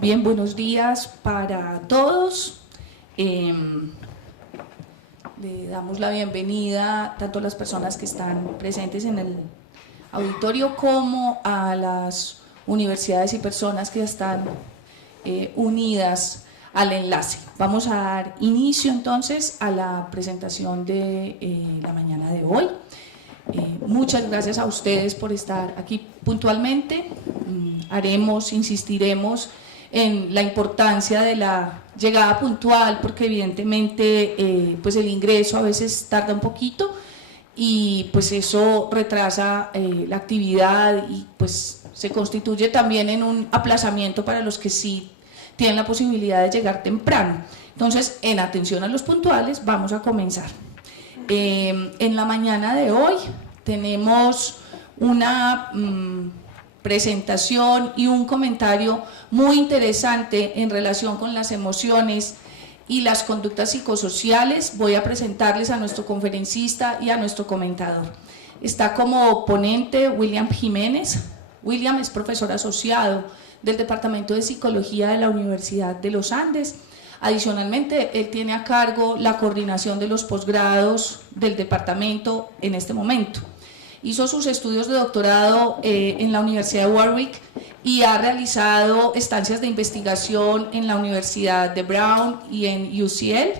Bien, buenos días para todos. Le damos la bienvenida tanto a las personas que están presentes en el auditorio como a las universidades y personas que están unidas al enlace. Vamos a dar inicio entonces a la presentación de la mañana de hoy. Muchas gracias a ustedes por estar aquí puntualmente. Insistiremos en la importancia de la llegada puntual, porque evidentemente pues el ingreso a veces tarda un poquito y pues eso retrasa la actividad y pues se constituye también en un aplazamiento para los que sí tienen la posibilidad de llegar temprano. Entonces, en atención a los puntuales, vamos a comenzar. En la mañana de hoy tenemos una presentación y un comentario muy interesante en relación con las emociones y las conductas psicosociales. Voy a presentarles a nuestro conferencista y a nuestro comentador. Está como ponente William Jiménez. William es profesor asociado del Departamento de Psicología de la Universidad de los Andes. Adicionalmente, él tiene a cargo la coordinación de los posgrados del departamento en este momento. Hizo sus estudios de doctorado en la Universidad de Warwick y ha realizado estancias de investigación en la Universidad de Brown y en UCL.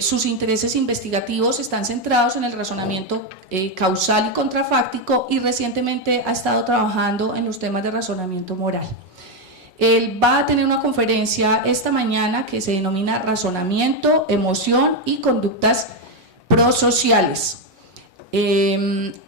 Sus intereses investigativos están centrados en el razonamiento causal y contrafáctico, y recientemente ha estado trabajando en los temas de razonamiento moral. Él va a tener una conferencia esta mañana que se denomina Razonamiento, Emoción y Conductas Prosociales.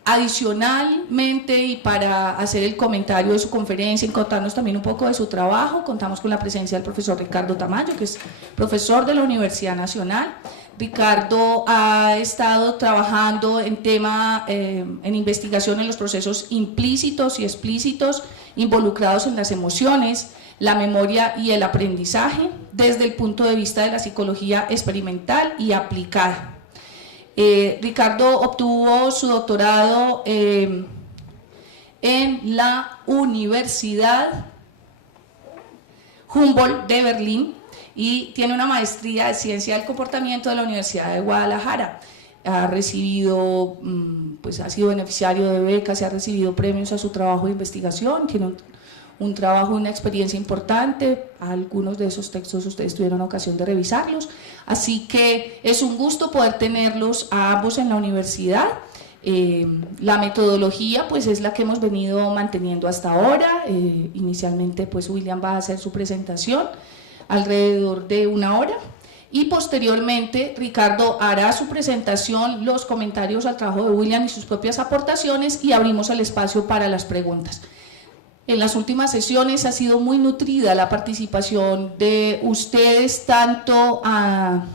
Adicionalmente, y para hacer el comentario de su conferencia y contarnos también un poco de su trabajo, contamos con la presencia del profesor Ricardo Tamayo, que es profesor de la Universidad Nacional. Ricardo ha estado trabajando en investigación en los procesos implícitos y explícitos involucrados en las emociones, la memoria y el aprendizaje desde el punto de vista de la psicología experimental y aplicada. Ricardo obtuvo su doctorado en la Universidad Humboldt de Berlín y tiene una maestría de Ciencia del Comportamiento de la Universidad de Guadalajara. Ha recibido, ha sido beneficiario de becas y ha recibido premios a su trabajo de investigación. Tiene un trabajo, una experiencia importante. Algunos de esos textos ustedes tuvieron ocasión de revisarlos, así que es un gusto poder tenerlos a ambos en la universidad. La metodología pues es la que hemos venido manteniendo hasta ahora. Inicialmente pues William va a hacer su presentación alrededor de 1 hora y posteriormente Ricardo hará su presentación, los comentarios al trabajo de William y sus propias aportaciones, y abrimos el espacio para las preguntas. En las últimas sesiones ha sido muy nutrida la participación de ustedes, tanto a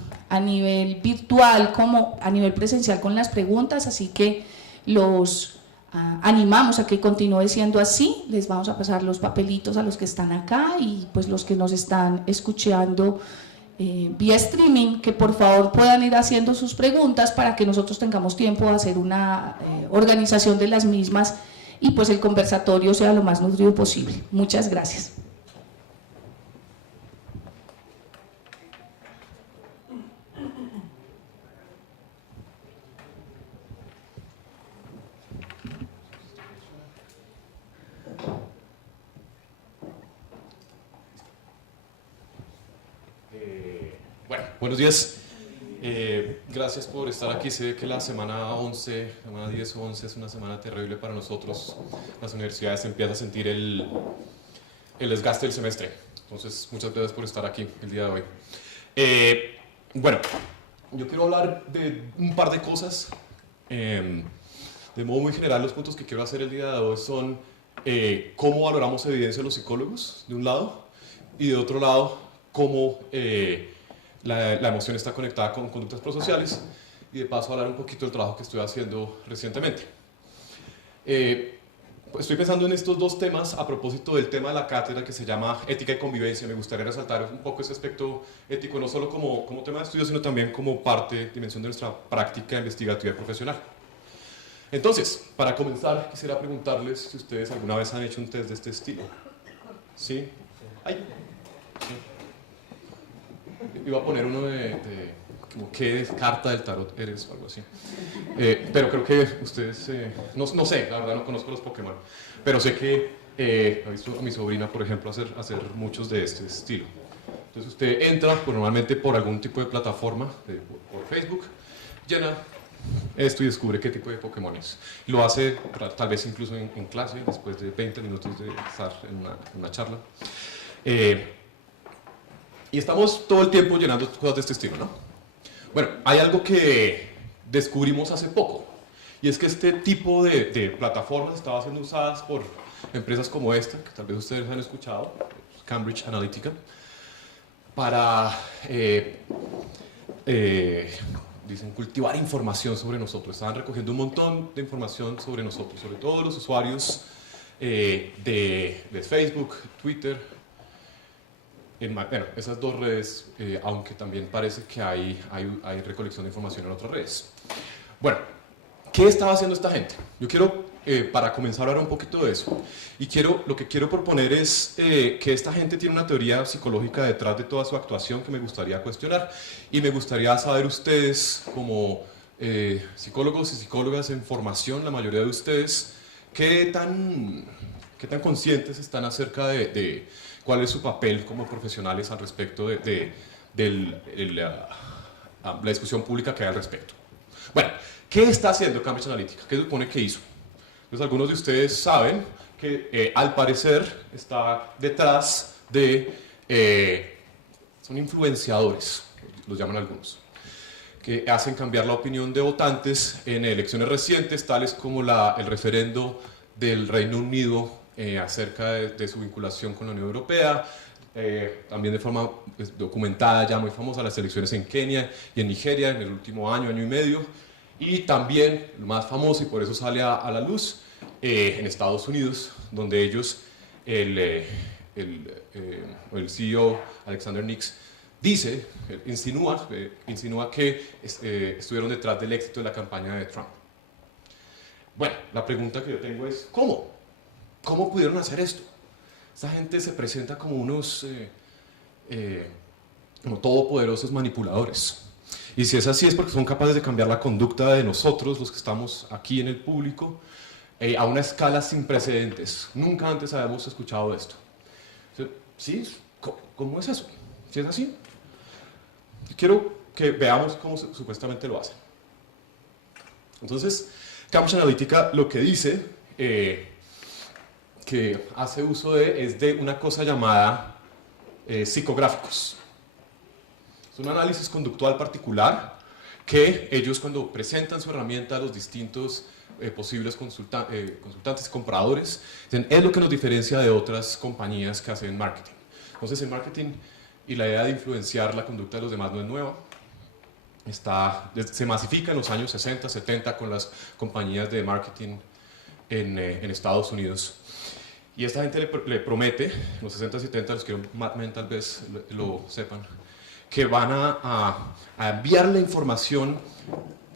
nivel virtual como a nivel presencial con las preguntas, así que los animamos a que continúe siendo así. Les vamos a pasar los papelitos a los que están acá y pues los que nos están escuchando vía streaming, que por favor puedan ir haciendo sus preguntas para que nosotros tengamos tiempo de hacer una organización de las mismas y pues el conversatorio sea lo más nutrido posible. Muchas gracias. Bueno, buenos días. Gracias por estar aquí. Sé que la semana 11, semana 10 o 11 es una semana terrible para nosotros. Las universidades empiezan a sentir el desgaste del semestre. Entonces, muchas gracias por estar aquí el día de hoy. Bueno, yo quiero hablar de un par de cosas. De modo muy general, los puntos que quiero hacer el día de hoy son cómo valoramos evidencia los psicólogos, de un lado, y de otro lado, cómo la emoción está conectada con conductas prosociales, y de paso hablar un poquito del trabajo que estoy haciendo recientemente. Estoy pensando en estos dos temas a propósito del tema de la cátedra que se llama Ética y Convivencia. Me gustaría resaltar un poco ese aspecto ético, no solo como tema de estudio, sino también como dimensión de nuestra práctica investigativa y profesional. Entonces, para comenzar, quisiera preguntarles si ustedes alguna vez han hecho un test de este estilo. ¿Sí? Ay, sí. Iba a poner uno como qué carta del tarot eres o algo así. Pero creo que ustedes, no sé, la verdad no conozco los Pokémon, pero sé que he visto a mi sobrina, por ejemplo, hacer muchos de este estilo. Entonces usted entra normalmente por algún tipo de plataforma, por Facebook, llena esto y descubre qué tipo de Pokémon es. Lo hace tal vez incluso en clase, después de 20 minutos de estar en una charla. Y estamos todo el tiempo llenando cosas de este estilo, ¿no? Bueno, hay algo que descubrimos hace poco, y es que este tipo de plataformas estaba siendo usadas por empresas como esta, que tal vez ustedes han escuchado, Cambridge Analytica, para dicen, cultivar información sobre nosotros. Estaban recogiendo un montón de información sobre nosotros, sobre todos los usuarios de Facebook, Twitter, bueno, esas dos redes, aunque también parece que hay recolección de información en otras redes. Bueno, ¿qué estaba haciendo esta gente? Yo quiero, para comenzar a hablar un poquito de eso, y lo que quiero proponer es que esta gente tiene una teoría psicológica detrás de toda su actuación que me gustaría cuestionar, y me gustaría saber ustedes, como psicólogos y psicólogas en formación, la mayoría de ustedes, qué tan conscientes están acerca de cuál es su papel como profesionales al respecto de la discusión pública que hay al respecto. Bueno, ¿qué está haciendo Cambridge Analytica? ¿Qué se supone que hizo? Pues algunos de ustedes saben que al parecer está detrás son influenciadores, los llaman algunos, que hacen cambiar la opinión de votantes en elecciones recientes, tales como el referendo del Reino Unido acerca de su vinculación con la Unión Europea, también de forma documentada, ya muy famosa, las elecciones en Kenia y en Nigeria en el último año y medio, y también, lo más famoso, y por eso sale a la luz, en Estados Unidos, donde ellos, el CEO Alexander Nix, insinúa que estuvieron detrás del éxito de la campaña de Trump. Bueno, la pregunta que yo tengo es, ¿cómo? ¿Cómo pudieron hacer esto? Esta gente se presenta como unos como todopoderosos manipuladores. Y si es así es porque son capaces de cambiar la conducta de nosotros, los que estamos aquí en el público, a una escala sin precedentes. Nunca antes habíamos escuchado esto. ¿Sí? ¿Cómo es eso? Si es así. Quiero que veamos cómo supuestamente lo hacen. Entonces, Cambridge Analytica lo que dice que hace uso es de una cosa llamada psicográficos. Es un análisis conductual particular que ellos, cuando presentan su herramienta a los distintos posibles consultantes y compradores, dicen, es lo que nos diferencia de otras compañías que hacen marketing. Entonces el marketing y la idea de influenciar la conducta de los demás no es nueva. Se masifica en los años 60, 70 con las compañías de marketing en Estados Unidos. Y esta gente le promete, en los 60 y 70, los que Mad Men tal vez lo sepan, que van a enviar la información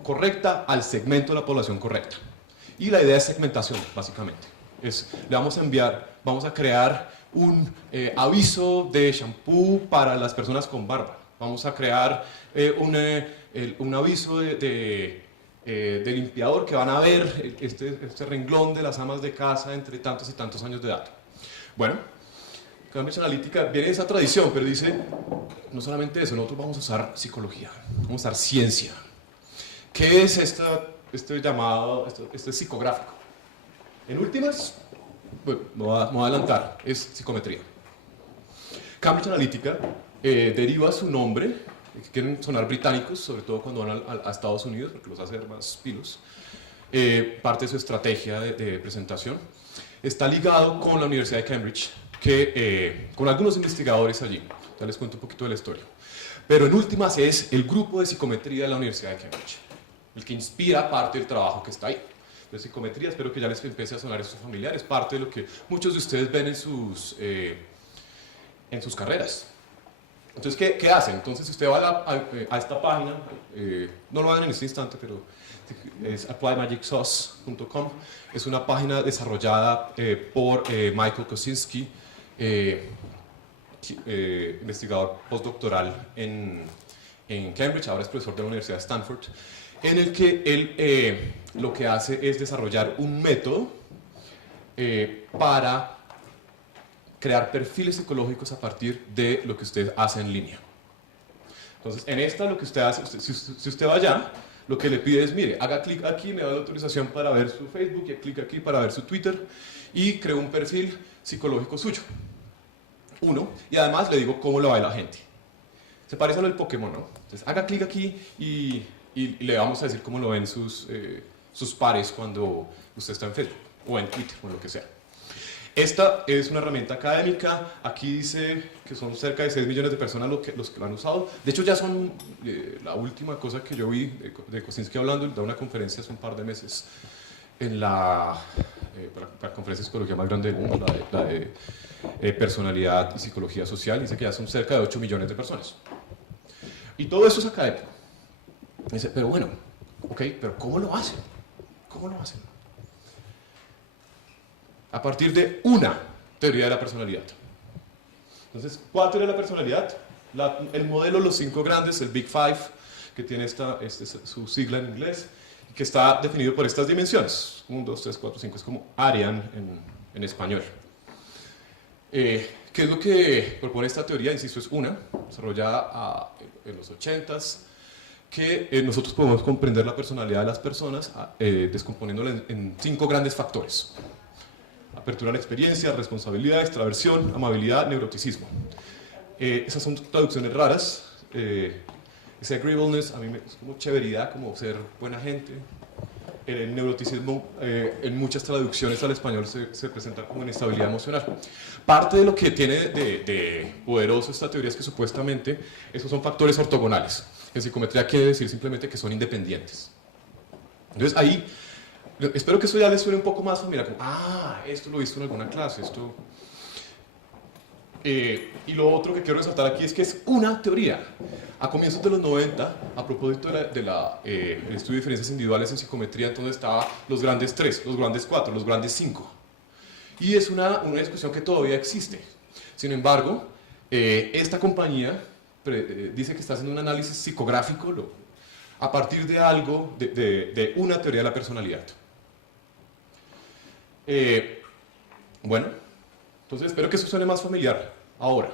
correcta al segmento de la población correcta. Y la idea es segmentación, básicamente. Le vamos a crear un aviso de shampoo para las personas con barba. Vamos a crear un aviso de limpiador que van a ver este renglón de las amas de casa entre tantos y tantos años de edad. Bueno, Cambridge Analytica viene de esa tradición, pero dice, no solamente eso, nosotros vamos a usar psicología, vamos a usar ciencia. ¿Qué es este psicográfico? En últimas, bueno, me voy a adelantar, es psicometría. Cambridge Analytica deriva su nombre, que quieren sonar británicos, sobre todo cuando van a Estados Unidos, porque los hace más pilos. Parte de su estrategia de presentación está ligado con la Universidad de Cambridge, con algunos investigadores allí. Ya les cuento un poquito de la historia. Pero en últimas es el grupo de psicometría de la Universidad de Cambridge, el que inspira parte del trabajo que está ahí. De psicometría, espero que ya les empiece a sonar esto familiar, es parte de lo que muchos de ustedes ven en sus carreras. Entonces, ¿qué hacen? Entonces, si usted va a esta página, no lo hagan en este instante, pero es applymagicsauce.com, es una página desarrollada por Michael Kosinski, investigador postdoctoral en Cambridge, ahora es profesor de la Universidad de Stanford, en el que él lo que hace es desarrollar un método para crear perfiles psicológicos a partir de lo que usted hace en línea. Entonces, en esta lo que usted hace, si usted va allá, lo que le pide es, mire, haga clic aquí, me da la autorización para ver su Facebook, y clic aquí para ver su Twitter, y creo un perfil psicológico suyo. Uno, y además le digo cómo lo ve la gente. Se parece a lo del Pokémon, ¿no? Entonces, haga clic aquí y le vamos a decir cómo lo ven sus pares cuando usted está en Facebook, o en Twitter, o en lo que sea. Esta es una herramienta académica, aquí dice que son cerca de 6 millones de personas los que lo han usado. De hecho ya son, la última cosa que yo vi de Kosinski hablando, da una conferencia hace un par de meses en la conferencia de psicología más grande del mundo, la de personalidad y psicología social, dice que ya son cerca de 8 millones de personas. Y todo eso es académico. Dice, pero bueno, ok, pero ¿cómo lo hacen? ¿Cómo lo hacen? A partir de una teoría de la personalidad. Entonces, ¿cuál teoría de la personalidad? El modelo, los 5 grandes, el Big Five, que tiene su sigla en inglés, que está definido por estas dimensiones. 1, 2, 3, 4, 5, es como Arian en español. ¿Qué es lo que propone esta teoría? Insisto, es una, desarrollada en los 80s, que nosotros podemos comprender la personalidad de las personas descomponiéndola en 5 grandes factores. Apertura a la experiencia, responsabilidad, extraversión, amabilidad, neuroticismo. Esas son traducciones raras. Ese agreeableness, a mí es como chéveridad, como ser buena gente. El neuroticismo, en muchas traducciones al español, se presenta como inestabilidad emocional. Parte de lo que tiene de poderoso esta teoría es que supuestamente esos son factores ortogonales. En psicometría quiere decir simplemente que son independientes. Entonces ahí, espero que eso ya les suene un poco más familiar, como, esto lo he visto en alguna clase, esto... y lo otro que quiero resaltar aquí es que es una teoría. A comienzos de los 90, a propósito del estudio de diferencias individuales en psicometría, entonces estaba los grandes 3, los grandes 4, los grandes 5. Y es una discusión que todavía existe. Sin embargo, esta compañía dice que está haciendo un análisis psicográfico a partir de algo, de una teoría de la personalidad. Bueno, entonces espero que eso suene más familiar ahora.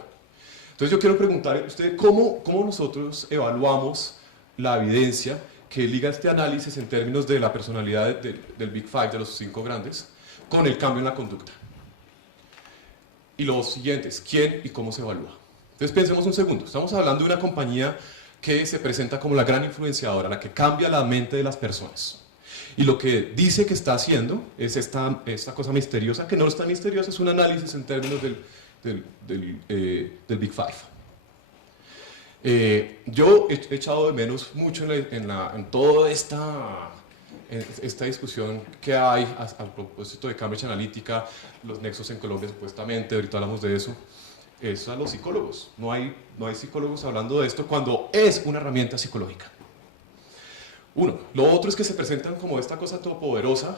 Entonces yo quiero preguntarle a usted cómo nosotros evaluamos la evidencia que liga este análisis en términos de la personalidad del Big Five, de los 5 grandes, con el cambio en la conducta. Y los siguientes, ¿quién y cómo se evalúa? Entonces pensemos un segundo, estamos hablando de una compañía que se presenta como la gran influenciadora, la que cambia la mente de las personas. Y lo que dice que está haciendo es esta cosa misteriosa, que no es tan misteriosa, es un análisis en términos del Big Five. Yo he echado de menos mucho en toda esta discusión que hay a propósito de Cambridge Analytica, los nexos en Colombia supuestamente, ahorita hablamos de eso, es a los psicólogos. No hay psicólogos hablando de esto cuando es una herramienta psicológica. Uno. Lo otro es que se presentan como esta cosa todopoderosa,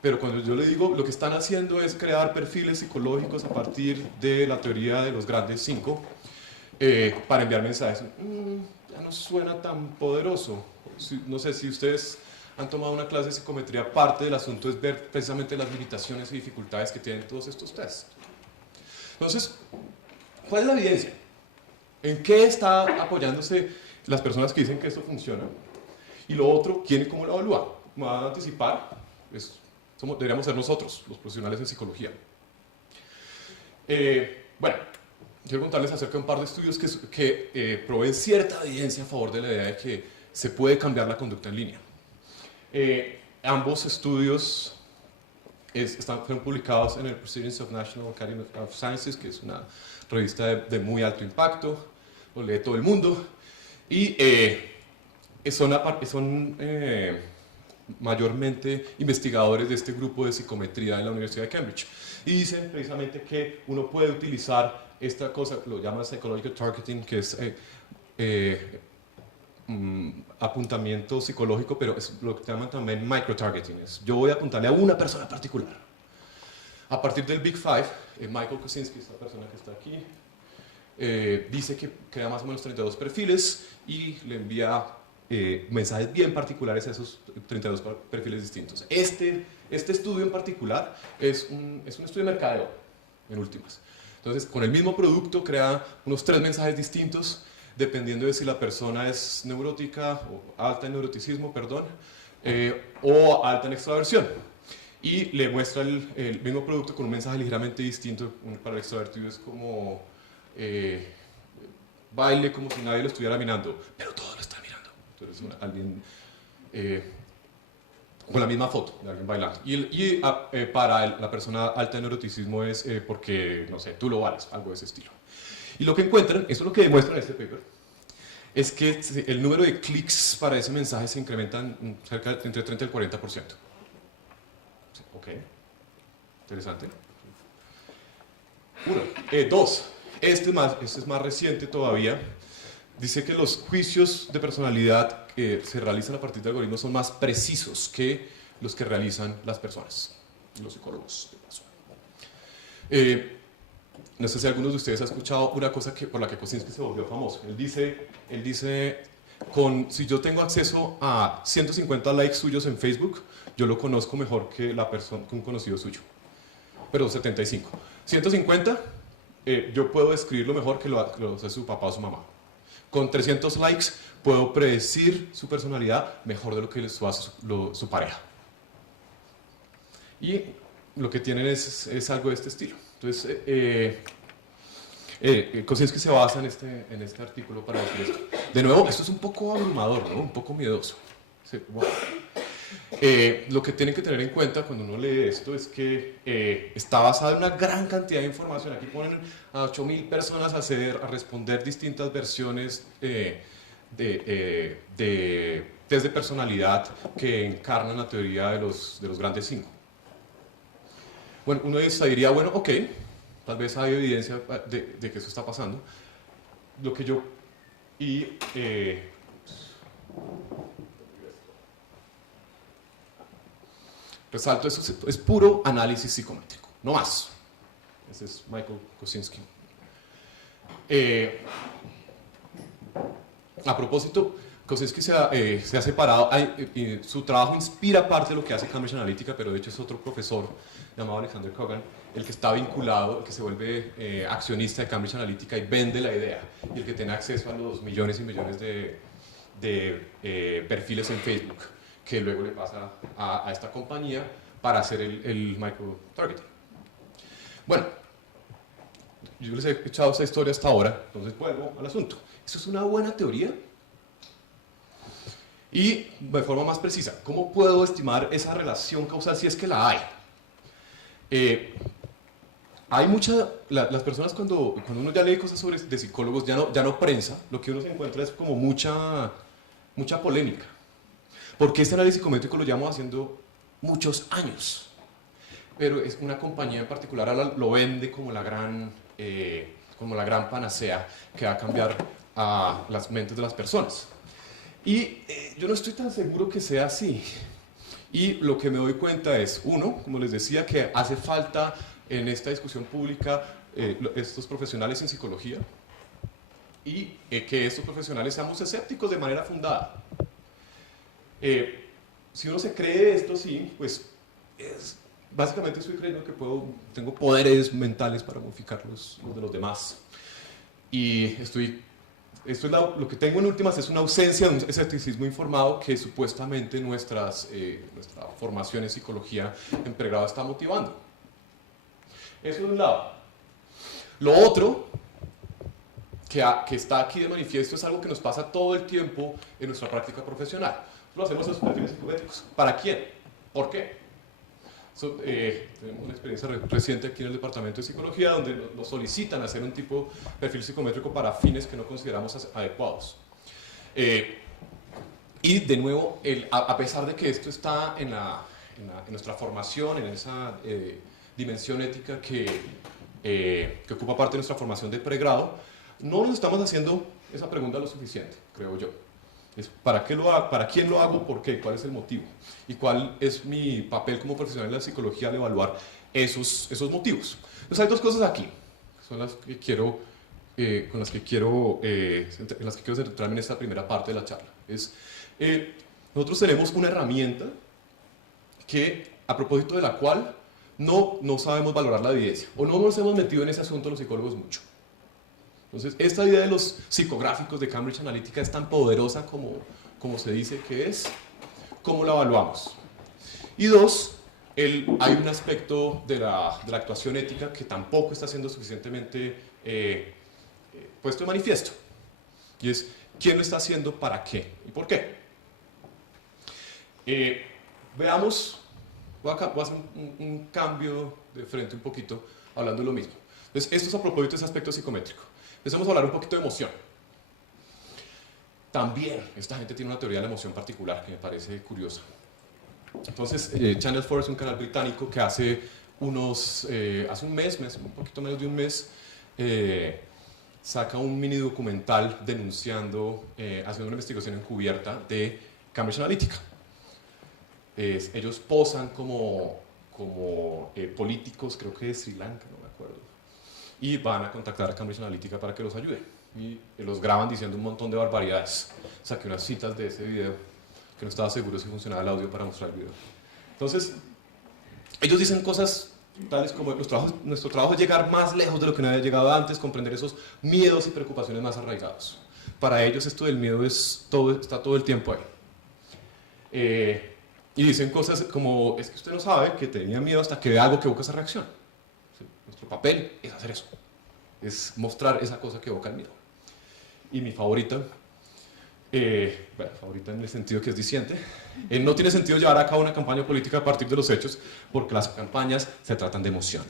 pero cuando yo le digo, lo que están haciendo es crear perfiles psicológicos a partir de la teoría de los grandes 5 para enviar mensajes. Ya no suena tan poderoso. No sé si ustedes han tomado una clase de psicometría, parte del asunto es ver precisamente las limitaciones y dificultades que tienen todos estos tests. Entonces, ¿cuál es la evidencia? ¿En qué está apoyándose las personas que dicen que esto funciona? Y lo otro, ¿quién y cómo lo evalúa? Me van a anticipar, deberíamos ser nosotros, los profesionales en psicología. Bueno, quiero contarles acerca de un par de estudios que proveen cierta evidencia a favor de la idea de que se puede cambiar la conducta en línea. Ambos estudios fueron publicados en el Proceedings of National Academy of Sciences, que es una revista de muy alto impacto, lo lee todo el mundo, y son mayormente investigadores de este grupo de psicometría de la Universidad de Cambridge. Y dicen precisamente que uno puede utilizar esta cosa, lo llaman psychological targeting, que es apuntamiento psicológico, pero es lo que llaman también micro-targeting. Yo voy a apuntarle a una persona particular. A partir del Big Five, Michael Kosinski, esta persona que está aquí, dice que crea más o menos 32 perfiles y le envía mensajes bien particulares a esos 32 perfiles distintos. Este estudio en particular es un estudio de mercadeo, en últimas. Entonces, con el mismo producto crea unos 3 mensajes distintos, dependiendo de si la persona es neurótica, o alta en neuroticismo, perdón, o alta en extroversión. Y le muestra el mismo producto con un mensaje ligeramente distinto. Para el extrovertido es como baile como si nadie lo estuviera mirando, pero todos lo están mirando. Entonces, alguien con la misma foto de alguien bailando. Y para la persona alta en neuroticismo es porque, no sé, tú lo vales, algo de ese estilo. Y lo que encuentran, eso es lo que demuestra en este paper, es que el número de clics para ese mensaje se incrementan cerca de entre 30 y el 40%. Ok, interesante. 1. 2. Este es más reciente todavía. Dice que los juicios de personalidad que se realizan a partir de algoritmos son más precisos que los que realizan las personas, los psicólogos de paso. No sé si algunos de ustedes han escuchado una cosa por la que Kosinski se volvió famoso. Él dice si yo tengo acceso a 150 likes suyos en Facebook, yo lo conozco mejor que un conocido suyo. Pero 75. 150, yo puedo describirlo mejor que lo hace su papá o su mamá. Con 300 likes puedo predecir su personalidad mejor de lo que lo hace su pareja. Y lo que tienen es algo de este estilo. Entonces, Kosinski se basa en este artículo para decir esto. De nuevo, esto es un poco abrumador, ¿no? Un poco miedoso. Sí, wow. Lo que tienen que tener en cuenta cuando uno lee esto es que está basado en una gran cantidad de información. Aquí ponen a 8.000 personas a responder distintas versiones de test de personalidad que encarnan la teoría de los grandes 5. Bueno, uno diría, bueno, ok, tal vez hay evidencia de que eso está pasando. Lo que yo... resalto, eso es puro análisis psicométrico, no más. Ese es Michael Kosinski. A propósito, Kosinski se ha separado, su trabajo inspira parte de lo que hace Cambridge Analytica, pero de hecho es otro profesor llamado Alexander Kogan, el que está vinculado, el que se vuelve accionista de Cambridge Analytica y vende la idea, y el que tiene acceso a los millones y millones de perfiles en Facebook, que luego le pasa a esta compañía para hacer el micro-targeting. Bueno, yo les he echado esa historia hasta ahora, entonces vuelvo al asunto. ¿Eso es una buena teoría? Y de forma más precisa, ¿cómo puedo estimar esa relación causal si es que la hay? Hay las personas cuando uno ya lee cosas de psicólogos, ya no prensa, lo que uno se encuentra es como mucha polémica. Porque este análisis psicométrico lo llevamos haciendo muchos años, pero es una compañía en particular lo vende como la gran panacea que va a cambiar a las mentes de las personas. Y yo no estoy tan seguro que sea así. Y lo que me doy cuenta es, uno, como les decía, que hace falta en esta discusión pública estos profesionales en psicología y que estos profesionales seamos escépticos de manera fundada. Si uno se cree esto, sí, pues básicamente estoy creyendo que tengo poderes mentales para modificar los de los demás. Y lo que tengo en últimas es una ausencia de un escepticismo informado que supuestamente nuestra formación en psicología en pregrado está motivando. Eso de un lado. Lo otro que está aquí de manifiesto es algo que nos pasa todo el tiempo en nuestra práctica profesional. Lo hacemos en los perfiles psicométricos. ¿Para quién? ¿Por qué? Tenemos una experiencia reciente aquí en el departamento de psicología donde nos solicitan hacer un tipo de perfil psicométrico para fines que no consideramos adecuados. Y de nuevo, a pesar de que esto está en nuestra formación, en esa dimensión ética que ocupa parte de nuestra formación de pregrado, no nos estamos haciendo esa pregunta lo suficiente, creo yo. ¿Para quién lo hago? ¿Por qué? ¿Cuál es el motivo? ¿Y cuál es mi papel como profesional de la psicología al evaluar esos motivos? Entonces hay dos cosas aquí, son las que quiero con las que quiero, en las que quiero centrarme en esta primera parte de la charla. Nosotros tenemos una herramienta a propósito de la cual no sabemos valorar la evidencia, o no nos hemos metido en ese asunto los psicólogos mucho. Entonces, esta idea de los psicográficos de Cambridge Analytica es tan poderosa como se dice que es. ¿Cómo la evaluamos? Y dos, hay un aspecto de la actuación ética que tampoco está siendo suficientemente puesto de manifiesto. Y es, ¿quién lo está haciendo para qué? ¿Y por qué? Veamos, voy a hacer un cambio de frente un poquito, hablando de lo mismo. Entonces, esto es a propósito de ese aspecto psicométrico. Empecemos a hablar un poquito de emoción. También, esta gente tiene una teoría de la emoción particular que me parece curiosa. Entonces, Channel 4 es un canal británico que hace un mes, un poquito menos de un mes, saca un mini documental denunciando, haciendo una investigación encubierta de Cambridge Analytica. Ellos posan como políticos, creo que de Sri Lanka, no me acuerdo, y van a contactar a Cambridge Analytica para que los ayude. Y los graban diciendo un montón de barbaridades. Saqué unas citas de ese video, que no estaba seguro si funcionaba el audio para mostrar el video. Entonces, ellos dicen cosas tales como nuestro trabajo es llegar más lejos de lo que no había llegado antes, comprender esos miedos y preocupaciones más arraigados. Para ellos esto del miedo está todo el tiempo ahí. Y dicen cosas como, es que usted no sabe que tenía miedo hasta que ve algo que evoca esa reacción. ¿Sí? Nuestro papel es hacer eso, es mostrar esa cosa que evoca el miedo. Y mi favorita, favorita en el sentido que es diciente, no tiene sentido llevar a cabo una campaña política a partir de los hechos, porque las campañas se tratan de emoción.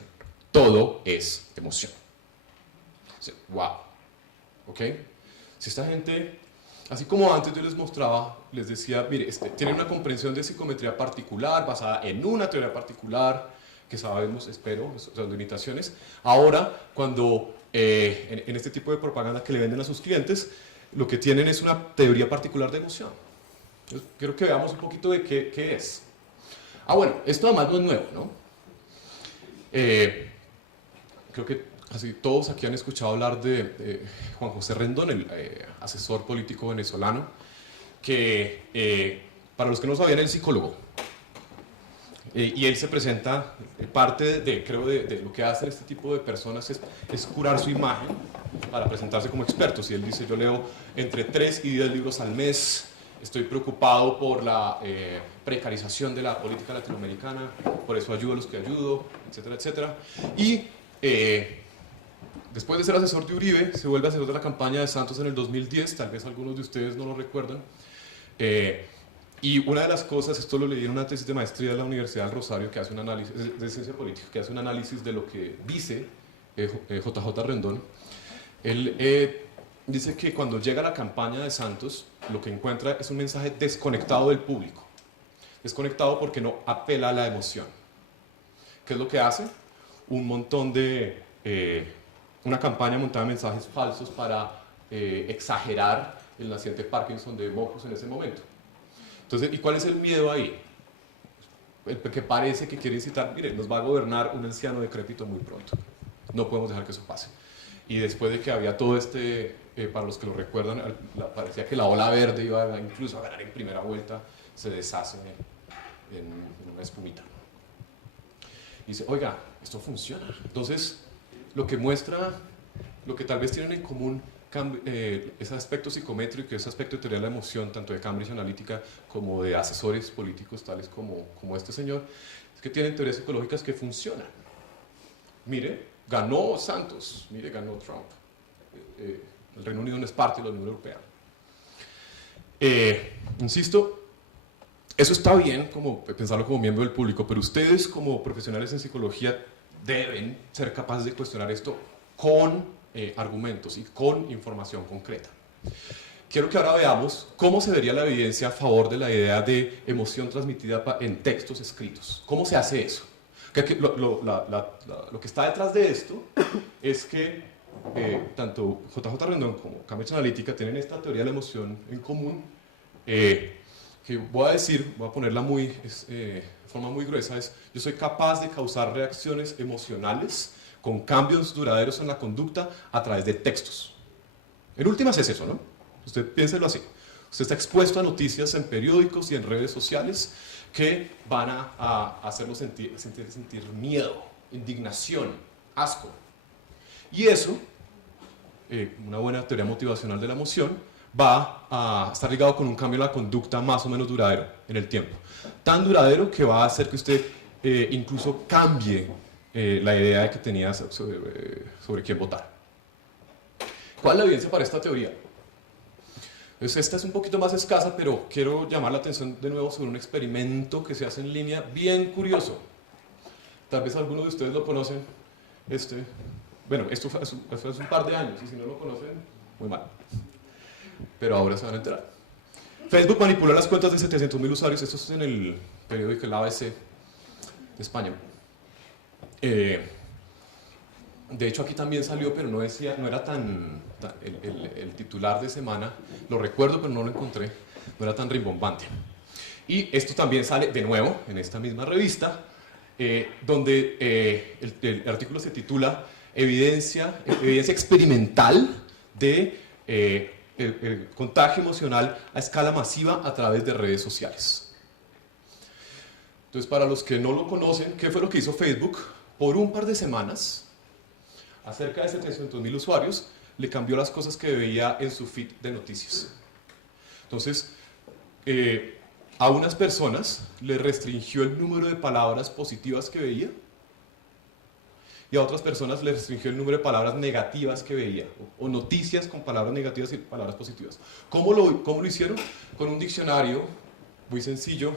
Todo es emoción. Wow. ¿Ok? Si esta gente, así como antes yo les mostraba, les decía, mire, tienen una comprensión de psicometría particular, basada en una teoría particular, que sabemos, espero, sus limitaciones. Ahora, cuando en este tipo de propaganda que le venden a sus clientes, lo que tienen es una teoría particular de emoción. Entonces, quiero que veamos un poquito de qué es. Bueno, esto además no es nuevo, ¿no? Creo que casi todos aquí han escuchado hablar de Juan José Rendón, el asesor político venezolano, que para los que no sabían, es psicólogo. Y él se presenta, parte de lo que hacen este tipo de personas es curar su imagen para presentarse como expertos. Y él dice, yo leo entre 3 y 10 libros al mes, estoy preocupado por la precarización de la política latinoamericana, por eso ayudo a los que ayudo, etcétera, etcétera. Y después de ser asesor de Uribe, se vuelve asesor de la campaña de Santos en el 2010, tal vez algunos de ustedes no lo recuerdan. Y una de las cosas, esto lo leí en una tesis de maestría de la Universidad del Rosario, que hace un análisis de ciencia política, que hace un análisis de lo que dice JJ Rendón. Él dice que cuando llega a la campaña de Santos, lo que encuentra es un mensaje desconectado del público. Desconectado porque no apela a la emoción. ¿Qué es lo que hace? Un montón de... una campaña montada de mensajes falsos para exagerar el naciente Parkinson de Mocus en ese momento. Entonces, ¿y cuál es el miedo ahí? El que parece que quiere incitar, mire, nos va a gobernar un anciano decrépito muy pronto. No podemos dejar que eso pase. Y después de que había todo para los que lo recuerdan, parecía que la ola verde iba incluso a ganar en primera vuelta, se deshace en una espumita. Y dice, oiga, esto funciona. Entonces, lo que muestra, lo que tal vez tienen en común ese aspecto psicométrico, ese aspecto de teoría de la emoción, tanto de Cambridge Analytica como de asesores políticos tales como este señor, es que tienen teorías psicológicas que funcionan. Mire, ganó Santos, mire, ganó Trump. El Reino Unido no es parte de la Unión Europea. Insisto, eso está bien, pensarlo como miembro del público, pero ustedes como profesionales en psicología deben ser capaces de cuestionar esto con argumentos y con información concreta. Quiero que ahora veamos cómo se vería la evidencia a favor de la idea de emoción transmitida en textos escritos. ¿Cómo se hace eso? Lo que está detrás de esto es que tanto JJ Rendón como Cambridge Analytica tienen esta teoría de la emoción en común, que voy a ponerla de forma muy gruesa, yo soy capaz de causar reacciones emocionales con cambios duraderos en la conducta a través de textos. En últimas es eso, ¿no? Usted piénselo así. Usted está expuesto a noticias en periódicos y en redes sociales que van a hacerlo sentir miedo, indignación, asco. Y eso, una buena teoría motivacional de la emoción, va a estar ligado con un cambio en la conducta más o menos duradero en el tiempo. Tan duradero que va a hacer que usted incluso cambie la idea que tenía sobre quién votar. ¿Cuál es la evidencia para esta teoría? Pues esta es un poquito más escasa, pero quiero llamar la atención de nuevo sobre un experimento que se hace en línea bien curioso. Tal vez algunos de ustedes lo conocen. Bueno, esto fue hace un par de años, y si no lo conocen, muy mal. Pero ahora se van a enterar. Facebook manipuló las cuentas de 700.000 usuarios. Esto es en el periódico El ABC de España. De hecho, aquí también salió, pero no era tan el titular de semana, lo recuerdo, pero no lo encontré, no era tan rimbombante. Y esto también sale de nuevo en esta misma revista, donde el artículo se titula Evidencia experimental de el contagio emocional a escala masiva a través de redes sociales. Entonces, para los que no lo conocen, ¿qué fue lo que hizo Facebook? Por un par de semanas, a cerca de 700.000 usuarios, le cambió las cosas que veía en su feed de noticias. Entonces, a unas personas le restringió el número de palabras positivas que veía, y a otras personas le restringió el número de palabras negativas que veía, o noticias con palabras negativas y palabras positivas. ¿Cómo lo hicieron? Con un diccionario muy sencillo,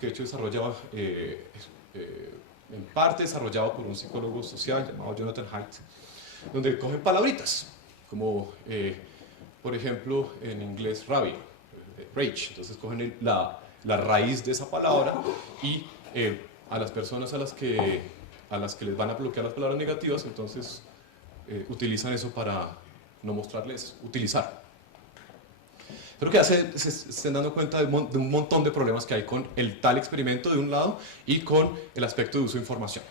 que de hecho desarrollaba, en parte desarrollado por un psicólogo social llamado Jonathan Haidt, donde cogen palabritas, como por ejemplo en inglés rage. Entonces cogen la raíz de esa palabra y a las personas a las que les van a bloquear las palabras negativas, entonces utilizan eso para no mostrarles, utilizar. Espero que se estén dando cuenta de un montón de problemas que hay con el tal experimento de un lado y con el aspecto de uso de información.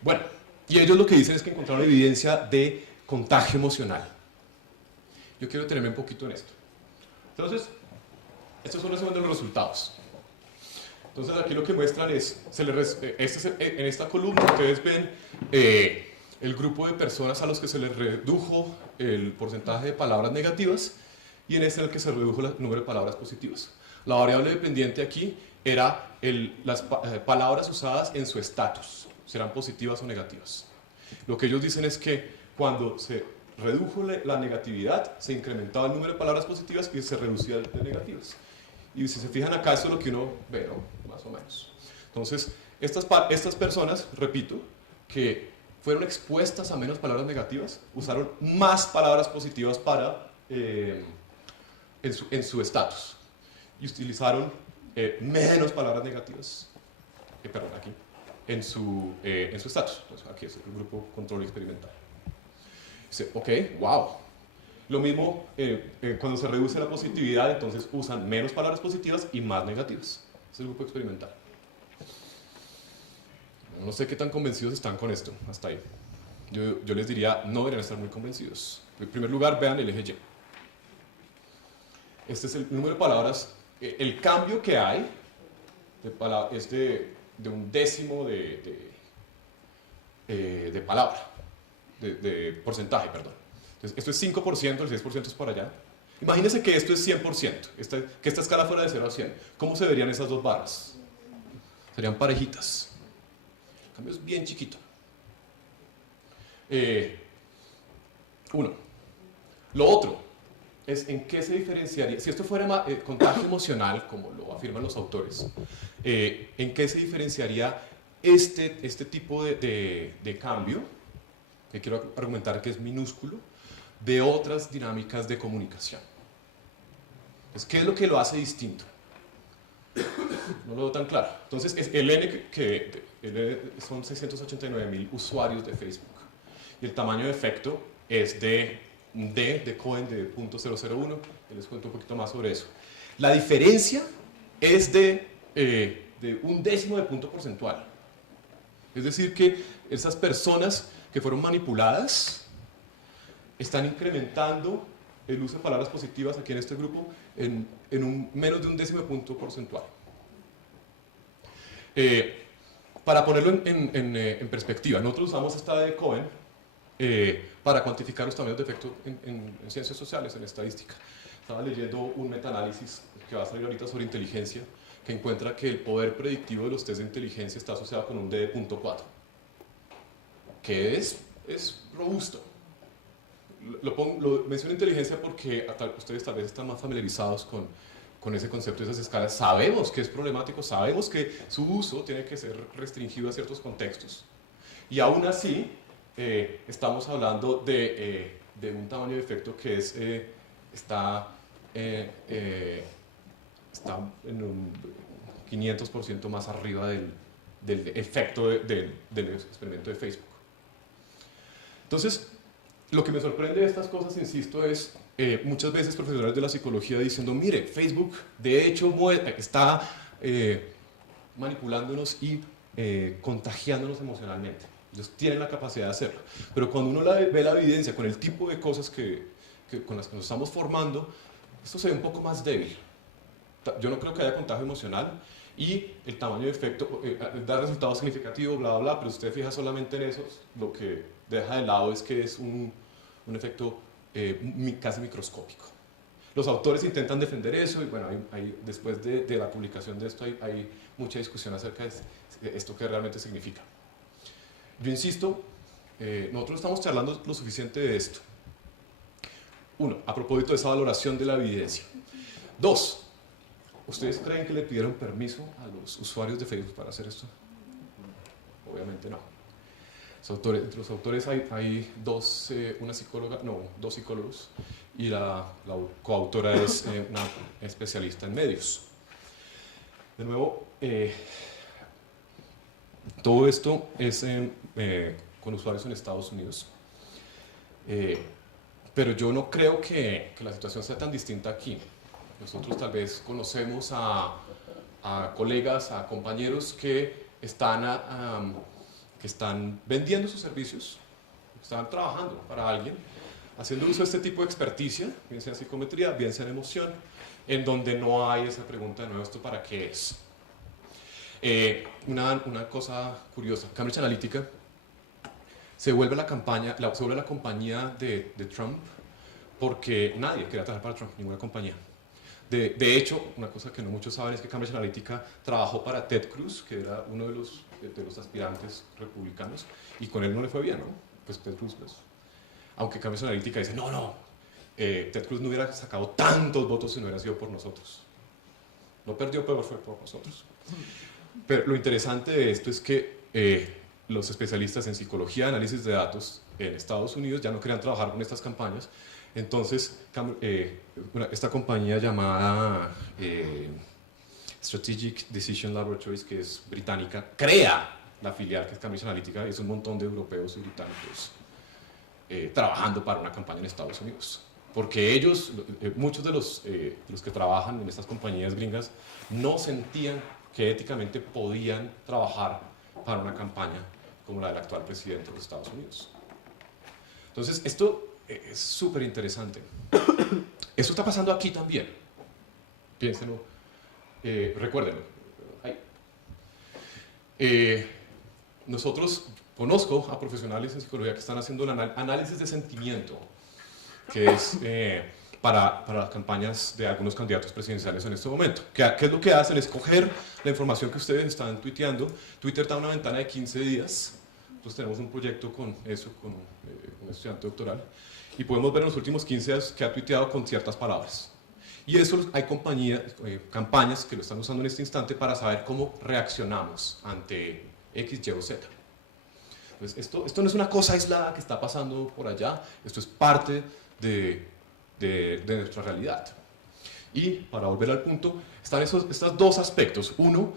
Bueno, y ellos lo que dicen es que encontraron evidencia de contagio emocional. Yo quiero detenerme un poquito en esto. Entonces, estos son los resultados. Entonces aquí lo que muestran es, en esta columna ustedes ven el grupo de personas a los que se les redujo el porcentaje de palabras negativas, y en este en el que se redujo el número de palabras positivas. La variable dependiente aquí era las palabras usadas en su estatus, serán positivas o negativas. Lo que ellos dicen es que cuando se redujo la negatividad, se incrementaba el número de palabras positivas y se reducía el de negativas. Y si se fijan acá, esto es lo que uno ve, ¿no? Más o menos. Entonces, estas personas, repito, que fueron expuestas a menos palabras negativas, usaron más palabras positivas en su estatus, y utilizaron menos palabras negativas, aquí, en su estatus. Entonces, aquí es el grupo control experimental. Dice, ok, wow. Lo mismo cuando se reduce la positividad, entonces usan menos palabras positivas y más negativas. Es el grupo experimental. No sé qué tan convencidos están con esto, hasta ahí. Yo les diría, no deberían estar muy convencidos. En primer lugar, vean el eje Y. Este es el número de palabras. El cambio que hay es de un décimo de palabra, de porcentaje, perdón. Entonces, esto es 5%, el 6% es para allá. Imagínense que esto es 100%, que esta escala fuera de 0 a 100. ¿Cómo se verían esas dos barras? Serían parejitas. El cambio es bien chiquito. Uno. Lo otro es en qué se diferenciaría, si esto fuera contagio emocional, como lo afirman los autores, en qué se diferenciaría este tipo de cambio, que quiero argumentar que es minúsculo, de otras dinámicas de comunicación. Entonces, ¿qué es lo que lo hace distinto? No lo veo tan claro. Entonces, el N son 689.000 usuarios de Facebook, y el tamaño de efecto es de D de Cohen de 0.001, y les cuento un poquito más sobre eso. La diferencia es de un décimo de punto porcentual. Es decir que esas personas que fueron manipuladas están incrementando el uso de palabras positivas aquí en este grupo en menos de un décimo punto porcentual. Para ponerlo en perspectiva, nosotros usamos esta de Cohen para cuantificar los tamaños de efecto en ciencias sociales, en estadística. Estaba leyendo un metaanálisis que va a salir ahorita sobre inteligencia, que encuentra que el poder predictivo de los test de inteligencia está asociado con un D de 0.4, que es robusto. Lo menciono inteligencia porque ustedes tal vez están más familiarizados con ese concepto de esas escalas. Sabemos que es problemático, sabemos que su uso tiene que ser restringido a ciertos contextos. Y aún así, estamos hablando de un tamaño de efecto que está en un 500% más arriba del efecto del experimento de Facebook. Entonces, lo que me sorprende de estas cosas, insisto, es muchas veces profesionales de la psicología diciendo, mire, Facebook de hecho está manipulándonos y contagiándonos emocionalmente. Ellos tienen la capacidad de hacerlo. Pero cuando uno ve la evidencia con el tipo de cosas con las que nos estamos formando, esto se ve un poco más débil. Yo no creo que haya contagio emocional y el tamaño de efecto da resultados significativos, bla, bla, bla, pero si usted fija solamente en eso, lo que deja de lado es que es un efecto casi microscópico. Los autores intentan defender eso y bueno, después de la publicación de esto hay mucha discusión acerca de esto que realmente significa. Yo insisto, nosotros estamos charlando lo suficiente de esto. Uno, a propósito de esa valoración de la evidencia. Dos, ¿ustedes creen que le pidieron permiso a los usuarios de Facebook para hacer esto? Obviamente no. Entre los autores hay dos psicólogos y la coautora es una especialista en medios. De nuevo, todo esto es con usuarios en Estados Unidos, pero yo no creo que la situación sea tan distinta aquí. Nosotros tal vez conocemos a colegas, a compañeros que están vendiendo sus servicios, están trabajando para alguien, haciendo uso de este tipo de experticia, bien sea en psicometría, bien sea en emoción, en donde no hay esa pregunta de nuevo, ¿esto para qué es? Una cosa curiosa, Cambridge Analytica se vuelve la compañía de Trump porque nadie quería trabajar para Trump, ninguna compañía. De hecho, una cosa que no muchos saben es que Cambridge Analytica trabajó para Ted Cruz, que era uno de los aspirantes republicanos, y con él no le fue bien, ¿no? Pues Ted Cruz, pues. Aunque Cambridge Analytica dice, no, Ted Cruz no hubiera sacado tantos votos si no hubiera sido por nosotros. No perdió, pero fue por nosotros. Pero lo interesante de esto es que los especialistas en psicología, análisis de datos en Estados Unidos ya no querían trabajar con estas campañas. Entonces, esta compañía llamada Strategic Decision Laboratories, que es británica, crea la filial que es Cambridge Analytica, y es un montón de europeos y británicos trabajando para una campaña en Estados Unidos. Porque ellos, muchos de los que trabajan en estas compañías gringas, no sentían que éticamente podían trabajar para una campaña como la del actual presidente de los Estados Unidos. Entonces, esto es súper interesante. Eso está pasando aquí también. Piénsenlo, recuérdenlo. Conozco a profesionales en psicología que están haciendo el análisis de sentimiento, que es para las campañas de algunos candidatos presidenciales en este momento. ¿Qué es lo que hacen? Es coger la información que ustedes están tuiteando. Twitter da una ventana de 15 días. Nosotros tenemos un proyecto con eso, con un estudiante doctoral, y podemos ver en los últimos 15 días que ha tuiteado con ciertas palabras. Y eso hay campañas que lo están usando en este instante para saber cómo reaccionamos ante X, Y o Z. Entonces, esto no es una cosa aislada que está pasando por allá, esto es parte de nuestra realidad. Y para volver al punto, están estos dos aspectos. Uno,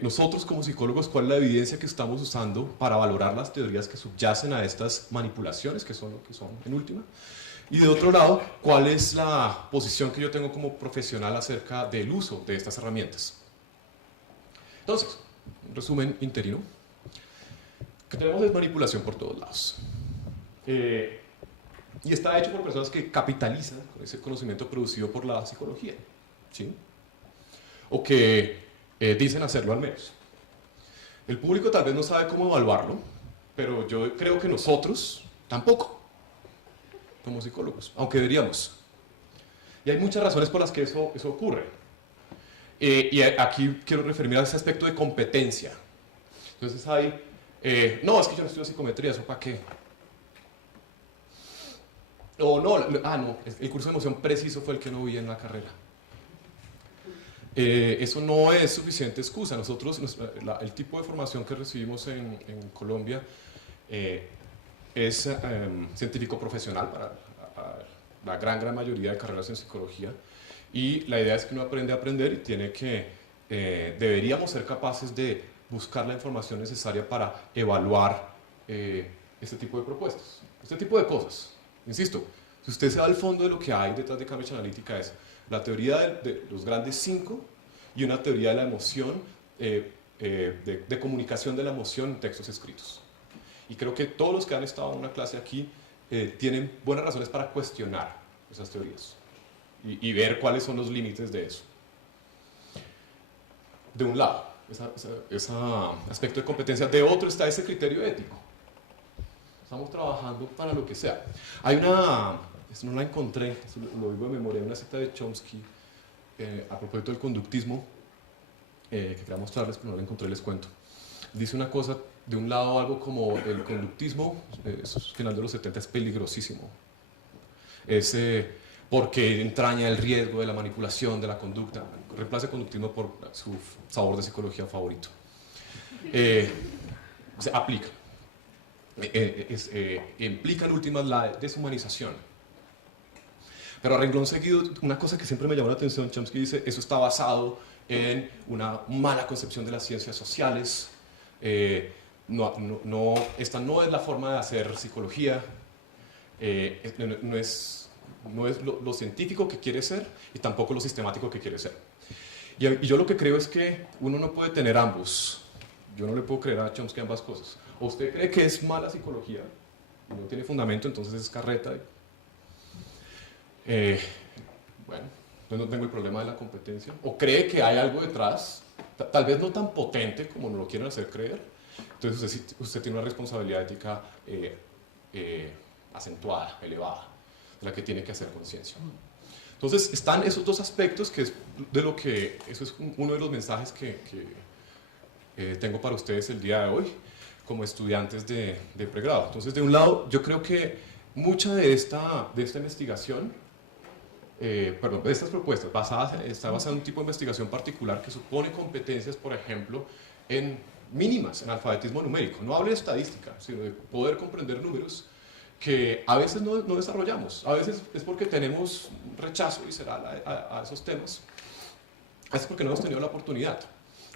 nosotros como psicólogos, ¿cuál es la evidencia que estamos usando para valorar las teorías que subyacen a estas manipulaciones, que son lo que son en última? Y de otro lado, ¿cuál es la posición que yo tengo como profesional acerca del uso de estas herramientas? Entonces, un resumen interino. que tenemos es manipulación por todos lados. Y está hecho por personas que capitalizan con ese conocimiento producido por la psicología, ¿sí? O que dicen hacerlo al menos. El público tal vez no sabe cómo evaluarlo, pero yo creo que nosotros tampoco, como psicólogos, aunque deberíamos. Y hay muchas razones por las que eso ocurre. Y aquí quiero referirme a ese aspecto de competencia. Entonces hay, no, es que yo no estudio psicometría, ¿eso para qué? O no, no, el curso de emoción preciso fue el que no vi en la carrera. Eso no es suficiente excusa. Nosotros, el tipo de formación que recibimos en Colombia es científico profesional para la gran mayoría de carreras en psicología, y la idea es que uno aprende a aprender y tiene que, deberíamos ser capaces de buscar la información necesaria para evaluar este tipo de propuestas, este tipo de cosas. Insisto, si usted se va al fondo de lo que hay detrás de Cambridge Analytica, es la teoría de los grandes 5 y una teoría de la emoción, de comunicación de la emoción en textos escritos. Y creo que todos los que han estado en una clase aquí tienen buenas razones para cuestionar esas teorías y ver cuáles son los límites de eso. De un lado, ese aspecto de competencia. De otro está ese criterio ético. Estamos trabajando para lo que sea. Hay una, no la encontré, lo digo de memoria, una cita de Chomsky a propósito del conductismo, que quería mostrarles, pero no la encontré, les cuento. Dice una cosa, de un lado algo como el conductismo, final de los 70, es peligrosísimo. Es porque entraña el riesgo de la manipulación de la conducta. Reemplace conductismo por su sabor de psicología favorito. Se aplica. Implica en últimas la deshumanización. Pero a renglón seguido, una cosa que siempre me llamó la atención, Chomsky dice, eso está basado en una mala concepción de las ciencias sociales. Esta no es la forma de hacer psicología, no es lo científico que quiere ser y tampoco lo sistemático que quiere ser. Y yo lo que creo es que uno no puede tener ambos. Yo no le puedo creer a Chomsky ambas cosas. O usted cree que es mala psicología y no tiene fundamento, entonces es carreta. Bueno, entonces no tengo el problema de la competencia. O cree que hay algo detrás, tal vez no tan potente como nos lo quieren hacer creer. Entonces usted tiene una responsabilidad ética acentuada, elevada, de la que tiene que hacer conciencia. Entonces están esos dos aspectos que es de lo que, eso es uno de los mensajes que tengo para ustedes el día de hoy como estudiantes de pregrado. Entonces, de un lado, yo creo que mucha de esta investigación, de estas propuestas, está basada en un tipo de investigación particular que supone competencias, por ejemplo, en mínimas, en alfabetismo numérico. No hablo de estadística, sino de poder comprender números que a veces no desarrollamos. A veces es porque tenemos rechazo visceral a esos temas. A veces porque no hemos tenido la oportunidad.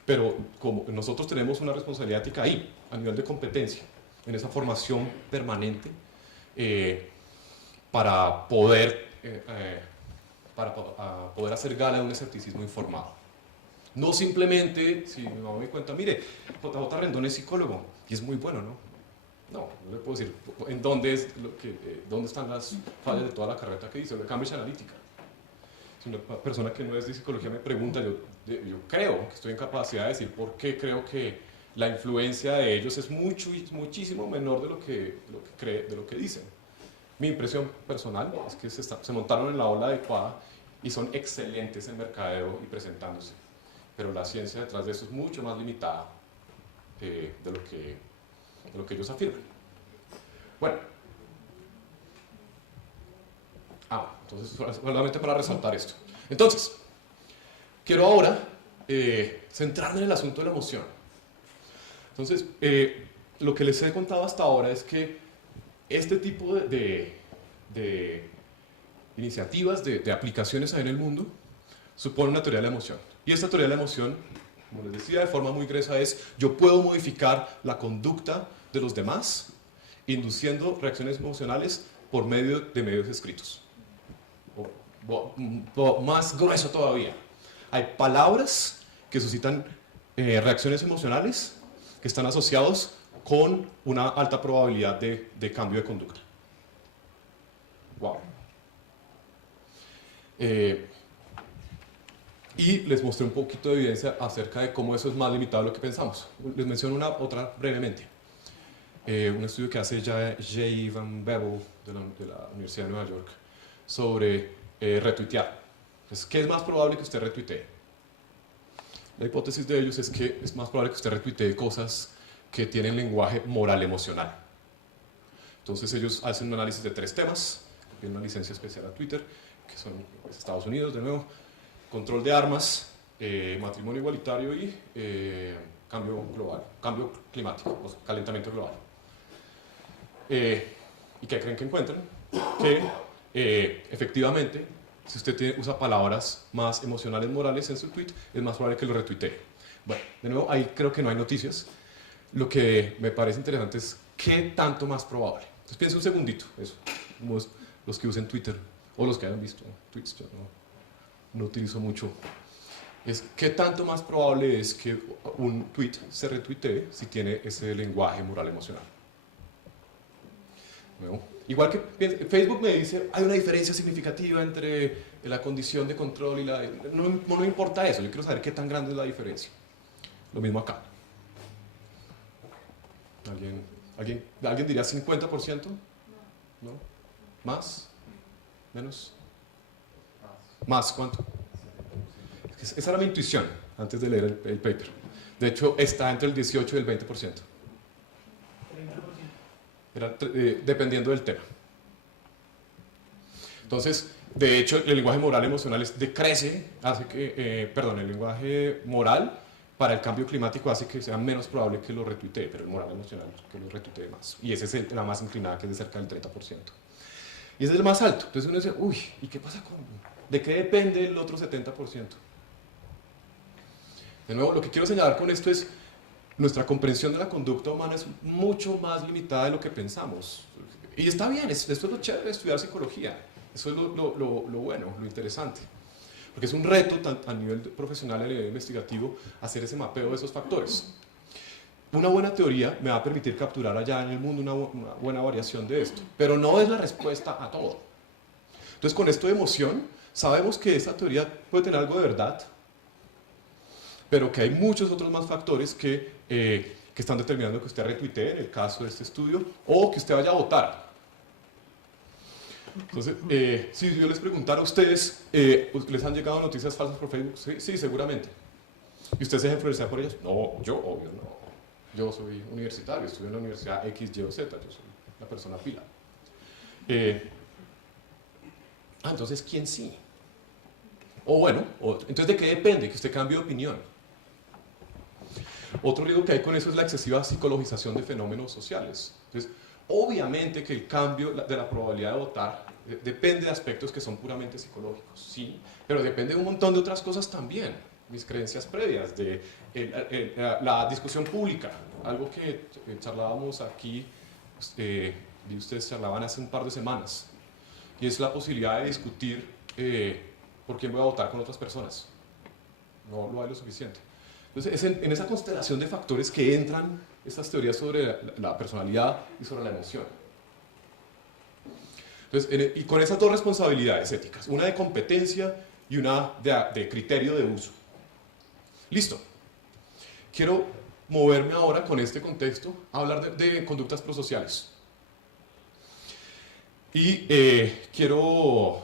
Pero como nosotros tenemos una responsabilidad ética ahí, a nivel de competencia, en esa formación permanente, para poder hacer gala de un escepticismo informado. No simplemente, si me doy cuenta, mire, JJ Rendón es psicólogo y es muy bueno, ¿no? No le puedo decir en dónde están las fallas de toda la carrera que dice, de Cambridge Analytica. Si una persona que no es de psicología me pregunta, yo creo que estoy en capacidad de decir por qué creo que la influencia de ellos es muchísimo menor de lo que dicen. Mi impresión personal es que se montaron en la ola adecuada y son excelentes en mercadeo y presentándose. Pero la ciencia detrás de eso es mucho más limitada de lo que ellos afirman. Bueno. Entonces, solamente para resaltar esto. Entonces, quiero ahora centrarme en el asunto de la emoción. Entonces, lo que les he contado hasta ahora es que este tipo de iniciativas, de aplicaciones en el mundo, supone una teoría de la emoción. Y esta teoría de la emoción, como les decía de forma muy gruesa, es yo puedo modificar la conducta de los demás induciendo reacciones emocionales por medio de medios escritos. Más grueso todavía. Hay palabras que suscitan reacciones emocionales que están asociados con una alta probabilidad de cambio de conducta. Wow. Y les mostré un poquito de evidencia acerca de cómo eso es más limitado de lo que pensamos. Les menciono otra brevemente. Un estudio que hace Jay Van Bevel de la Universidad de Nueva York sobre retuitear. Entonces, ¿qué es más probable que usted retuitee? La hipótesis de ellos es que es más probable que usted retuitee cosas que tienen lenguaje moral emocional. Entonces ellos hacen un análisis de 3 temas, tienen una licencia especial a Twitter, que son Estados Unidos de nuevo, control de armas, matrimonio igualitario y cambio global, cambio climático, o sea, calentamiento global. ¿Y qué creen que encuentran? Que efectivamente, si usted usa palabras más emocionales, morales en su tweet, es más probable que lo retuitee. Bueno, de nuevo, ahí creo que no hay noticias. Lo que me parece interesante es qué tanto más probable. Entonces piensen un segundito, eso, como los que usen Twitter, o los que hayan visto tweets, yo no utilizo mucho. Es qué tanto más probable es que un tweet se retuitee si tiene ese lenguaje moral emocional. ¿No? Igual que Facebook me dice, hay una diferencia significativa entre la condición de control y la... No me importa eso, yo quiero saber qué tan grande es la diferencia. Lo mismo acá. ¿Alguien diría 50%? ¿No? ¿Más? ¿Menos? ¿Más? ¿Cuánto? Esa era mi intuición antes de leer el paper. De hecho, está entre el 18 y el 20%. Dependiendo del tema. Entonces, de hecho, el lenguaje moral emocional decrece, hace que, el lenguaje moral para el cambio climático hace que sea menos probable que lo retuitee, pero el moral emocional que lo retuitee más. Y esa es la más inclinada, que es de cerca del 30%. Y ese es el más alto. Entonces uno dice, uy, ¿y qué pasa con...? ¿De qué depende el otro 70%? De nuevo, lo que quiero señalar con esto es nuestra comprensión de la conducta humana es mucho más limitada de lo que pensamos. Y está bien, esto es lo chévere de estudiar psicología. Eso es lo bueno, lo interesante. Porque es un reto a nivel profesional y a nivel investigativo hacer ese mapeo de esos factores. Una buena teoría me va a permitir capturar allá en el mundo una buena variación de esto, pero no es la respuesta a todo. Entonces, con esto de emoción, sabemos que esta teoría puede tener algo de verdad, pero que hay muchos otros más factores que están determinando que usted retuitee, en el caso de este estudio, o que usted vaya a votar. Entonces, si yo les preguntara a ustedes, ¿les han llegado noticias falsas por Facebook? Sí, seguramente. ¿Y usted se deja influenciar por ellas? No, yo, obvio, no. Yo soy universitario, estudio en la universidad X, Y o Z, yo soy la persona pila. Entonces, ¿quién sí? Entonces, ¿de qué depende que usted cambie de opinión? Otro riesgo que hay con eso es la excesiva psicologización de fenómenos sociales. Entonces, obviamente que el cambio de la probabilidad de votar depende de aspectos que son puramente psicológicos, sí, pero depende de un montón de otras cosas también. Mis creencias previas, de la discusión pública, algo que charlábamos aquí, y ustedes charlaban hace un par de semanas, y es la posibilidad de discutir por quién voy a votar con otras personas. No lo hay lo suficiente. Entonces, es en esa constelación de factores que entran estas teorías sobre la personalidad y sobre la emoción. Entonces, y con esas dos responsabilidades éticas, una de competencia y una de criterio de uso. Listo. Quiero moverme ahora con este contexto a hablar de conductas prosociales. Y quiero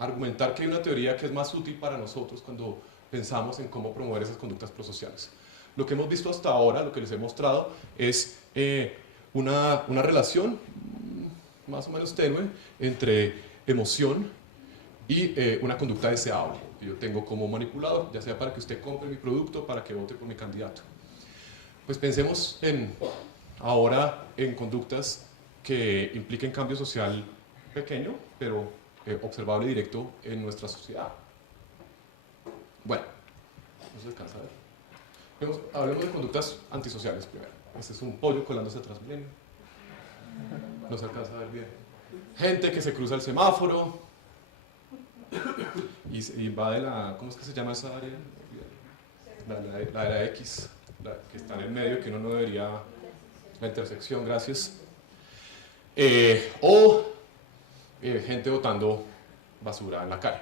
argumentar que hay una teoría que es más útil para nosotros cuando pensamos en cómo promover esas conductas prosociales. Lo que hemos visto hasta ahora, lo que les he mostrado, es una relación más o menos tenue entre emoción y una conducta deseable que yo tengo como manipulador, ya sea para que usted compre mi producto, para que vote por mi candidato. Pues pensemos ahora en conductas que impliquen cambio social pequeño, pero observable y directo en nuestra sociedad. Bueno, no se alcanza a ver. Hablemos de conductas antisociales primero. Este es un pollo colándose atrás, miren. No se alcanza a ver bien. Gente que se cruza el semáforo y invade ¿cómo es que se llama esa área? La área X, la que está en el medio, que uno no debería la intersección, gracias. Gente botando basura en la calle.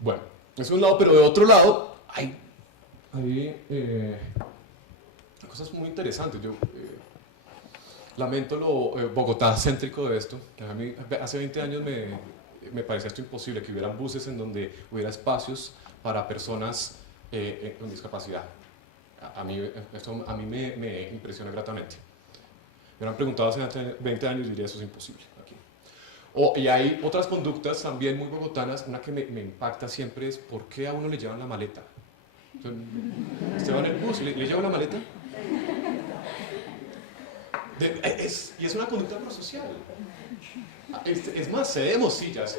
Bueno, eso es un lado, pero de otro lado hay cosas muy interesantes. Yo lamento lo Bogotá-céntrico de esto. A mí, hace 20 años me parecía esto imposible, que hubieran buses en donde hubiera espacios para personas con discapacidad. Esto a mí me impresiona gratamente. Me hubieran preguntado hace 20 años y diría, eso es imposible aquí. Y hay otras conductas también muy bogotanas. Una que me impacta siempre es por qué a uno le llevan la maleta. Usted va en el bus y le lleva una maleta. Y es una conducta prosocial. Es más, cedemos sillas.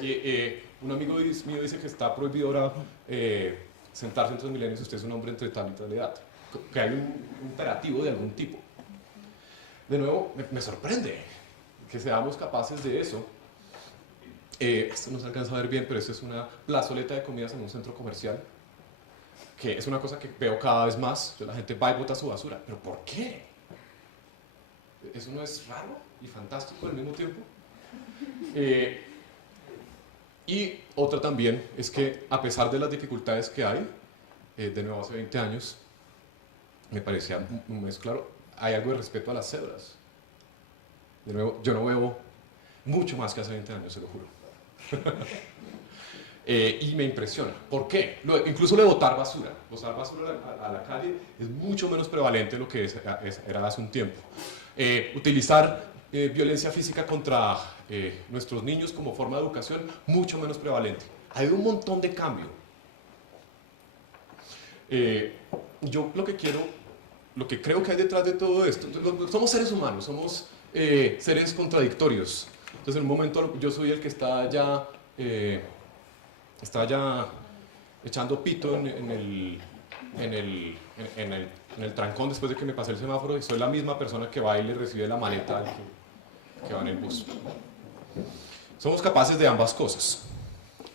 Un amigo mío dice que está prohibido ahora sentarse en Transmilenio si usted es un hombre entre tal y tal edad. Que hay un imperativo de algún tipo. De nuevo, me sorprende que seamos capaces de eso. Esto no se alcanza a ver bien, pero esto es una plazoleta de comidas en un centro comercial, que es una cosa que veo cada vez más. La gente va y bota su basura. ¿Pero por qué? ¿Eso no es raro y fantástico al mismo tiempo? Y otra también es que, a pesar de las dificultades que hay, de nuevo hace 20 años, me parecía muy claro, hay algo de respeto a las cebras. De nuevo, yo no veo mucho más que hace 20 años, se lo juro. Y me impresiona. ¿Por qué? Incluso lo de botar basura a la calle es mucho menos prevalente de lo que era hace un tiempo. Utilizar violencia física contra nuestros niños como forma de educación, mucho menos prevalente. Hay un montón de cambio. Yo lo que creo que hay detrás de todo esto, somos seres humanos, somos seres contradictorios. Entonces en un momento yo soy el que está ya echando pito en el trancón después de que me pasé el semáforo, y soy la misma persona que va y le recibe la maleta al que va en el bus. Somos capaces de ambas cosas.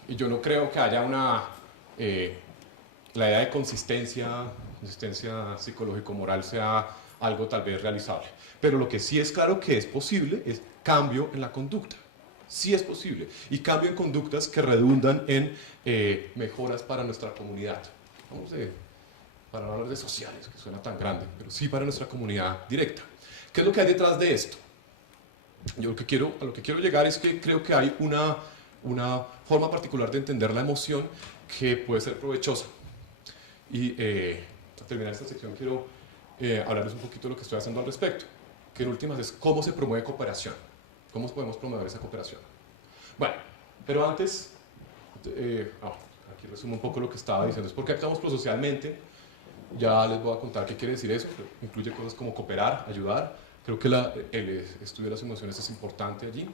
Y yo no creo que haya la idea de consistencia psicológico-moral sea algo tal vez realizable. Pero lo que sí es claro que es posible es cambio en la conducta. Sí es posible. Y cambio en conductas que redundan en mejoras para nuestra comunidad. Para no hablar de sociales, que suena tan grande, pero sí para nuestra comunidad directa. ¿Qué es lo que hay detrás de esto? Yo a lo que quiero llegar es que creo que hay una forma particular de entender la emoción que puede ser provechosa. Y al terminar esta sección quiero hablarles un poquito de lo que estoy haciendo al respecto, que en últimas es cómo se promueve cooperación, cómo podemos promover esa cooperación. Bueno, pero antes, aquí resumo un poco lo que estaba diciendo, es porque actuamos prosocialmente. Ya les voy a contar qué quiere decir eso, incluye cosas como cooperar, ayudar. Creo que el estudio de las emociones es importante allí.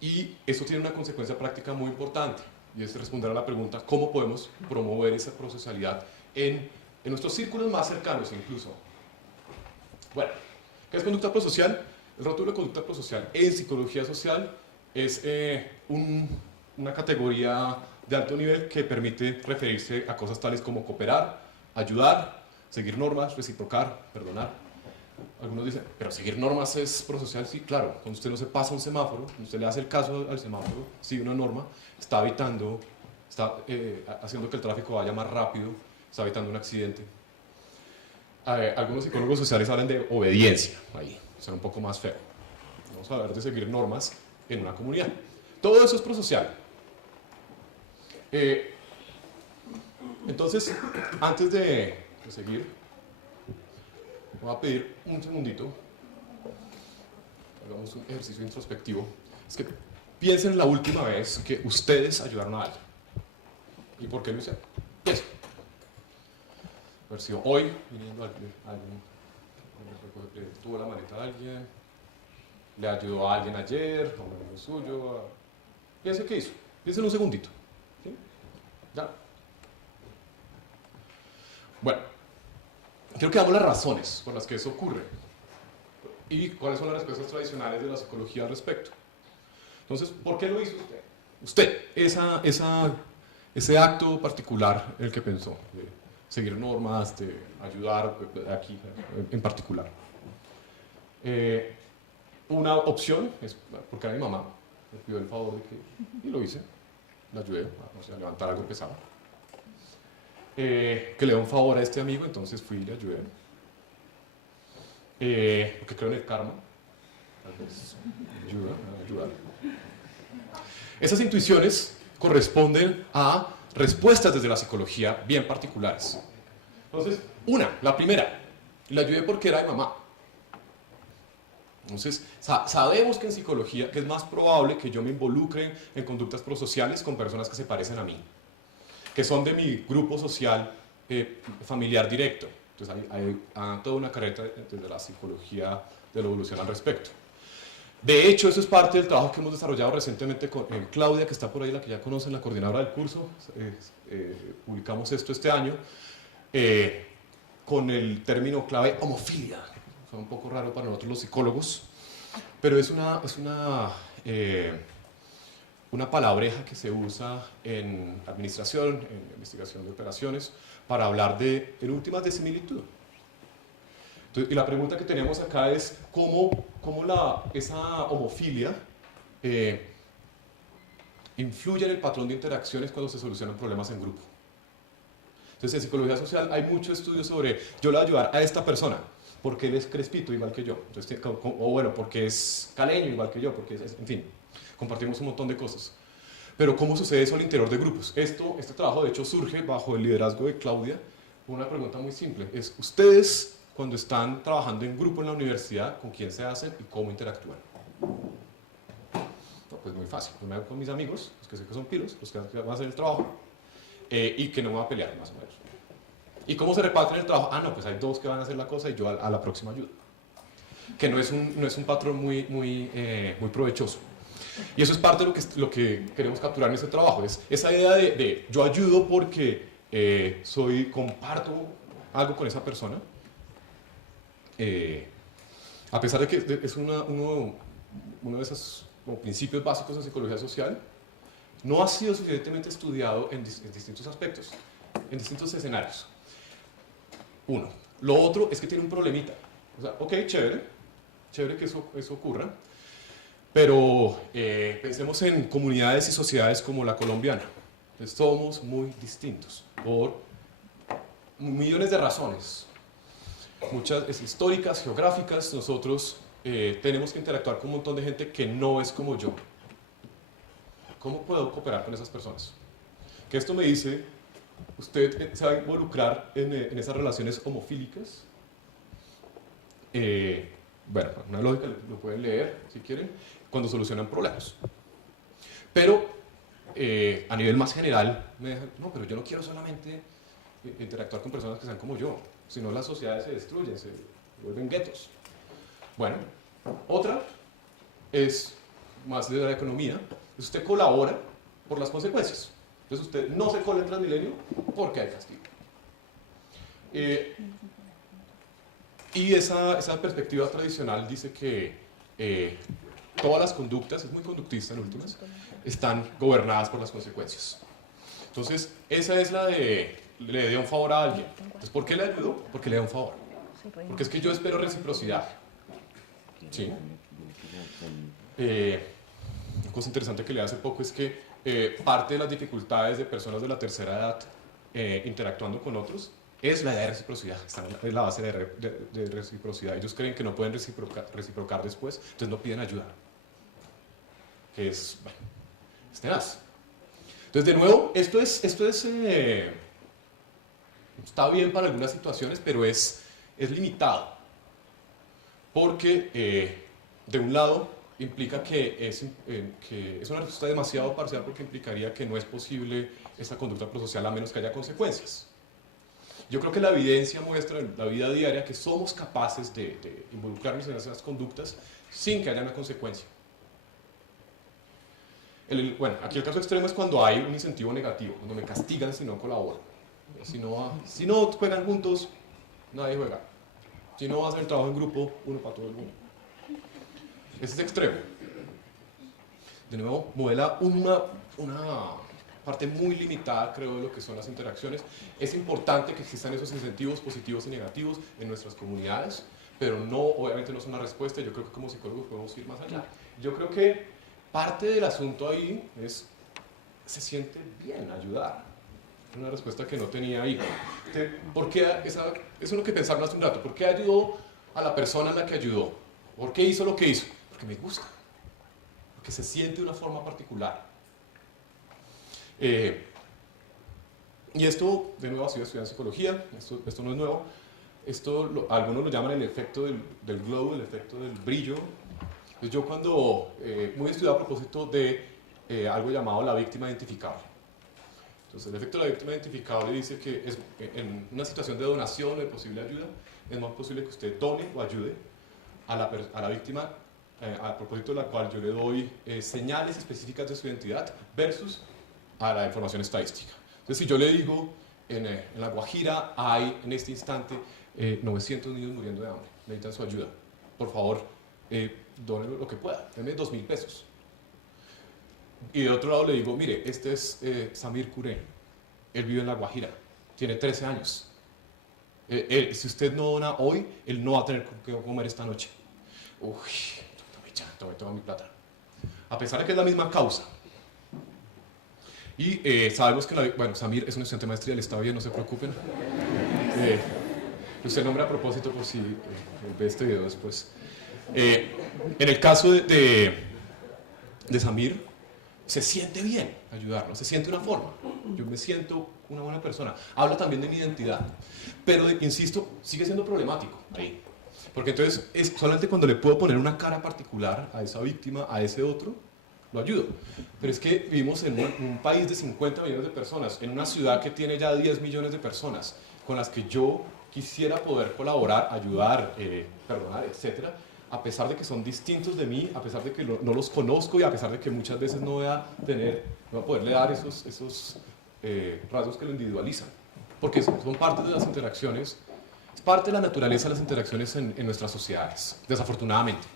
Y eso tiene una consecuencia práctica muy importante, y es responder a la pregunta, ¿cómo podemos promover esa prosocialidad en nuestros círculos más cercanos incluso? Bueno, ¿qué es conducta prosocial? El rótulo de conducta prosocial en psicología social es una categoría de alto nivel que permite referirse a cosas tales como cooperar, ayudar, seguir normas, reciprocar, perdonar. Algunos dicen, pero seguir normas es prosocial. Sí, claro, cuando usted no se pasa un semáforo, cuando usted le hace el caso al semáforo, sigue una norma, está haciendo que el tráfico vaya más rápido, está evitando un accidente. Algunos psicólogos sociales hablan de obediencia, ahí, será un poco más feo. Vamos a hablar de seguir normas en una comunidad. Todo eso es prosocial. Entonces, antes de seguir, voy a pedir un segundito, hagamos un ejercicio introspectivo. Es que piensen en la última vez que ustedes ayudaron a alguien. ¿Y por qué lo hicieron? Piensen. A ver si hoy, viniendo alguien tuvo la maleta de alguien, le ayudó a alguien ayer, a un amigo suyo. Piensen qué hizo. Piensen un segundito. ¿Sí? ¿Ya? Bueno, quiero que veamos las razones por las que eso ocurre y cuáles son las respuestas tradicionales de la psicología al respecto. Entonces, ¿por qué lo hizo usted? Usted, ese acto particular el que pensó, de seguir normas, de ayudar aquí en particular. Una opción es, porque era mi mamá, me pidió el favor de que, y lo hice, la ayudé a levantar algo pesado. Que le dé un favor a este amigo, entonces fui y le ayudé. Porque creo en el karma, tal vez ayudar. Esas intuiciones corresponden a respuestas desde la psicología bien particulares. Entonces, la primera, la ayudé porque era de mamá. Entonces, sabemos que en psicología que es más probable que yo me involucre en conductas prosociales con personas que se parecen a mí, que son de mi grupo social familiar directo. Entonces, hay toda una carrera desde la psicología de la evolución al respecto. De hecho, eso es parte del trabajo que hemos desarrollado recientemente con Claudia, que está por ahí, la que ya conocen, la coordinadora del curso. Publicamos esto este año con el término clave homofilia. Fue un poco raro para nosotros los psicólogos, pero es una palabreja que se usa en administración, en investigación de operaciones, para hablar de, en últimas, de similitud. Entonces, y la pregunta que tenemos acá es cómo esa homofilia influye en el patrón de interacciones cuando se solucionan problemas en grupo. Entonces, en psicología social hay mucho estudio sobre, yo le voy a ayudar a esta persona, porque él es crespito igual que yo, entonces, o bueno, porque es caleño igual que yo, porque en fin, compartimos un montón de cosas. Pero ¿cómo sucede eso al interior de grupos? Este trabajo de hecho surge bajo el liderazgo de Claudia, una pregunta muy simple, es ustedes cuando están trabajando en grupo en la universidad, ¿con quién se hacen y cómo interactúan? No, pues muy fácil, pues me hago con mis amigos, los que sé que son pilos, los que van a hacer el trabajo, y que no me van a pelear más o menos. ¿Y cómo se reparten el trabajo? No, pues hay dos que van a hacer la cosa y yo a la próxima ayudo. Que no es un patrón muy provechoso. Y eso es parte de lo que queremos capturar en este trabajo, es esa idea de yo ayudo porque comparto algo con esa persona, a pesar de que es uno de esos principios básicos de psicología social, no ha sido suficientemente estudiado en distintos aspectos, en distintos escenarios. Lo otro es que tiene un problemita. O sea, ok, chévere que eso ocurra, pero pensemos en comunidades y sociedades como la colombiana. Entonces, somos muy distintos por millones de razones, muchas históricas, geográficas. Nosotros tenemos que interactuar con un montón de gente que no es como yo. ¿Cómo puedo cooperar con esas personas? Que esto me dice, ¿usted se va a involucrar en esas relaciones homofílicas? Bueno, una lógica lo pueden leer si quieren, cuando solucionan problemas. Pero a nivel más general, me dejan, no, pero yo no quiero solamente interactuar con personas que sean como yo, sino las sociedades se destruyen, se vuelven guetos. Bueno, otra es más de la economía, es usted colabora por las consecuencias. Entonces usted no se cola en Transmilenio porque hay castigo. Y esa perspectiva tradicional dice que todas las conductas, es muy conductista en últimas, están gobernadas por las consecuencias. Entonces, esa es la de le dé un favor a alguien. Entonces, ¿por qué le ayudo? Porque le da un favor. Porque es que yo espero reciprocidad. ¿Sí? Una cosa interesante que leí hace poco es que parte de las dificultades de personas de la tercera edad interactuando con otros es la idea de reciprocidad, es la base de reciprocidad. Ellos creen que no pueden reciprocar después, entonces no piden ayuda. Que es, bueno, es tenaz. Entonces, de nuevo, esto está bien para algunas situaciones, pero es limitado. Porque, de un lado, implica que es una respuesta demasiado parcial, porque implicaría que no es posible esta conducta prosocial a menos que haya consecuencias. Yo creo que la evidencia muestra en la vida diaria que somos capaces de involucrarnos en esas conductas sin que haya una consecuencia. Bueno, aquí el caso extremo es cuando hay un incentivo negativo, cuando me castigan si no colaboro. Si no juegan juntos, nadie juega. Si no hacen el trabajo en grupo, uno para todo el mundo. Ese es extremo. De nuevo, modela parte muy limitada, creo, de lo que son las interacciones. Es importante que existan esos incentivos positivos y negativos en nuestras comunidades, pero no, obviamente no es una respuesta. Yo creo que como psicólogos podemos ir más allá. Yo creo que parte del asunto ahí es, se siente bien ayudar. Una respuesta que no tenía ahí. ¿Por qué eso es lo que pensaba hace un rato? ¿Por qué ayudó a la persona a la que ayudó? ¿Por qué hizo lo que hizo? Porque me gusta. Porque se siente de una forma particular. Y esto, de nuevo, ha sido estudiar psicología. Esto no es nuevo. Algunos lo llaman el efecto del glow, el efecto del brillo. Entonces yo cuando muy estudiado a propósito de algo llamado la víctima identificable. Entonces, el efecto de la víctima identificable dice que en una situación de donación o de posible ayuda, es más posible que usted done o ayude a la víctima a propósito de la cual yo le doy señales específicas de su identidad versus a la información estadística. Entonces, si yo le digo, en La Guajira hay en este instante 900 niños muriendo de hambre, necesitan su ayuda, por favor, donen lo que pueda, denme 2.000 pesos. Y de otro lado le digo, mire, este es Samir Curé, él vive en La Guajira, tiene 13 años. Si usted no dona hoy, él no va a tener que comer esta noche. Uy, tome toda mi plata. A pesar de que es la misma causa. Y sabemos que, bueno, Samir es un estudiante de maestría, le está bien, no se preocupen. Usted nombra a propósito por si ve este video después. En el caso de Samir, se siente bien ayudarlo, se siente una forma. Yo me siento una buena persona. Habla también de mi identidad. Pero, insisto, sigue siendo problemático ahí. Porque entonces, es solamente cuando le puedo poner una cara particular a esa víctima, a ese otro, lo ayudo. Pero es que vivimos en un país de 50 millones de personas, en una ciudad que tiene ya 10 millones de personas, con las que yo quisiera poder colaborar, ayudar, perdonar, etcétera, a pesar de que son distintos de mí, a pesar de que no los conozco y a pesar de que muchas veces no voy a poderle dar esos rasgos que lo individualizan. Porque son parte de las interacciones, es parte de la naturaleza de las interacciones en nuestras sociedades, desafortunadamente.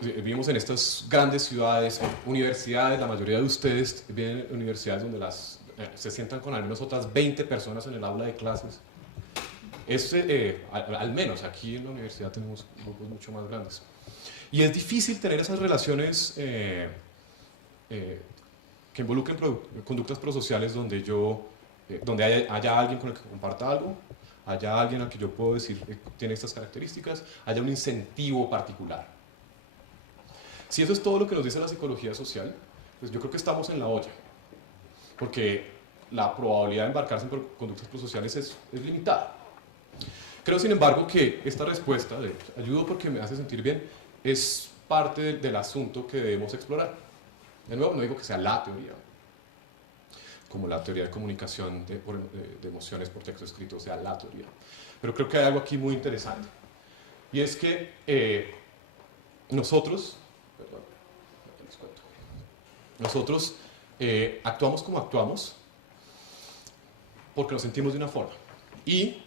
Vivimos en estas grandes ciudades, universidades, la mayoría de ustedes viven en universidades donde se sientan con al menos otras 20 personas en el aula de clases. Al menos aquí en la universidad tenemos grupos mucho más grandes. Y es difícil tener esas relaciones que involucren conductas prosociales donde haya alguien con el que comparta algo, haya alguien al que yo puedo decir tiene estas características, haya un incentivo particular. Si eso es todo lo que nos dice la psicología social, pues yo creo que estamos en la olla, porque la probabilidad de embarcarse en conductas prosociales es limitada. Creo, sin embargo, que esta respuesta de ayudo porque me hace sentir bien es parte del asunto que debemos explorar. De nuevo, no digo que sea la teoría, como la teoría de comunicación de emociones por texto escrito sea la teoría, pero creo que hay algo aquí muy interesante, y es que nosotros actuamos como actuamos porque nos sentimos de una forma, y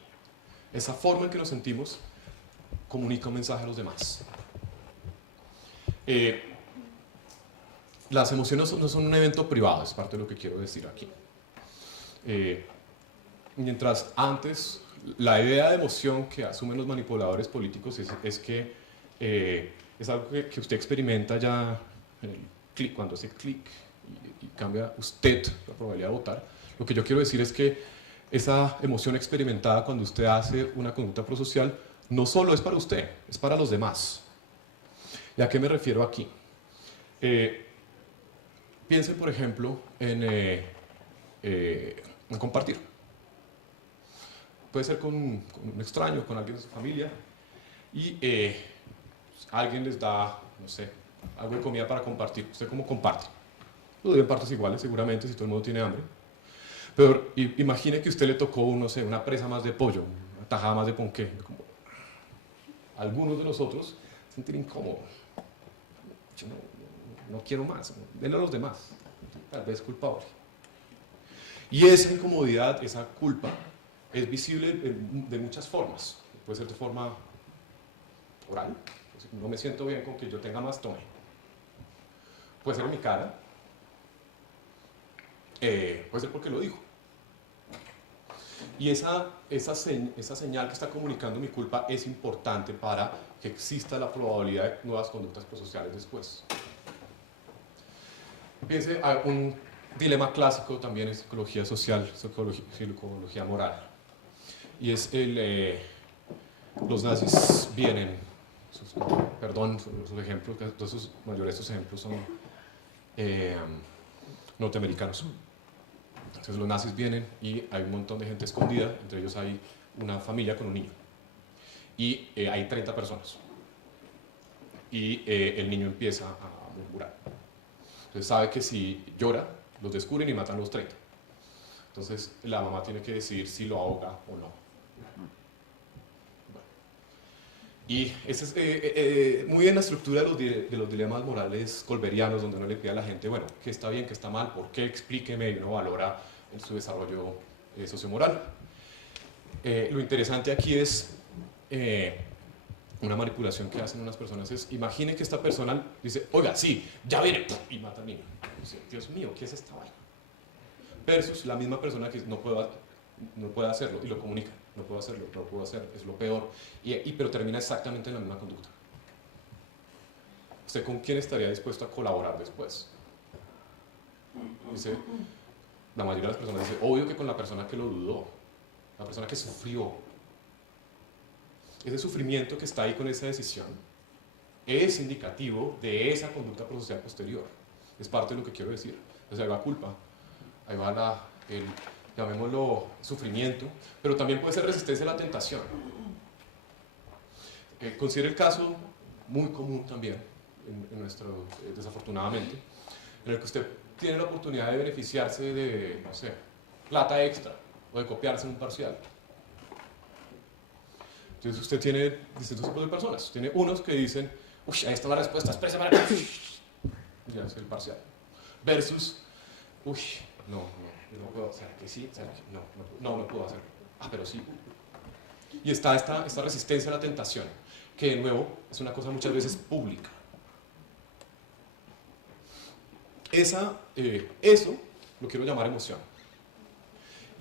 esa forma en que nos sentimos comunica un mensaje a los demás. Las emociones no son un evento privado, es parte de lo que quiero decir aquí. Mientras antes, la idea de emoción que asumen los manipuladores políticos es que es algo que usted experimenta ya en el clic, cuando hace clic y cambia usted la probabilidad de votar. Lo que yo quiero decir es que esa emoción experimentada cuando usted hace una conducta prosocial no solo es para usted, es para los demás. ¿Y a qué me refiero aquí? Piensen, por ejemplo, en compartir. Puede ser con un extraño, con alguien de su familia, y alguien les da, no sé, algo de comida para compartir. ¿Usted cómo comparte? Lo doy en partes iguales, seguramente, si todo el mundo tiene hambre. Pero imagine que a usted le tocó, no sé, una presa más de pollo, una tajada más de ponqué. Algunos de nosotros sentir incómodo. Yo no quiero más, denle a los demás. Tal vez culpable. Y esa incomodidad, esa culpa, es visible de muchas formas. Puede ser de forma oral. No me siento bien con que yo tenga más, tome. Puede ser en mi cara. puede ser porque lo dijo. Y esa señal que está comunicando mi culpa es importante para que exista la probabilidad de nuevas conductas prosociales después. Piense a un dilema clásico también en psicología social, psicología moral. Y es los nazis vienen, sus ejemplos, todos sus mayores ejemplos son norteamericanos. Entonces los nazis vienen y hay un montón de gente escondida, entre ellos hay una familia con un niño. Y hay 30 personas. Y el niño empieza a murmurar. Entonces sabe que si llora, los descubren y matan a los 30. Entonces la mamá tiene que decidir si lo ahoga o no. Bueno. Y ese es muy en la estructura de los dilemas morales colberianos, donde uno le pide a la gente, bueno, qué está bien, qué está mal, por qué, explíqueme, y uno valora su desarrollo sociomoral. Lo interesante aquí es una manipulación que hacen unas personas, es imagine que esta persona dice, oiga, sí, ya viene, y mata al niño. Dice, Dios mío, ¿qué es esta vaina? Versus la misma persona que no puede hacerlo y lo comunica, no puedo hacerlo, no lo puedo hacer, es lo peor, pero termina exactamente en la misma conducta. ¿Usted con quién estaría dispuesto a colaborar después? Dice, la mayoría de las personas dice, obvio que con la persona que lo dudó, la persona que sufrió. Ese sufrimiento que está ahí con esa decisión es indicativo de esa conducta prosocial posterior. Es parte de lo que quiero decir. Entonces ahí va culpa, ahí va el, llamémoslo, sufrimiento, pero también puede ser resistencia a la tentación. Considere el caso muy común también, desafortunadamente, en el que usted tiene la oportunidad de beneficiarse de, no sé, plata extra o de copiarse en un parcial. Entonces usted tiene distintos tipos de personas. Tiene unos que dicen, uy, ahí está la respuesta, exprésame la ya es el parcial. Versus, uy, no puedo hacer, que sí, no puedo hacerlo. Ah, pero sí. Y está esta resistencia a la tentación, que de nuevo es una cosa muchas veces pública. Eso lo quiero llamar emoción.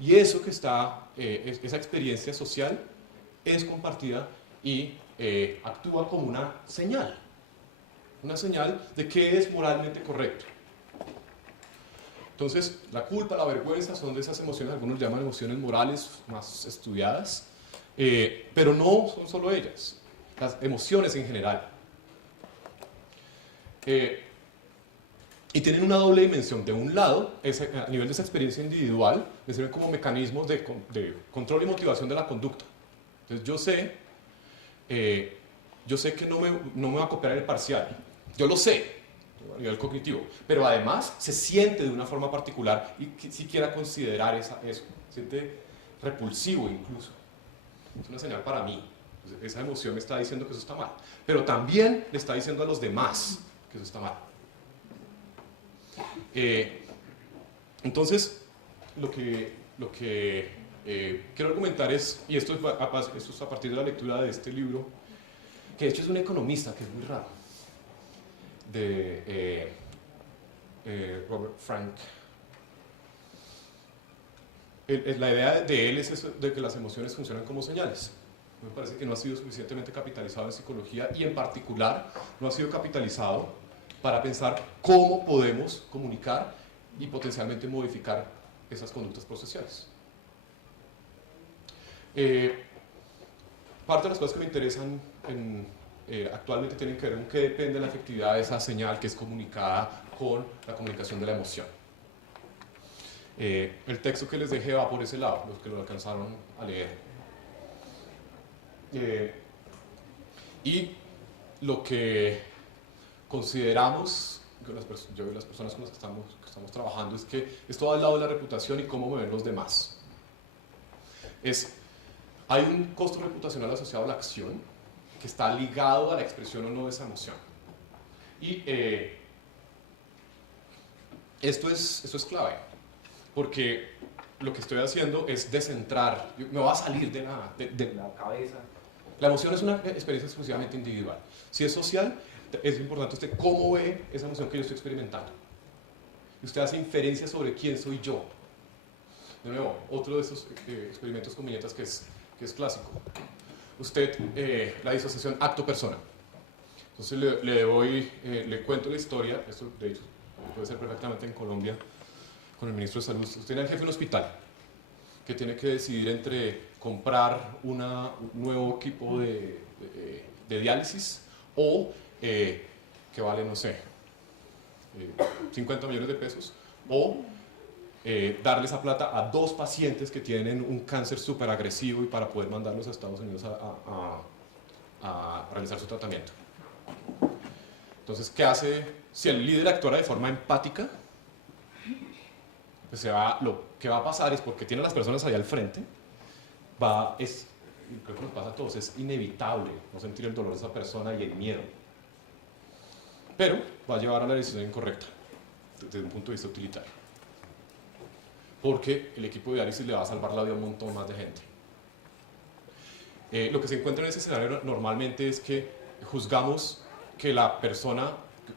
Y eso que está, esa experiencia social es compartida y actúa como una señal de qué es moralmente correcto. Entonces, la culpa, la vergüenza son de esas emociones, algunos llaman emociones morales más estudiadas, pero no son solo ellas, las emociones en general. Y tienen una doble dimensión. De un lado, a nivel de esa experiencia individual, me sirven como mecanismos de control y motivación de la conducta. Entonces yo sé que no me va a copiar el parcial, yo lo sé a nivel cognitivo, pero además se siente de una forma particular y si quiera considerar eso, se siente repulsivo incluso, es una señal para mí. Entonces, esa emoción me está diciendo que eso está mal, pero también le está diciendo a los demás que eso está mal. Entonces lo que quiero argumentar es, y esto es a partir de la lectura de este libro, que de hecho es un economista, que es muy raro, de Robert Frank. La idea de él es eso, de que las emociones funcionan como señales. Me parece que no ha sido suficientemente capitalizado en psicología y en particular no ha sido capitalizado para pensar cómo podemos comunicar y potencialmente modificar esas conductas procesales. Parte de las cosas que me interesan actualmente tienen que ver con qué depende de la efectividad de esa señal que es comunicada con la comunicación de la emoción. El texto que les dejé va por ese lado, los que lo alcanzaron a leer. Y lo que consideramos, yo y las personas con las que estamos trabajando, es que esto va al lado de la reputación y cómo me ven los demás. Hay un costo reputacional asociado a la acción que está ligado a la expresión o no de esa emoción. Y esto es clave, porque lo que estoy haciendo es descentrar, me va a salir de la cabeza. La emoción es una experiencia exclusivamente individual. Si es social, es importante usted cómo ve esa emoción que yo estoy experimentando. y usted hace inferencias sobre quién soy yo. De nuevo, otro de esos experimentos con viñetas que es clásico. Usted, la disociación acto-persona. Entonces le cuento la historia, esto de hecho puede ser perfectamente en Colombia, con el ministro de Salud. Usted tiene al jefe de un hospital que tiene que decidir entre comprar un nuevo equipo de diálisis o que vale, no sé, 50 millones de pesos, o darle esa plata a 2 pacientes que tienen un cáncer súper agresivo y para poder mandarlos a Estados Unidos a realizar su tratamiento. Entonces, ¿qué hace? Si el líder actuara de forma empática, pues lo que va a pasar es, porque tiene a las personas allá al frente, y creo que nos pasa a todos, es inevitable no sentir el dolor de esa persona y el miedo. Pero va a llevar a la decisión incorrecta, desde un punto de vista utilitario. Porque el equipo de diálisis le va a salvar la vida a un montón más de gente. Lo que se encuentra en ese escenario normalmente es que juzgamos que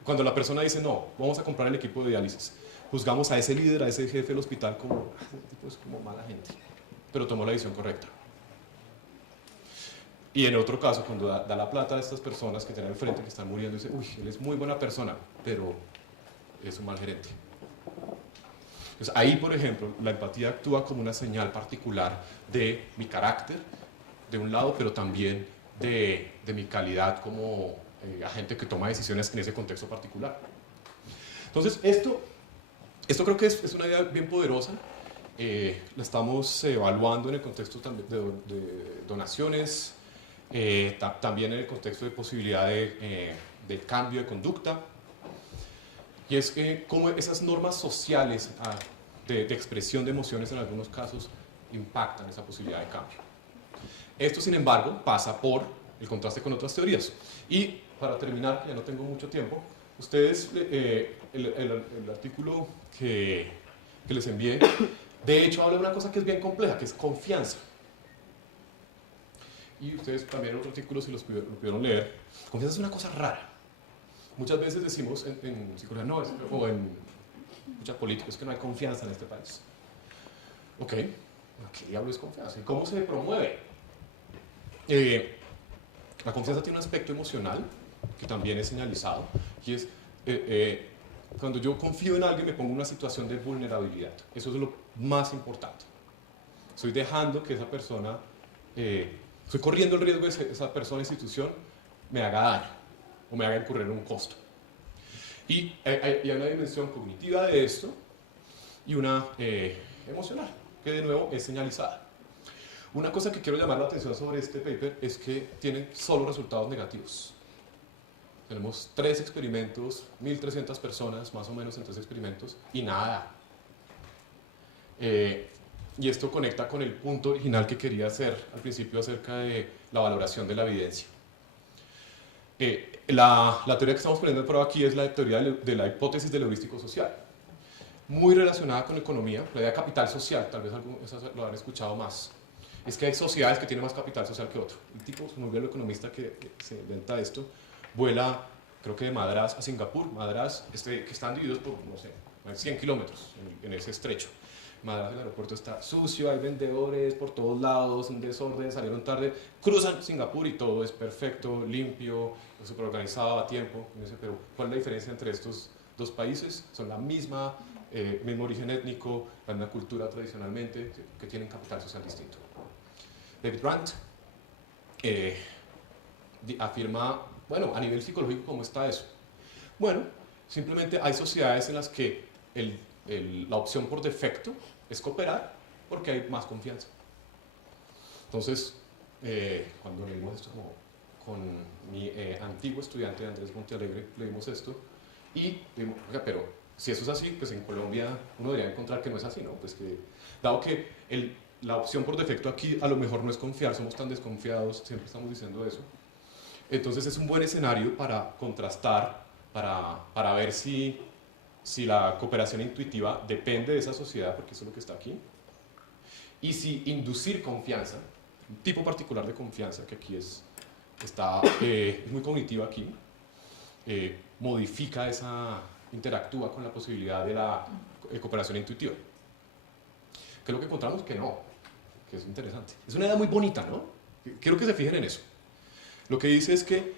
cuando la persona dice no, vamos a comprar el equipo de diálisis, juzgamos a ese líder, a ese jefe del hospital como, este tipo es como mala gente, pero tomó la decisión correcta. Y en otro caso, cuando da la plata a estas personas que tienen al frente, que están muriendo, dice, uy, él es muy buena persona, pero es un mal gerente. Entonces, ahí, por ejemplo, la empatía actúa como una señal particular de mi carácter, de un lado, pero también de mi calidad como agente que toma decisiones en ese contexto particular. Entonces, esto creo que es una idea bien poderosa. La estamos evaluando en el contexto también de donaciones, también en el contexto de posibilidad de cambio de conducta. Y es cómo esas normas sociales de expresión de emociones en algunos casos impactan esa posibilidad de cambio. Esto, sin embargo, pasa por el contraste con otras teorías. Y para terminar, ya no tengo mucho tiempo, ustedes, el artículo que les envié, de hecho habla de una cosa que es bien compleja, que es confianza. Y ustedes también en otro artículo, si lo pudieron leer, confianza es una cosa rara. Muchas veces decimos en psicología, no, o en mucha política, es que no hay confianza en este país. Ok, ¿qué diablo es confianza? ¿Y cómo se promueve? La confianza tiene un aspecto emocional que también es señalizado, y es cuando yo confío en alguien me pongo en una situación de vulnerabilidad. Eso es lo más importante. Estoy dejando que esa persona, estoy corriendo el riesgo de que esa persona, institución, me haga daño o me haga incurrir en un costo. Y hay una dimensión cognitiva de esto y una emocional, que de nuevo es señalizada. Una cosa que quiero llamar la atención sobre este paper es que tiene solo resultados negativos. Tenemos 3 experimentos, 1.300 personas más o menos en 3 experimentos y nada. Y esto conecta con el punto original que quería hacer al principio acerca de la valoración de la evidencia. La teoría que estamos poniendo a prueba aquí es la teoría de la hipótesis del heurístico social, muy relacionada con economía, la idea de capital social, tal vez algunos lo han escuchado más. Es que hay sociedades que tienen más capital social que otro. El tipo, muy bien el economista que se inventa esto, vuela, creo que de Madrás a Singapur, Madrás, que están divididos por, no sé, 100 kilómetros en ese estrecho. Madrás, el aeropuerto está sucio, hay vendedores por todos lados, un desorden, salieron tarde, cruzan Singapur y todo es perfecto, limpio, súper organizado, a tiempo. Pero ¿cuál es la diferencia entre estos 2 países? Son la misma, mismo origen étnico, la misma cultura tradicionalmente, que tienen capital social distinto. David Rand afirma, bueno, a nivel psicológico, ¿cómo está eso? Bueno, simplemente hay sociedades en las que la opción por defecto es cooperar porque hay más confianza. Entonces, cuando leímos esto con mi antiguo estudiante Andrés Montealegre, leímos esto y vimos, pero si eso es así, pues en Colombia uno debería encontrar que no es así, ¿no? Pues que, dado que la opción por defecto aquí a lo mejor no es confiar, somos tan desconfiados, siempre estamos diciendo eso. Entonces es un buen escenario para contrastar, para ver si la cooperación intuitiva depende de esa sociedad, porque eso es lo que está aquí, y si inducir confianza, un tipo particular de confianza, que aquí es muy cognitiva aquí, modifica esa interactúa con la posibilidad de la cooperación intuitiva. ¿Qué es lo que encontramos? Que no, que es interesante. Es una idea muy bonita, ¿no? Quiero que se fijen en eso. Lo que dice es que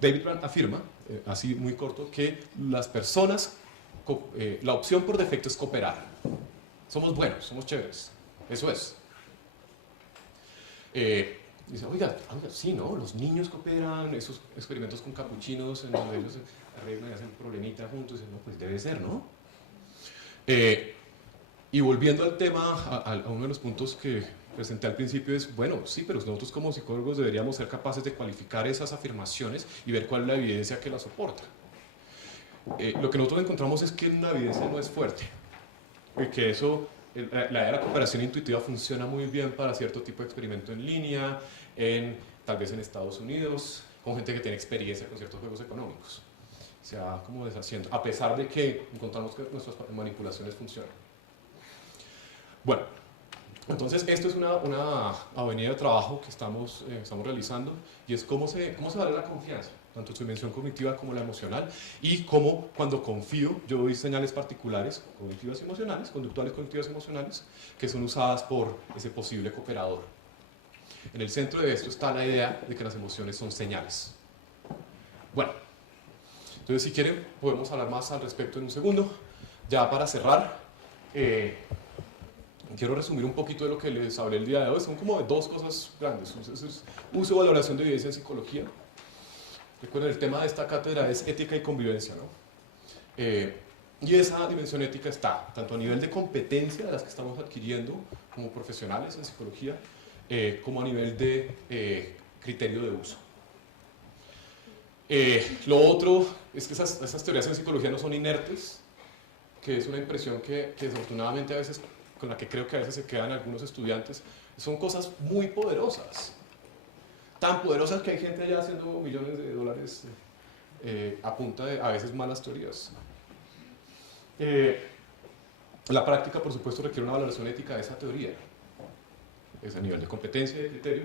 David Brand afirma, así muy corto, que las personas, la opción por defecto es cooperar. Somos buenos, somos chéveres. Eso es. Dice, oiga, sí, ¿no? Los niños cooperan, esos experimentos con capuchinos en donde ellos arreglan y hacen problemita juntos. No, pues debe ser, ¿no? Y volviendo al tema, a uno de los puntos que presenté al principio es, bueno, sí, pero nosotros como psicólogos deberíamos ser capaces de cualificar esas afirmaciones y ver cuál es la evidencia que las soporta. Lo que nosotros encontramos es que la evidencia no es fuerte, que eso, la idea de la cooperación intuitiva funciona muy bien para cierto tipo de experimento en línea, tal vez en Estados Unidos, con gente que tiene experiencia con ciertos juegos económicos. Se va como deshaciendo, a pesar de que encontramos que nuestras manipulaciones funcionan. Bueno, entonces esto es una avenida de trabajo que estamos realizando, y es cómo se vale la confianza, tanto en su dimensión cognitiva como la emocional, y cómo cuando confío yo doy señales particulares, cognitivas y emocionales, conductuales, cognitivas y emocionales, que son usadas por ese posible cooperador. En el centro de esto está la idea de que las emociones son señales. Bueno, entonces si quieren podemos hablar más al respecto en un segundo. Ya para cerrar, quiero resumir un poquito de lo que les hablé el día de hoy. Son como de dos cosas grandes. Es uso y valoración de evidencia en psicología. Recuerden, el tema de esta cátedra es ética y convivencia, ¿no? Y esa dimensión ética está tanto a nivel de competencia de las que estamos adquiriendo como profesionales en psicología, como a nivel de criterio de uso. Lo otro es que esas teorías en psicología no son inertes, que es una impresión que desafortunadamente a veces, con la que creo que a veces se quedan algunos estudiantes. Son cosas muy poderosas, tan poderosas que hay gente allá haciendo millones de dólares a punta de a veces malas teorías. La práctica, por supuesto, requiere una valoración ética de esa teoría, es a nivel de competencia y de criterio.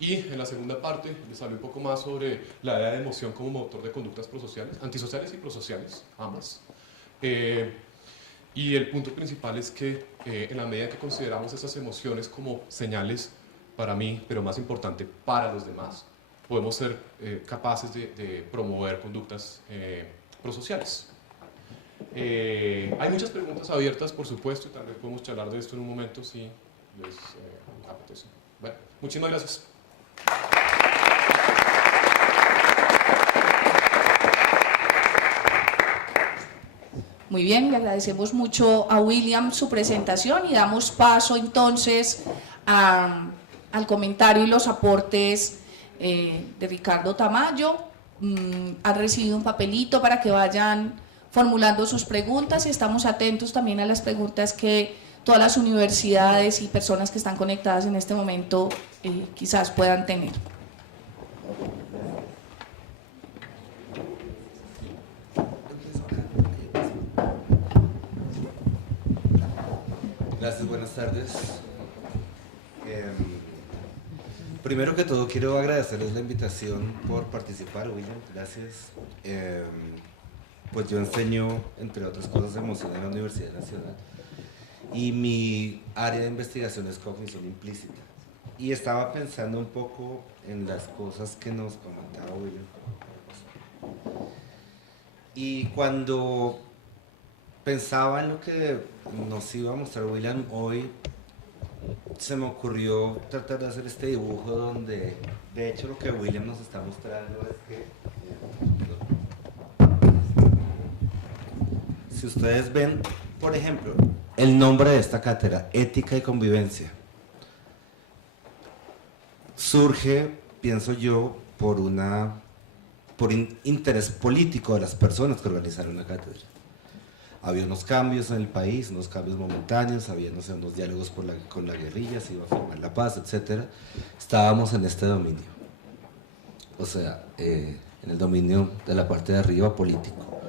Y en la segunda parte les hablé un poco más sobre la idea de emoción como motor de conductas prosociales, antisociales y prosociales, ambas. Y el punto principal es que en la medida que consideramos esas emociones como señales para mí, pero más importante para los demás, podemos ser capaces de promover conductas prosociales. Hay muchas preguntas abiertas, por supuesto, y tal vez podemos charlar de esto en un momento si les apetece. Bueno, muchísimas gracias. Muy bien, le agradecemos mucho a William su presentación y damos paso entonces al comentario y los aportes de Ricardo Tamayo. Han recibido un papelito para que vayan formulando sus preguntas y estamos atentos también a las preguntas que todas las universidades y personas que están conectadas en este momento quizás puedan tener. Gracias, buenas tardes. Primero que todo quiero agradecerles la invitación por participar, William, gracias. Pues yo enseño, entre otras cosas, emoción en la Universidad Nacional y mi área de investigación es cognición implícita. Y estaba pensando un poco en las cosas que nos comentaba William. Y cuando pensaba en lo que nos iba a mostrar William hoy, se me ocurrió tratar de hacer este dibujo donde, de hecho, lo que William nos está mostrando es que, si ustedes ven, por ejemplo, el nombre de esta cátedra, Ética y Convivencia, surge, pienso yo, por interés político de las personas que organizaron la cátedra. Había unos cambios en el país, unos cambios momentáneos, había, no sé, unos diálogos con la guerrilla, se iba a firmar la paz, etc. Estábamos en este dominio, o sea, en el dominio de la parte de arriba político.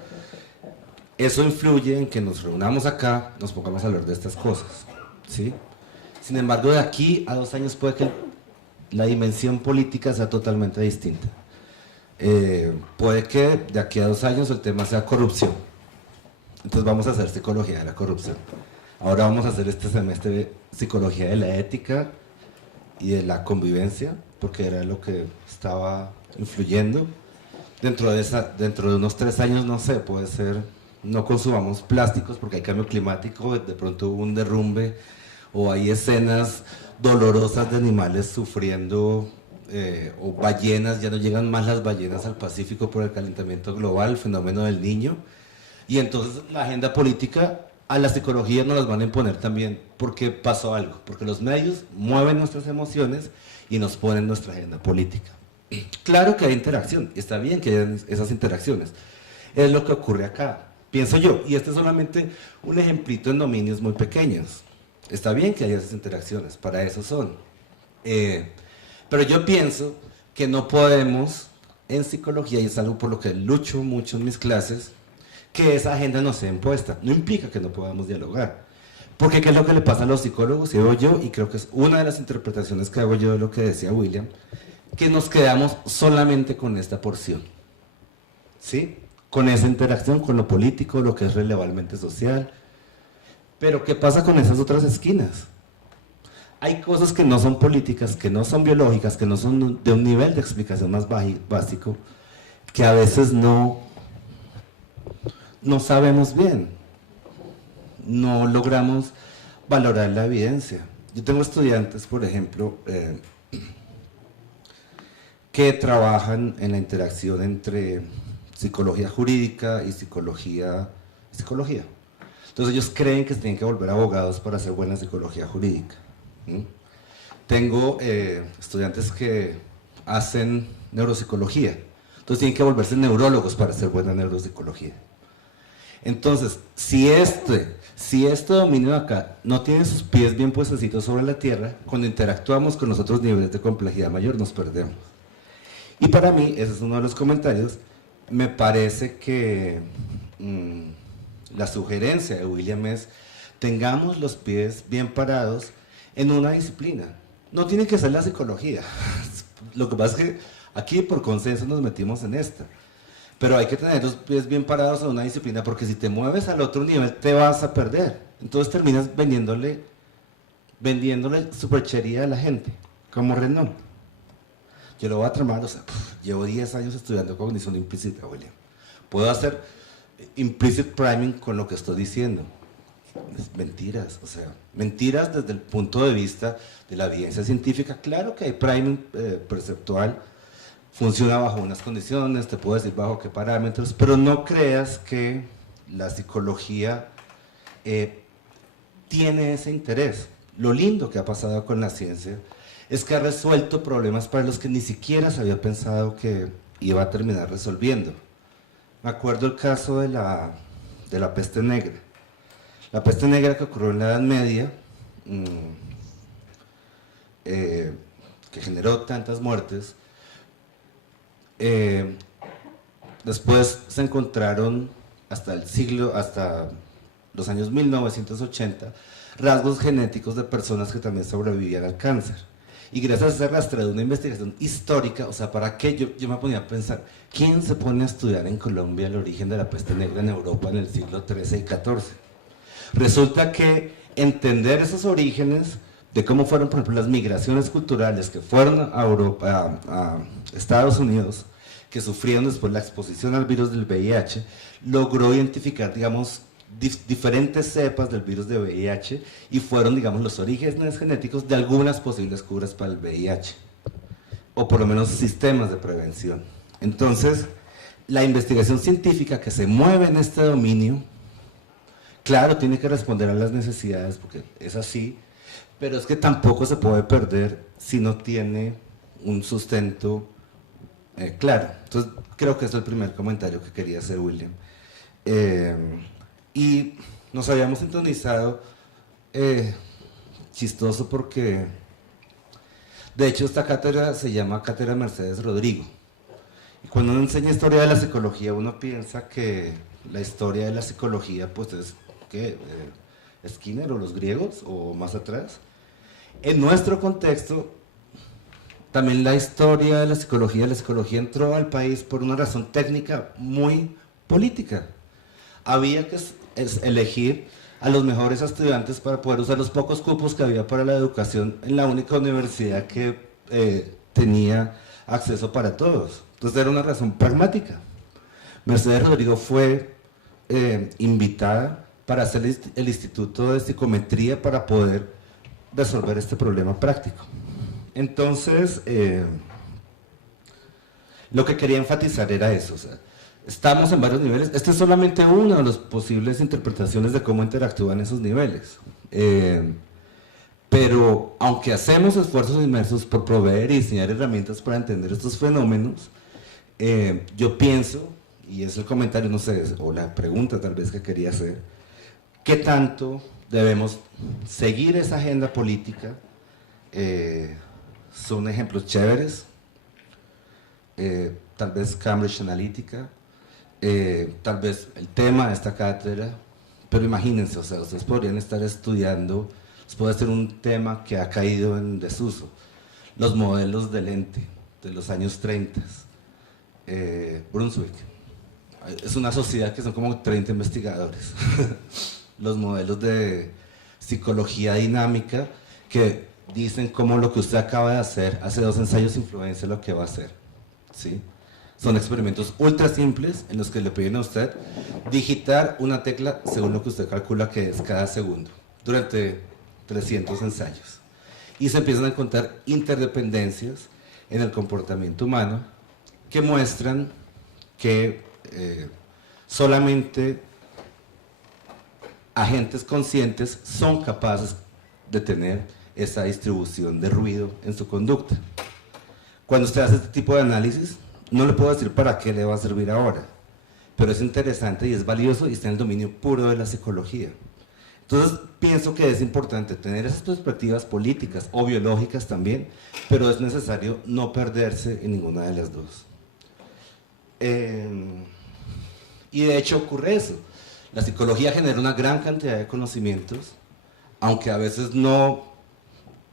Eso influye en que nos reunamos acá, nos pongamos a hablar de estas cosas, ¿sí? Sin embargo, de aquí a 2 años puede que la dimensión política sea totalmente distinta. Puede que de aquí a 2 años el tema sea corrupción, Entonces vamos a hacer psicología de la corrupción. Ahora vamos a hacer este semestre psicología de la ética y de la convivencia, porque era lo que estaba influyendo. Dentro de unos 3 años, no sé, puede ser, no consumamos plásticos porque hay cambio climático, de pronto hubo un derrumbe, o hay escenas dolorosas de animales sufriendo, o ballenas, ya no llegan más las ballenas al Pacífico por el calentamiento global, el fenómeno del Niño, y entonces la agenda política a la psicología nos las van a imponer también, porque pasó algo, porque los medios mueven nuestras emociones y nos ponen nuestra agenda política. Claro que hay interacción, está bien que haya esas interacciones, es lo que ocurre acá, pienso yo, y este es solamente un ejemplito en dominios muy pequeños. Está bien que haya esas interacciones, para eso son. Pero yo pienso que no podemos, en psicología, y es algo por lo que lucho mucho en mis clases, que esa agenda no sea impuesta. No implica que no podamos dialogar. Porque ¿qué es lo que le pasa a los psicólogos? Y hago yo, y creo que es una de las interpretaciones que hago yo de lo que decía William, que nos quedamos solamente con esta porción, ¿sí? Con esa interacción con lo político, lo que es relevante social. Pero ¿qué pasa con esas otras esquinas? Hay cosas que no son políticas, que no son biológicas, que no son de un nivel de explicación más básico, que a veces no sabemos bien, no logramos valorar la evidencia. Yo tengo estudiantes, por ejemplo, que trabajan en la interacción entre psicología jurídica y psicología. Entonces ellos creen que se tienen que volver abogados para hacer buena psicología jurídica. Tengo estudiantes que hacen neuropsicología, entonces tienen que volverse neurólogos para hacer buena neuropsicología. Entonces, si este dominio de acá no tiene sus pies bien puestecitos sobre la tierra, cuando interactuamos con los otros niveles de complejidad mayor nos perdemos. Y para mí, ese es uno de los comentarios, me parece que la sugerencia de William es: tengamos los pies bien parados en una disciplina. No tiene que ser la psicología. Lo que pasa es que aquí por consenso nos metimos en esta. Pero hay que tener los pies bien parados en una disciplina, porque si te mueves al otro nivel te vas a perder. Entonces terminas vendiéndole superchería a la gente, como Renault. Yo lo voy a tramar, o sea, llevo 10 años estudiando cognición implícita, William. Puedo hacer implicit priming con lo que estoy diciendo. Mentiras, o sea, mentiras desde el punto de vista de la evidencia científica. Claro que hay priming perceptual, funciona bajo unas condiciones, te puedo decir bajo qué parámetros, pero no creas que la psicología tiene ese interés. Lo lindo que ha pasado con la ciencia es que ha resuelto problemas para los que ni siquiera se había pensado que iba a terminar resolviendo. Me acuerdo el caso de la peste negra. La peste negra que ocurrió en la Edad Media, que generó tantas muertes, después se encontraron hasta los años 1980 rasgos genéticos de personas que también sobrevivían al cáncer. Y gracias a ese rastreo de una investigación histórica, o sea, ¿para qué? Yo me ponía a pensar, ¿quién se pone a estudiar en Colombia el origen de la peste negra en Europa en el siglo XIII y XIV? Resulta que entender esos orígenes de cómo fueron, por ejemplo, las migraciones culturales que fueron a Europa, a Estados Unidos, que sufrieron después la exposición al virus del VIH, logró identificar, digamos, diferentes cepas del virus de VIH y fueron, digamos, los orígenes genéticos de algunas posibles curas para el VIH, o por lo menos sistemas de prevención. Entonces, la investigación científica que se mueve en este dominio, claro, tiene que responder a las necesidades, porque es así, pero es que tampoco se puede perder si no tiene un sustento claro. Entonces, creo que es el primer comentario que quería hacer, William. Y nos habíamos sintonizado, chistoso porque, de hecho, esta cátedra se llama Cátedra Mercedes Rodrigo. Y cuando uno enseña historia de la psicología, uno piensa que la historia de la psicología, pues es que Skinner o los griegos o más atrás. En nuestro contexto, también la historia de la psicología entró al país por una razón técnica muy política. Había que es elegir a los mejores estudiantes para poder usar los pocos cupos que había para la educación en la única universidad que tenía acceso para todos. Entonces era una razón pragmática. Mercedes Rodrigo fue invitada para hacer el Instituto de Psicometría para poder resolver este problema práctico. Entonces, lo que quería enfatizar era eso, o sea, estamos en varios niveles. Este es solamente una de las posibles interpretaciones de cómo interactúan esos niveles. Pero aunque hacemos esfuerzos inmersos por proveer y diseñar herramientas para entender estos fenómenos, yo pienso, y es el comentario, no sé, o la pregunta tal vez que quería hacer, ¿qué tanto debemos seguir esa agenda política? Son ejemplos chéveres, tal vez Cambridge Analytica, tal vez el tema de esta cátedra, pero imagínense, o sea, ustedes podrían estar estudiando, puede ser un tema que ha caído en desuso, los modelos de lente de los años 30, Brunswick, es una sociedad que son como 30 investigadores, los modelos de psicología dinámica que dicen cómo lo que usted acaba de hacer hace 2 ensayos influencia lo que va a hacer, ¿sí? Son experimentos ultra simples en los que le piden a usted digitar una tecla según lo que usted calcula que es cada segundo, durante 300 ensayos. Y se empiezan a encontrar interdependencias en el comportamiento humano que muestran que solamente agentes conscientes son capaces de tener esa distribución de ruido en su conducta. Cuando usted hace este tipo de análisis, no le puedo decir para qué le va a servir ahora, pero es interesante y es valioso y está en el dominio puro de la psicología. Entonces pienso que es importante tener esas perspectivas políticas o biológicas también, pero es necesario no perderse en ninguna de las dos. Y de hecho ocurre eso. La psicología genera una gran cantidad de conocimientos, aunque a veces no,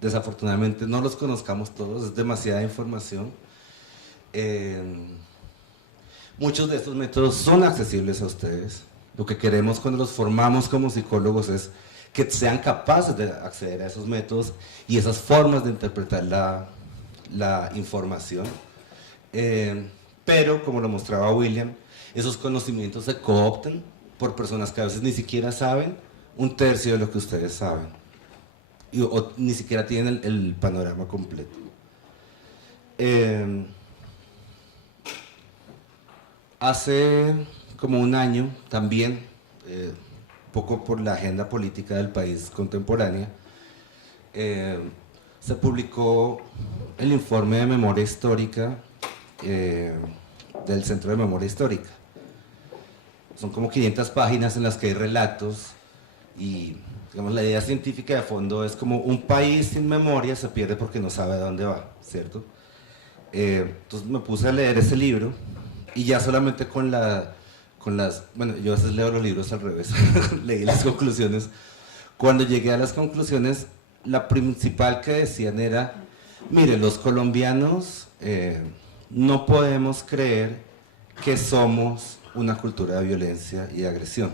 desafortunadamente no los conozcamos todos, es demasiada información. Muchos de estos métodos son accesibles a ustedes. Lo que queremos cuando los formamos como psicólogos es que sean capaces de acceder a esos métodos y esas formas de interpretar la información. Pero, como lo mostraba William, esos conocimientos se cooptan por personas que a veces ni siquiera saben 1/3 de lo que ustedes saben, o ni siquiera tienen el panorama completo. Hace como un año también, poco por la agenda política del país contemporánea, se publicó el informe de memoria histórica del Centro de Memoria Histórica. Son como 500 páginas en las que hay relatos y, digamos, la idea científica de fondo es como un país sin memoria se pierde porque no sabe a dónde va, ¿cierto? Entonces me puse a leer ese libro y ya solamente con las, bueno, yo a veces leo los libros al revés, leí las conclusiones. Cuando llegué a las conclusiones, la principal que decían era, mire, los colombianos no podemos creer que somos una cultura de violencia y de agresión.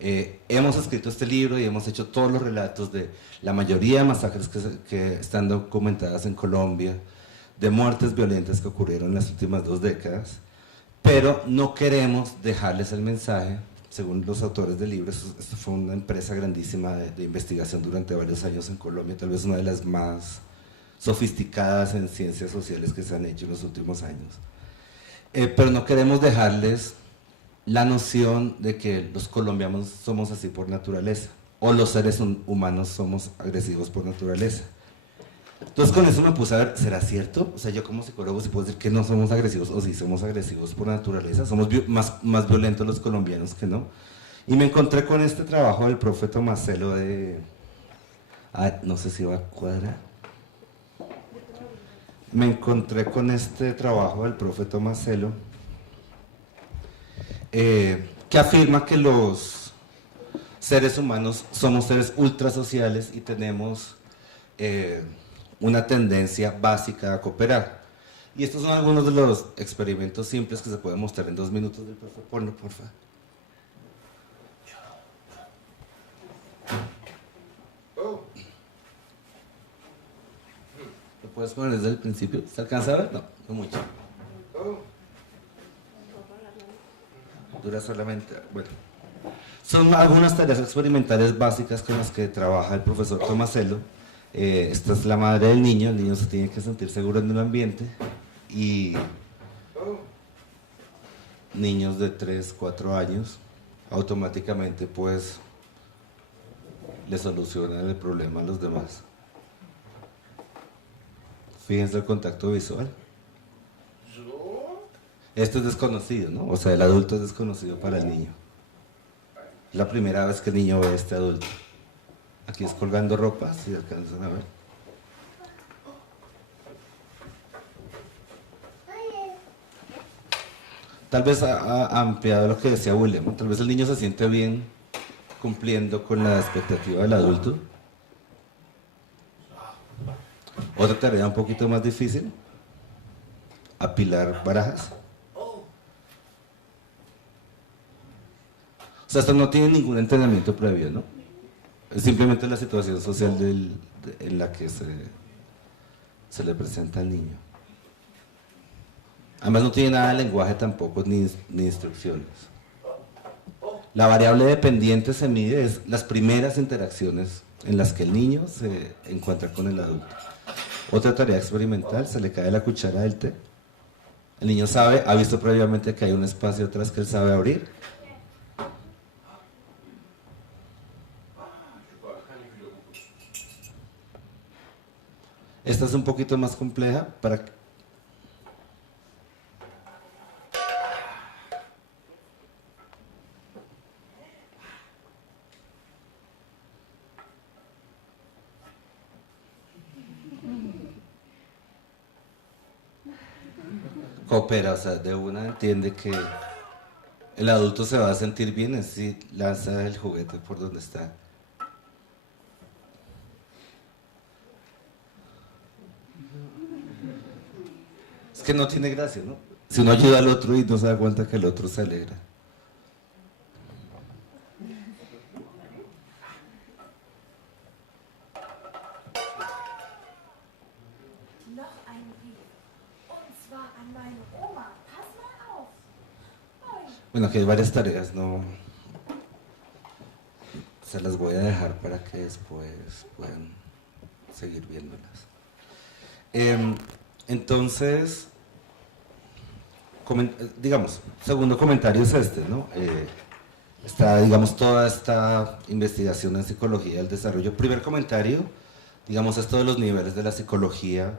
Hemos escrito este libro y hemos hecho todos los relatos de la mayoría de masacres que están documentadas en Colombia, de muertes violentas que ocurrieron en las últimas 2 décadas, pero no queremos dejarles el mensaje, según los autores del libro. Esto fue una empresa grandísima de investigación durante varios años en Colombia, tal vez una de las más sofisticadas en ciencias sociales que se han hecho en los últimos años. Pero no queremos dejarles la noción de que los colombianos somos así por naturaleza, o los seres humanos somos agresivos por naturaleza. Entonces con eso me puse a ver, ¿será cierto? O sea, yo como psicólogo sí puedo decir que no somos agresivos, o sí somos agresivos por naturaleza, somos más violentos los colombianos que no. Y me encontré con este trabajo del profe Tomaselo de... no sé si va a cuadrar. Me encontré con este trabajo del profe Tomaselo, que afirma que los seres humanos somos seres ultrasociales y tenemos una tendencia básica a cooperar. Y estos son algunos de los experimentos simples que se pueden mostrar en 2 minutos. Ponlo, por favor. puedes poner desde el principio. ¿Se alcanza a ver? No, no mucho. Dura solamente, bueno. Son algunas tareas experimentales básicas con las que trabaja el profesor Tomasello. Esta es la madre del niño, el niño se tiene que sentir seguro en el ambiente y niños de 3, 4 años automáticamente pues le solucionan el problema a los demás. Fíjense el contacto visual. Esto es desconocido, ¿no? O sea, el adulto es desconocido para el niño. Es la primera vez que el niño ve a este adulto. Aquí es colgando ropa, si alcanzan a ver. Tal vez ha ampliado lo que decía William, ¿no? Tal vez el niño se siente bien cumpliendo con la expectativa del adulto. Otra tarea un poquito más difícil, apilar barajas. O sea, esto no tiene ningún entrenamiento previo, ¿no? Es simplemente la situación social en la que se le presenta al niño. Además no tiene nada de lenguaje tampoco, ni instrucciones. La variable dependiente se mide es las primeras interacciones en las que el niño se encuentra con el adulto. Otra tarea experimental, se le cae la cuchara del té. El niño sabe, ha visto previamente que hay un espacio atrás que él sabe abrir. Esta es un poquito más compleja para que coopera, o sea, de una entiende que el adulto se va a sentir bien si lanza el juguete por donde está. Es que no tiene gracia, ¿no? Si uno ayuda al otro y no se da cuenta que el otro se alegra. Bueno, aquí hay varias tareas, no se las voy a dejar para que después puedan seguir viéndolas. Entonces, digamos, segundo comentario es este, ¿no? Está, digamos, toda esta investigación en psicología del desarrollo. Primer comentario, digamos, esto de los niveles de la psicología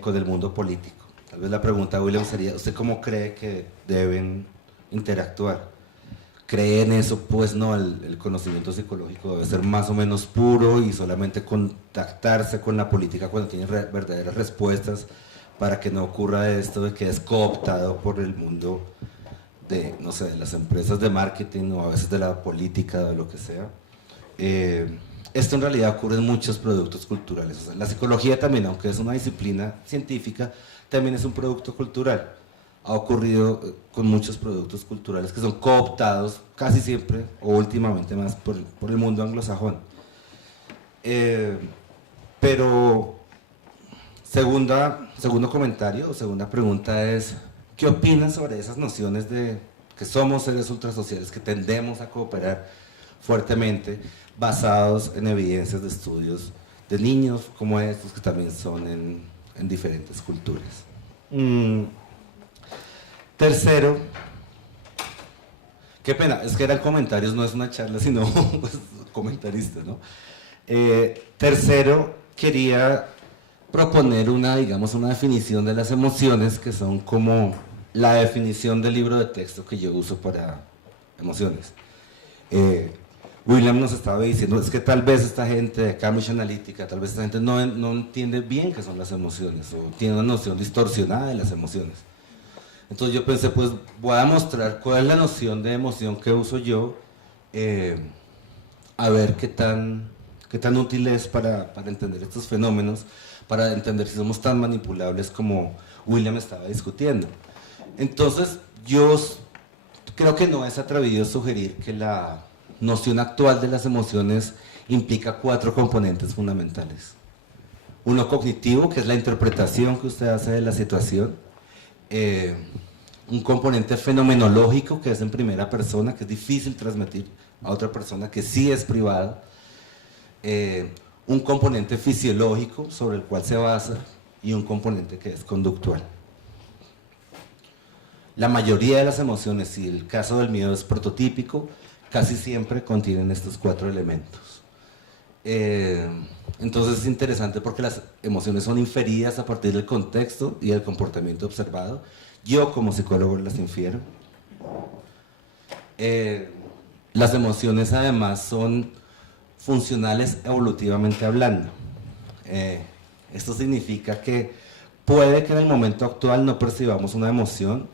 con el mundo político. Tal vez la pregunta, William, sería, ¿usted cómo cree que deben interactuar? ¿Cree en eso? Pues no, el conocimiento psicológico debe ser más o menos puro y solamente contactarse con la política cuando tiene verdaderas respuestas para que no ocurra esto de que es cooptado por el mundo de, no sé, de las empresas de marketing o a veces de la política o de lo que sea. Esto en realidad ocurre en muchos productos culturales. O sea, la psicología también, aunque es una disciplina científica, también es un producto cultural. Ha ocurrido con muchos productos culturales que son cooptados casi siempre o últimamente más por el mundo anglosajón. Pero segundo comentario o segunda pregunta es, ¿qué opinan sobre esas nociones de que somos seres ultrasociales, que tendemos a cooperar fuertemente, basados en evidencias de estudios de niños como estos que también son en diferentes culturas? Tercero, qué pena, es que era el comentarios, no es una charla, sino pues, comentarista, ¿no? Tercero, quería proponer una definición de las emociones que son como la definición del libro de texto que yo uso para emociones. William nos estaba diciendo, es que tal vez esta gente de Cambridge Analytica, tal vez esta gente no entiende bien qué son las emociones o tiene una noción distorsionada de las emociones. Entonces yo pensé, pues voy a mostrar cuál es la noción de emoción que uso yo, a ver qué tan útil es para entender estos fenómenos, para entender si somos tan manipulables como William estaba discutiendo. Entonces yo creo que no es atrevido sugerir que la noción actual de las emociones implica 4 componentes fundamentales. uno cognitivo, que es la interpretación que usted hace de la situación, un componente fenomenológico, que es en primera persona, que es difícil transmitir a otra persona, que sí es privado, un componente fisiológico sobre el cual se basa y un componente que es conductual. La mayoría de las emociones, si el caso del miedo es prototípico, casi siempre contienen estos 4 elementos. Entonces es interesante porque las emociones son inferidas a partir del contexto y del comportamiento observado. Yo como psicólogo las infiero. Las emociones además son funcionales evolutivamente hablando. Esto significa que puede que en el momento actual no percibamos una emoción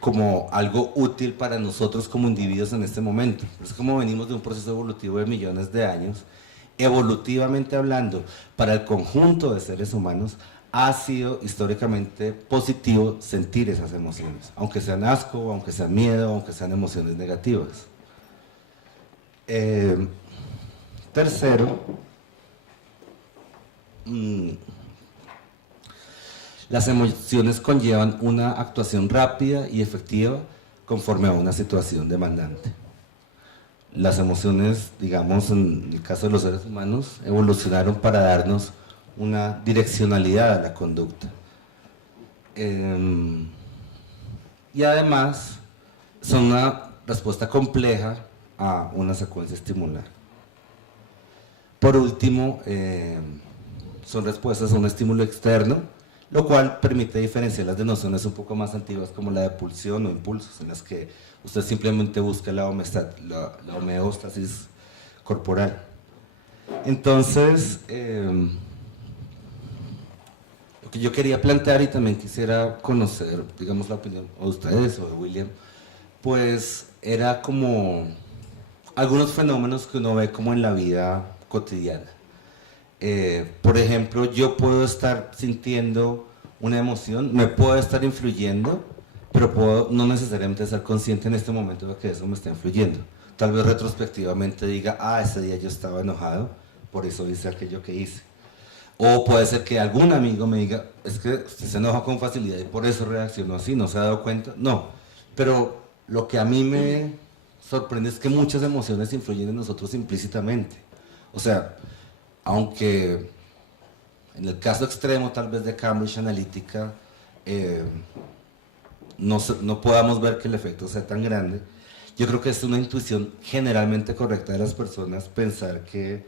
como algo útil para nosotros como individuos en este momento. Pero es como venimos de un proceso evolutivo de millones de años, evolutivamente hablando, para el conjunto de seres humanos, ha sido históricamente positivo sentir esas emociones, aunque sean asco, aunque sean miedo, aunque sean emociones negativas. Tercero, las emociones conllevan una actuación rápida y efectiva conforme a una situación demandante. Las emociones, digamos, en el caso de los seres humanos, evolucionaron para darnos una direccionalidad a la conducta. Y además, son una respuesta compleja a una secuencia estimular. Por último, son respuestas a un estímulo externo, lo cual permite diferenciar las de nociones un poco más antiguas como la de pulsión o impulsos, en las que usted simplemente busca la homeostasis corporal. Entonces, lo que yo quería plantear, y también quisiera conocer, digamos, la opinión de ustedes o de William, pues era como algunos fenómenos que uno ve como en la vida cotidiana. Por ejemplo, yo puedo estar sintiendo una emoción, me puedo estar influyendo, pero puedo no necesariamente ser consciente en este momento de que eso me está influyendo. Tal vez retrospectivamente diga, ese día yo estaba enojado, por eso hice aquello que hice. O puede ser que algún amigo me diga, es que usted se enoja con facilidad y por eso reaccionó así, ¿no se ha dado cuenta? No, pero lo que a mí me sorprende es que muchas emociones influyen en nosotros implícitamente. O sea, aunque en el caso extremo tal vez de Cambridge Analytica no podamos ver que el efecto sea tan grande, yo creo que es una intuición generalmente correcta de las personas pensar que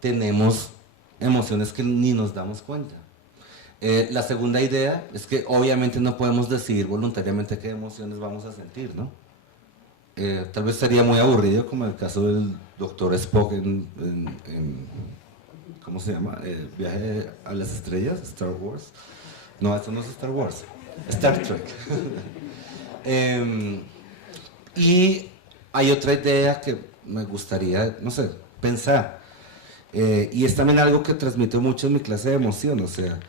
tenemos emociones que ni nos damos cuenta. La segunda idea es que obviamente no podemos decidir voluntariamente qué emociones vamos a sentir, ¿no? Tal vez sería muy aburrido, como el caso del Dr. Spock en ¿cómo se llama? Viaje a las estrellas, Star Wars. No, eso no es Star Wars, Star Trek. Y hay otra idea que me gustaría, no sé, pensar. Y es también algo que transmito mucho en mi clase de emoción, o sea,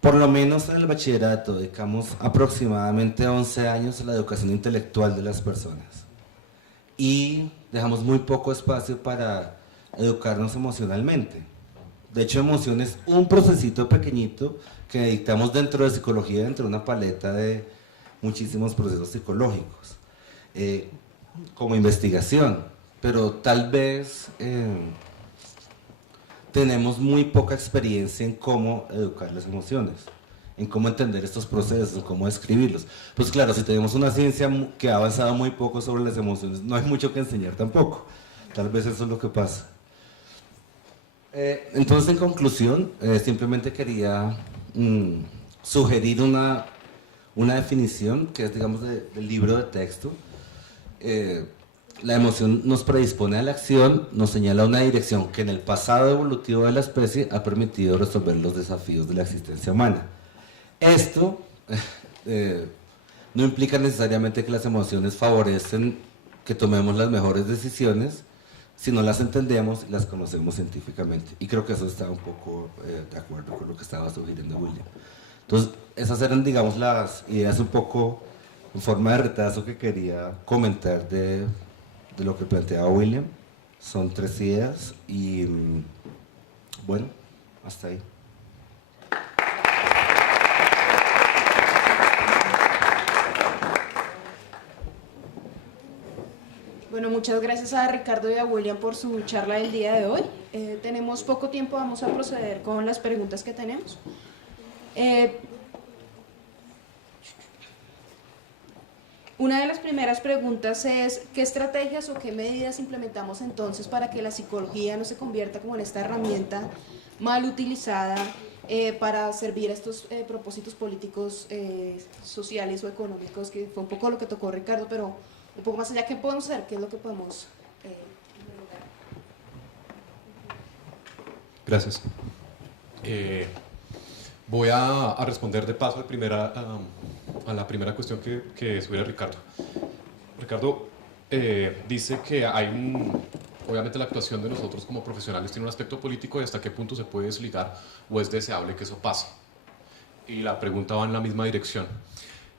por lo menos en el bachillerato dedicamos aproximadamente 11 años a la educación intelectual de las personas. Y dejamos muy poco espacio para educarnos emocionalmente. De hecho, emoción es un procesito pequeñito que dictamos dentro de psicología, dentro de una paleta de muchísimos procesos psicológicos, como investigación, pero tal vez tenemos muy poca experiencia en cómo educar las emociones, en cómo entender estos procesos, en cómo describirlos. Pues claro, si tenemos una ciencia que ha avanzado muy poco sobre las emociones, no hay mucho que enseñar tampoco. Tal vez eso es lo que pasa. Entonces, en conclusión, simplemente quería sugerir una definición que es, digamos, del libro de texto. La emoción nos predispone a la acción, nos señala una dirección que en el pasado evolutivo de la especie ha permitido resolver los desafíos de la existencia humana. Esto no implica necesariamente que las emociones favorecen que tomemos las mejores decisiones, si no las entendemos y las conocemos científicamente. Y creo que eso está un poco de acuerdo con lo que estaba sugiriendo William. Entonces, esas eran, digamos, las ideas un poco en forma de retazo que quería comentar de lo que planteaba William. Son 3 ideas y, bueno, hasta ahí. Bueno, muchas gracias a Ricardo y a William por su charla del día de hoy. Tenemos poco tiempo, vamos a proceder con las preguntas que tenemos. Una de las primeras preguntas es, ¿qué estrategias o qué medidas implementamos entonces para que la psicología no se convierta como en esta herramienta mal utilizada para servir a estos propósitos políticos, sociales o económicos, que fue un poco lo que tocó Ricardo, pero un poco más allá? ¿Qué podemos hacer? ¿Qué es lo que podemos lograr? Gracias. Voy a responder de paso a la primera cuestión que subiera Ricardo. Ricardo dice que obviamente la actuación de nosotros como profesionales tiene un aspecto político y hasta qué punto se puede desligar o es deseable que eso pase. Y la pregunta va en la misma dirección.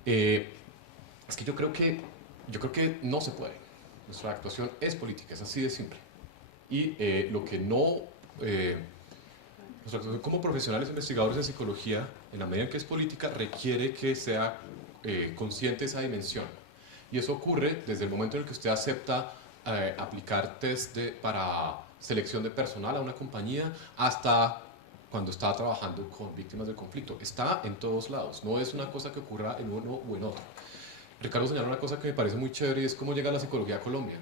Es que yo creo que no se puede. Nuestra actuación es política, es así de simple. Y lo que no... nuestra actuación como profesionales investigadores en psicología, en la medida en que es política, requiere que sea consciente de esa dimensión. Y eso ocurre desde el momento en el que usted acepta aplicar test para selección de personal a una compañía hasta cuando está trabajando con víctimas del conflicto. Está en todos lados, no es una cosa que ocurra en uno o en otro. Ricardo señala una cosa que me parece muy chévere y es cómo llega la psicología a Colombia.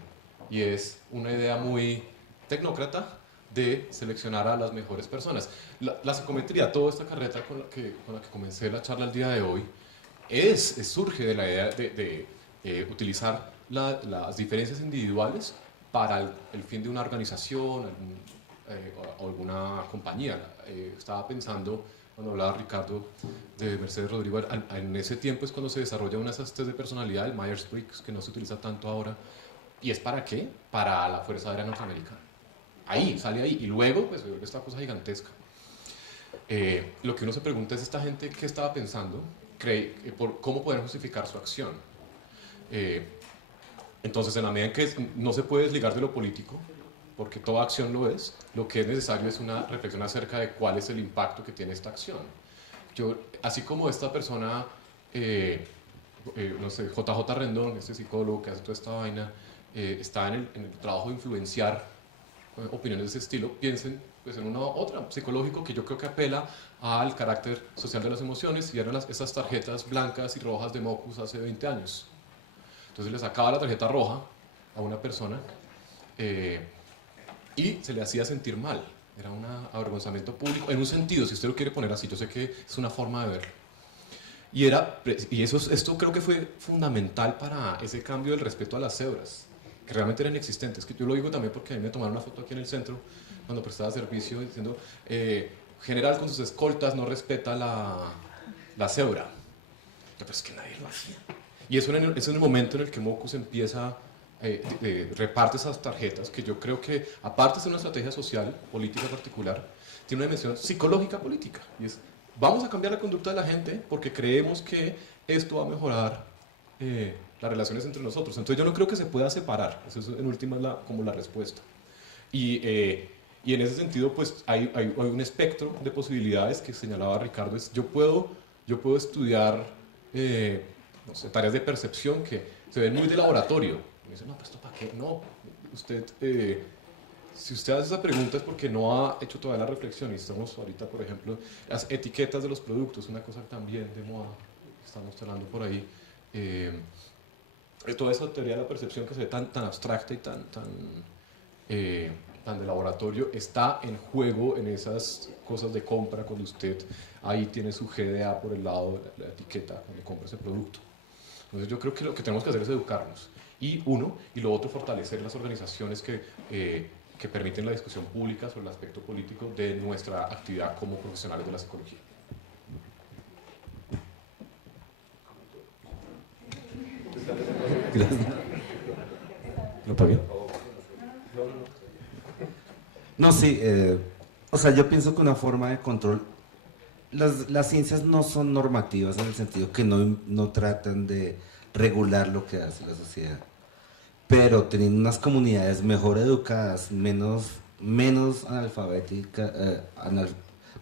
Y es una idea muy tecnócrata de seleccionar a las mejores personas. La psicometría, toda esta carreta con la que comencé la charla el día de hoy, surge de la idea de utilizar las diferencias individuales para el fin de una organización o alguna compañía. Estaba pensando, cuando hablaba Ricardo de Mercedes Rodrigo, en ese tiempo es cuando se desarrolla una de esas test de personalidad, el Myers-Briggs, que no se utiliza tanto ahora. ¿Y es para qué? Para la Fuerza Aérea Norteamericana. Sale ahí, y luego pues esta cosa gigantesca. Lo que uno se pregunta es, esta gente ¿qué estaba pensando? ¿Cómo poder justificar su acción? Entonces, en la medida en que no se puede desligar de lo político, porque toda acción lo es, lo que es necesario es una reflexión acerca de cuál es el impacto que tiene esta acción. Así como esta persona, no sé, JJ Rendón, este psicólogo que hace toda esta vaina, está en el trabajo de influenciar opiniones de ese estilo, piensen pues, en una otra, psicológico, que yo creo que apela al carácter social de las emociones, y eran esas tarjetas blancas y rojas de Mocus hace 20 años. Entonces le sacaba la tarjeta roja a una persona y se le hacía sentir mal. Era un avergonzamiento público, en un sentido, si usted lo quiere poner así, yo sé que es una forma de verlo. Esto creo que fue fundamental para ese cambio del respeto a las cédulas, que realmente eran inexistentes. Que yo lo digo también porque a mí me tomaron una foto aquí en el centro cuando prestaba servicio diciendo general con sus escoltas no respeta la cédula. Pero es que nadie lo hacía. Y eso es en el momento en el que Mocus empieza, reparte esas tarjetas, que yo creo que, aparte de ser una estrategia social, política particular, tiene una dimensión psicológica política. Y es, vamos a cambiar la conducta de la gente porque creemos que esto va a mejorar las relaciones entre nosotros. Entonces yo no creo que se pueda separar. Eso es en última como la respuesta. Y en ese sentido, pues hay un espectro de posibilidades que señalaba Ricardo. Yo puedo estudiar no sé, tareas de percepción que se ven muy de laboratorio. Me dicen, no, pues esto para qué. No, usted, si usted hace esa pregunta es porque no ha hecho toda la reflexión. Y estamos ahorita, por ejemplo, las etiquetas de los productos, una cosa también de moda, estamos hablando por ahí. Toda esa teoría de la percepción que se ve tan abstracta y tan de laboratorio, está en juego en esas cosas de compra, cuando usted ahí tiene su GDA por el lado de la etiqueta cuando compra ese producto. Entonces yo creo que lo que tenemos que hacer es educarnos, y lo otro, fortalecer las organizaciones que permiten la discusión pública sobre el aspecto político de nuestra actividad como profesionales de la psicología. ¿Lo pagué? No, sí, o sea, yo pienso que una forma de control, las ciencias no son normativas en el sentido que no tratan de regular lo que hace la sociedad, pero teniendo unas comunidades mejor educadas, menos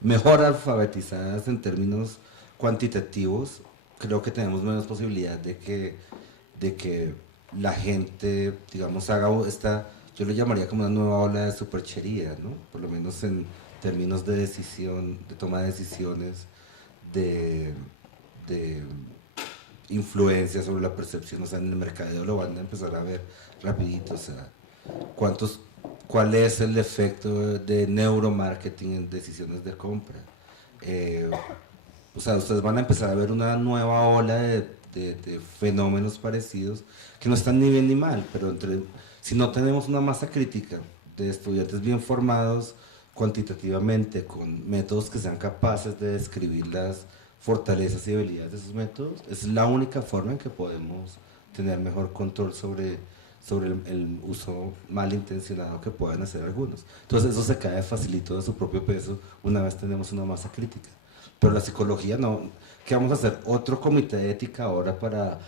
mejor alfabetizadas en términos cuantitativos, creo que tenemos menos posibilidad de que la gente, digamos, haga esta, yo lo llamaría como una nueva ola de superchería, ¿no? Por lo menos en términos de decisión, de toma de decisiones, de influencia sobre la percepción, o sea, en el mercadeo lo van a empezar a ver rapidito, o sea, cuál es el efecto de neuromarketing en decisiones de compra. O sea, ustedes van a empezar a ver una nueva ola de fenómenos parecidos que no están ni bien ni mal, pero si no tenemos una masa crítica de estudiantes bien formados cuantitativamente, con métodos que sean capaces de describir las fortalezas y debilidades de esos métodos, es la única forma en que podemos tener mejor control sobre el uso malintencionado que puedan hacer algunos. Entonces eso se cae facilito de su propio peso una vez tenemos una masa crítica. Pero la psicología no. ¿Qué vamos a hacer? ¿Otro comité de ética ahora para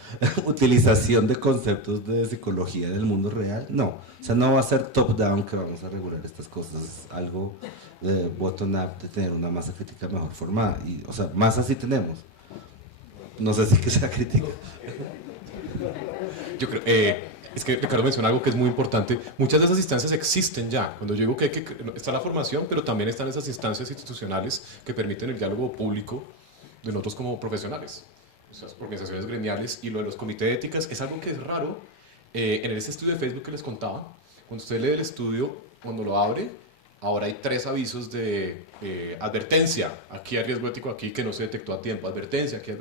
utilización de conceptos de psicología del mundo real? No. O sea, no va a ser top-down que vamos a regular estas cosas. Es algo de bottom-up, de tener una masa crítica mejor formada. Y, o sea, masa sí tenemos. No sé si que sea crítica. Yo creo, es que Ricardo menciona algo que es muy importante. Muchas de esas instancias existen ya. Cuando yo digo que está la formación, pero también están esas instancias institucionales que permiten el diálogo público de nosotros como profesionales, esas organizaciones gremiales. Y lo de los comités de éticas es algo que es raro. En ese estudio de Facebook que les contaba, cuando usted lee el estudio, cuando lo abre, ahora hay 3 avisos de advertencia, aquí hay riesgo ético, aquí que no se detectó a tiempo, advertencia, aquí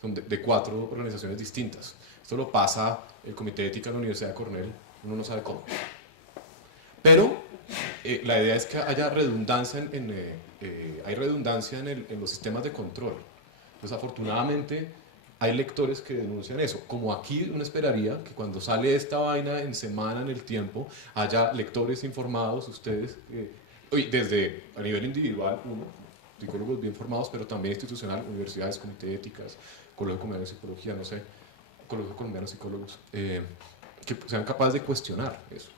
son de 4 organizaciones distintas. Esto lo pasa el Comité de Ética de la Universidad de Cornell, uno no sabe cómo. Pero la idea es que haya redundancia hay redundancia en los sistemas de control. Entonces, afortunadamente, hay lectores que denuncian eso. Como aquí uno esperaría que cuando sale esta vaina en semana, en el tiempo, haya lectores informados, ustedes, desde a nivel individual, uno, psicólogos bien formados, pero también institucional, universidades, comité de éticas, colegio colombiano de psicología, no sé, colegio colombiano de psicólogos, que sean capaces de cuestionar eso.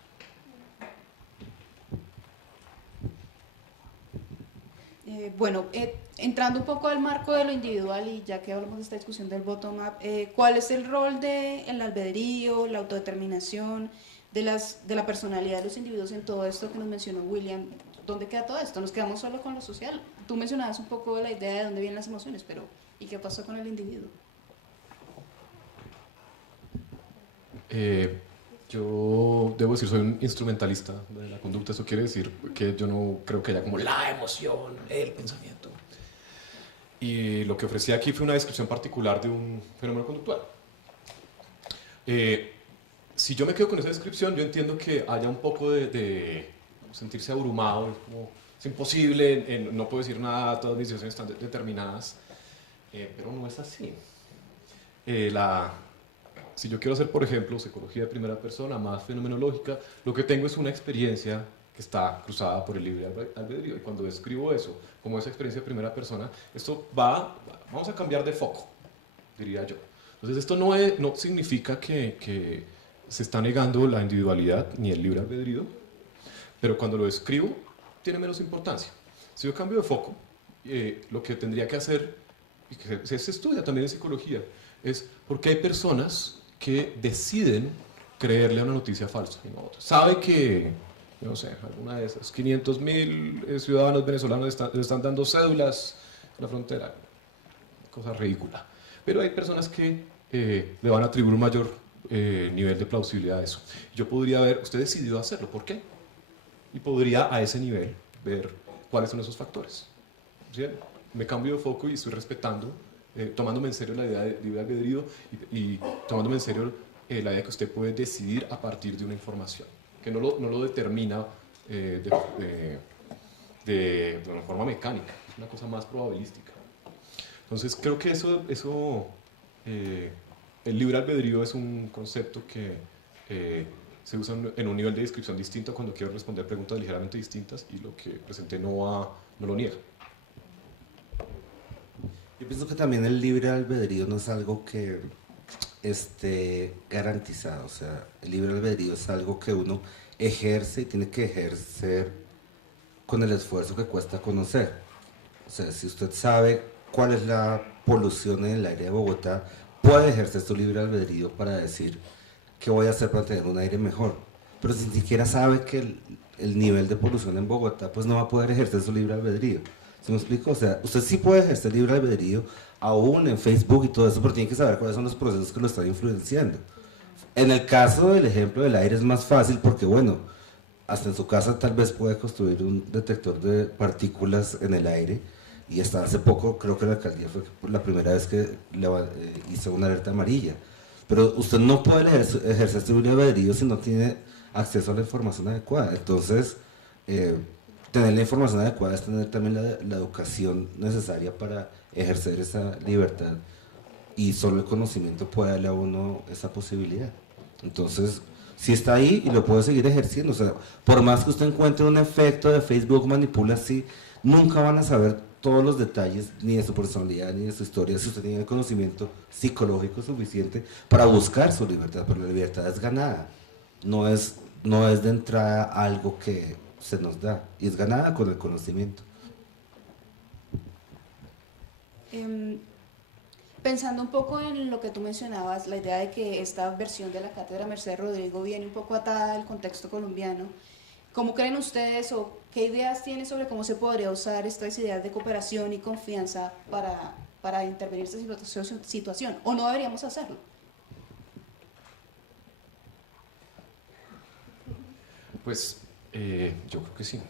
Bueno, entrando un poco al marco de lo individual y ya que hablamos de esta discusión del bottom-up, ¿cuál es el rol del albedrío, la autodeterminación, de la personalidad de los individuos en todo esto que nos mencionó William? ¿Dónde queda todo esto? ¿Nos quedamos solo con lo social? Tú mencionabas un poco la idea de dónde vienen las emociones, pero ¿y qué pasó con el individuo? Yo debo decir, soy un instrumentalista de la conducta. Eso quiere decir que yo no creo que haya como la emoción, el pensamiento. Y lo que ofrecí aquí fue una descripción particular de un fenómeno conductual. Si yo me quedo con esa descripción, yo entiendo que haya un poco de sentirse abrumado, es imposible, no puedo decir nada, todas mis decisiones están determinadas, pero no es así. Si yo quiero hacer, por ejemplo, psicología de primera persona, más fenomenológica, lo que tengo es una experiencia que está cruzada por el libre albedrío. Y cuando describo eso como esa experiencia de primera persona, esto vamos a cambiar de foco, diría yo. Entonces esto no significa que se está negando la individualidad ni el libre albedrío, pero cuando lo describo tiene menos importancia. Si yo cambio de foco, lo que tendría que hacer, y que se estudia también en psicología, es porque hay personas que deciden creerle a una noticia falsa y no a otra. Sabe que, no sé, alguna de esas 500.000 ciudadanos venezolanos le están dando cédulas en la frontera, cosa ridícula. Pero hay personas que le van a atribuir un mayor nivel de plausibilidad a eso. Yo podría ver, usted decidió hacerlo, ¿por qué? Y podría a ese nivel ver cuáles son esos factores. ¿Sí? Me cambio de foco y estoy respetando, tomándome en serio la idea de libre albedrío y tomándome en serio la idea de que usted puede decidir a partir de una información, que no lo determina de una forma mecánica, es una cosa más probabilística. Entonces creo que el libre albedrío es un concepto que se usa en un nivel de descripción distinto cuando quiero responder preguntas ligeramente distintas, y lo que presenté no lo niega. Yo pienso que también el libre albedrío no es algo que esté garantizado, o sea, el libre albedrío es algo que uno ejerce y tiene que ejercer con el esfuerzo que cuesta conocer. O sea, si usted sabe cuál es la polución en el aire de Bogotá, puede ejercer su libre albedrío para decir ¿qué voy a hacer para tener un aire mejor? Pero si ni siquiera sabe que el nivel de polución en Bogotá, pues no va a poder ejercer su libre albedrío. ¿Sí me explico? O sea, usted sí puede ejercer libre albedrío, aún en Facebook y todo eso, pero tiene que saber cuáles son los procesos que lo están influenciando. En el caso del ejemplo del aire es más fácil porque, bueno, hasta en su casa tal vez puede construir un detector de partículas en el aire, y hasta hace poco creo que la alcaldía fue la primera vez que hizo una alerta amarilla. Pero usted no puede ejercer su libre albedrío si no tiene acceso a la información adecuada. Entonces, tener la información adecuada es tener también la educación necesaria para ejercer esa libertad, y solo el conocimiento puede darle a uno esa posibilidad. Entonces, si está ahí y lo puede seguir ejerciendo, o sea, por más que usted encuentre un efecto de Facebook manipula así, nunca van a saber todos los detalles ni de su personalidad ni de su historia si usted tiene el conocimiento psicológico suficiente para buscar su libertad. Pero la libertad es ganada, no es de entrada algo que se nos da, y es ganada con el conocimiento. Pensando un poco en lo que tú mencionabas, la idea de que esta versión de la Cátedra Mercedes Rodrigo viene un poco atada al contexto colombiano, ¿cómo creen ustedes o qué ideas tienen sobre cómo se podría usar estas ideas de cooperación y confianza para intervenir en esta situación? ¿O no deberíamos hacerlo? Pues yo creo que sí.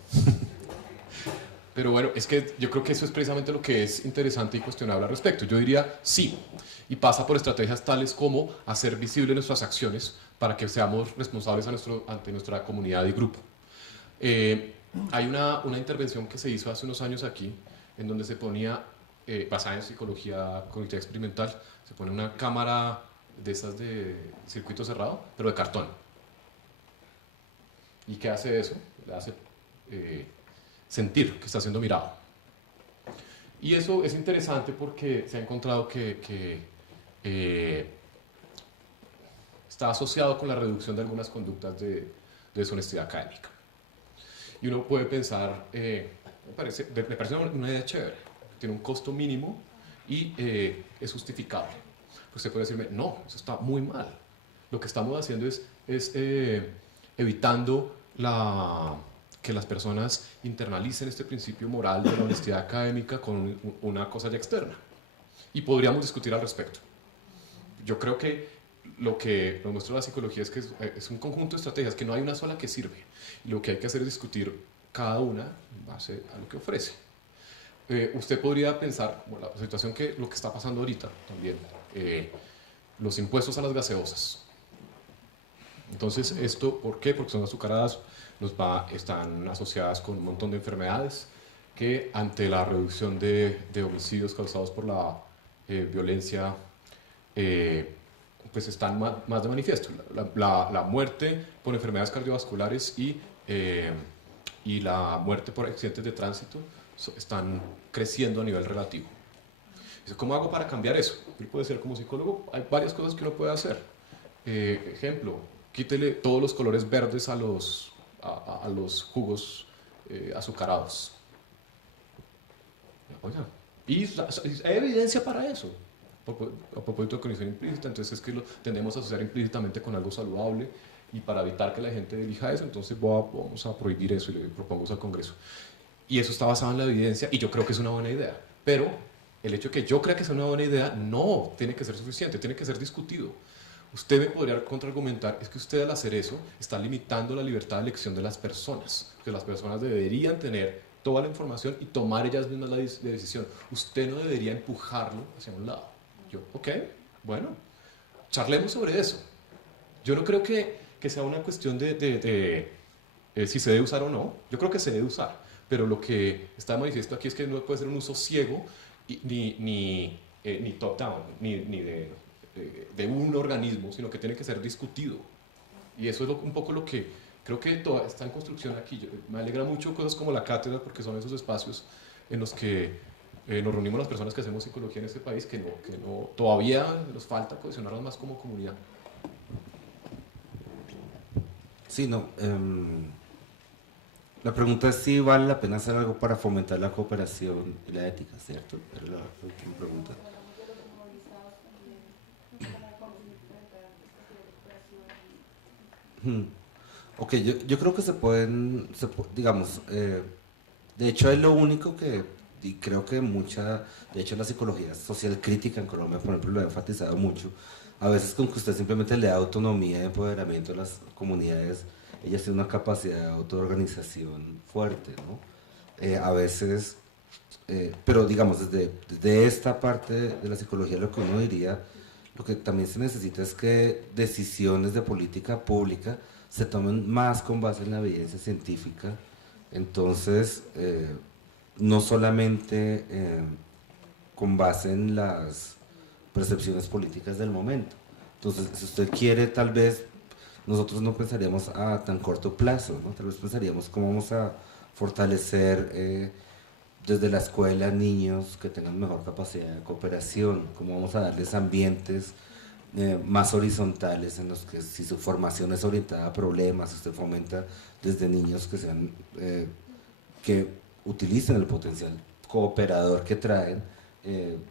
Pero bueno, es que yo creo que eso es precisamente lo que es interesante y cuestionable al respecto. Yo diría sí, y pasa por estrategias tales como hacer visibles nuestras acciones para que seamos responsables ante nuestra comunidad y grupo. Hay una intervención que se hizo hace unos años aquí, en donde se ponía, basada en psicología cognitiva experimental, se pone una cámara de esas de circuito cerrado, pero de cartón. ¿Y qué hace eso? Le hace sentir que está siendo mirado. Y eso es interesante porque se ha encontrado que está asociado con la reducción de algunas conductas de deshonestidad académica. Y uno puede pensar, me parece una idea chévere, tiene un costo mínimo y es justificable. Pues usted puede decirme, no, eso está muy mal. Lo que estamos haciendo es evitando que las personas internalicen este principio moral de la honestidad académica con una cosa ya externa. Y podríamos discutir al respecto. Yo creo que lo que nos muestra la psicología es que es un conjunto de estrategias, que no hay una sola que sirve. Y lo que hay que hacer es discutir cada una en base a lo que ofrece. Usted podría pensar, bueno, la situación lo que está pasando ahorita también, los impuestos a las gaseosas. Entonces, ¿esto por qué? Porque son azucaradas, están asociadas con un montón de enfermedades que ante la reducción de homicidios causados por la violencia, pues están más de manifiesto. La muerte por enfermedades cardiovasculares y la muerte por accidentes de tránsito están creciendo a nivel relativo. ¿Cómo hago para cambiar eso? Yo puedo ser como psicólogo, hay varias cosas que uno puede hacer. Ejemplo, quítele todos los colores verdes a los jugos azucarados. Oiga, y hay evidencia para eso. A propósito de cognición implícita, entonces es que lo tendemos a asociar implícitamente con algo saludable, y para evitar que la gente elija eso, entonces vamos a prohibir eso y le propongo al Congreso. Y eso está basado en la evidencia y yo creo que es una buena idea. Pero el hecho de que yo crea que es una buena idea no tiene que ser suficiente, tiene que ser discutido. Usted me podría contraargumentar, es que usted al hacer eso está limitando la libertad de elección de las personas, que las personas deberían tener toda la información y tomar ellas mismas la decisión. Usted no debería empujarlo hacia un lado. Yo, ok, bueno, charlemos sobre eso. Yo no creo que sea una cuestión de si se debe usar o no. Yo creo que se debe usar, pero lo que está manifiesto aquí es que no puede ser un uso ciego ni top-down, ni de un organismo, sino que tiene que ser discutido. Y eso es un poco lo que creo que está en construcción aquí. Me alegra mucho cosas como la cátedra, porque son esos espacios en los que nos reunimos las personas que hacemos psicología en este país, que todavía nos falta cohesionarnos más como comunidad. Sí, no. La pregunta es si vale la pena hacer algo para fomentar la cooperación y la ética, ¿cierto? Era la última pregunta. Ok, yo creo que digamos, de hecho es lo único que, y creo que de hecho la psicología social crítica en Colombia, por ejemplo, lo ha enfatizado mucho, a veces con que usted simplemente le da autonomía y empoderamiento a las comunidades, ellas tienen una capacidad de autoorganización fuerte, ¿no? A veces, pero digamos, desde esta parte de la psicología lo que uno diría, lo que también se necesita es que decisiones de política pública se tomen más con base en la evidencia científica, entonces no solamente con base en las percepciones políticas del momento. Entonces, si usted quiere, tal vez nosotros no pensaríamos a tan corto plazo, ¿no? Tal vez pensaríamos cómo vamos a fortalecer desde la escuela niños que tengan mejor capacidad de cooperación, cómo vamos a darles ambientes más horizontales en los que si su formación es orientada a problemas, usted fomenta desde niños que sean que utilicen el potencial cooperador que traen,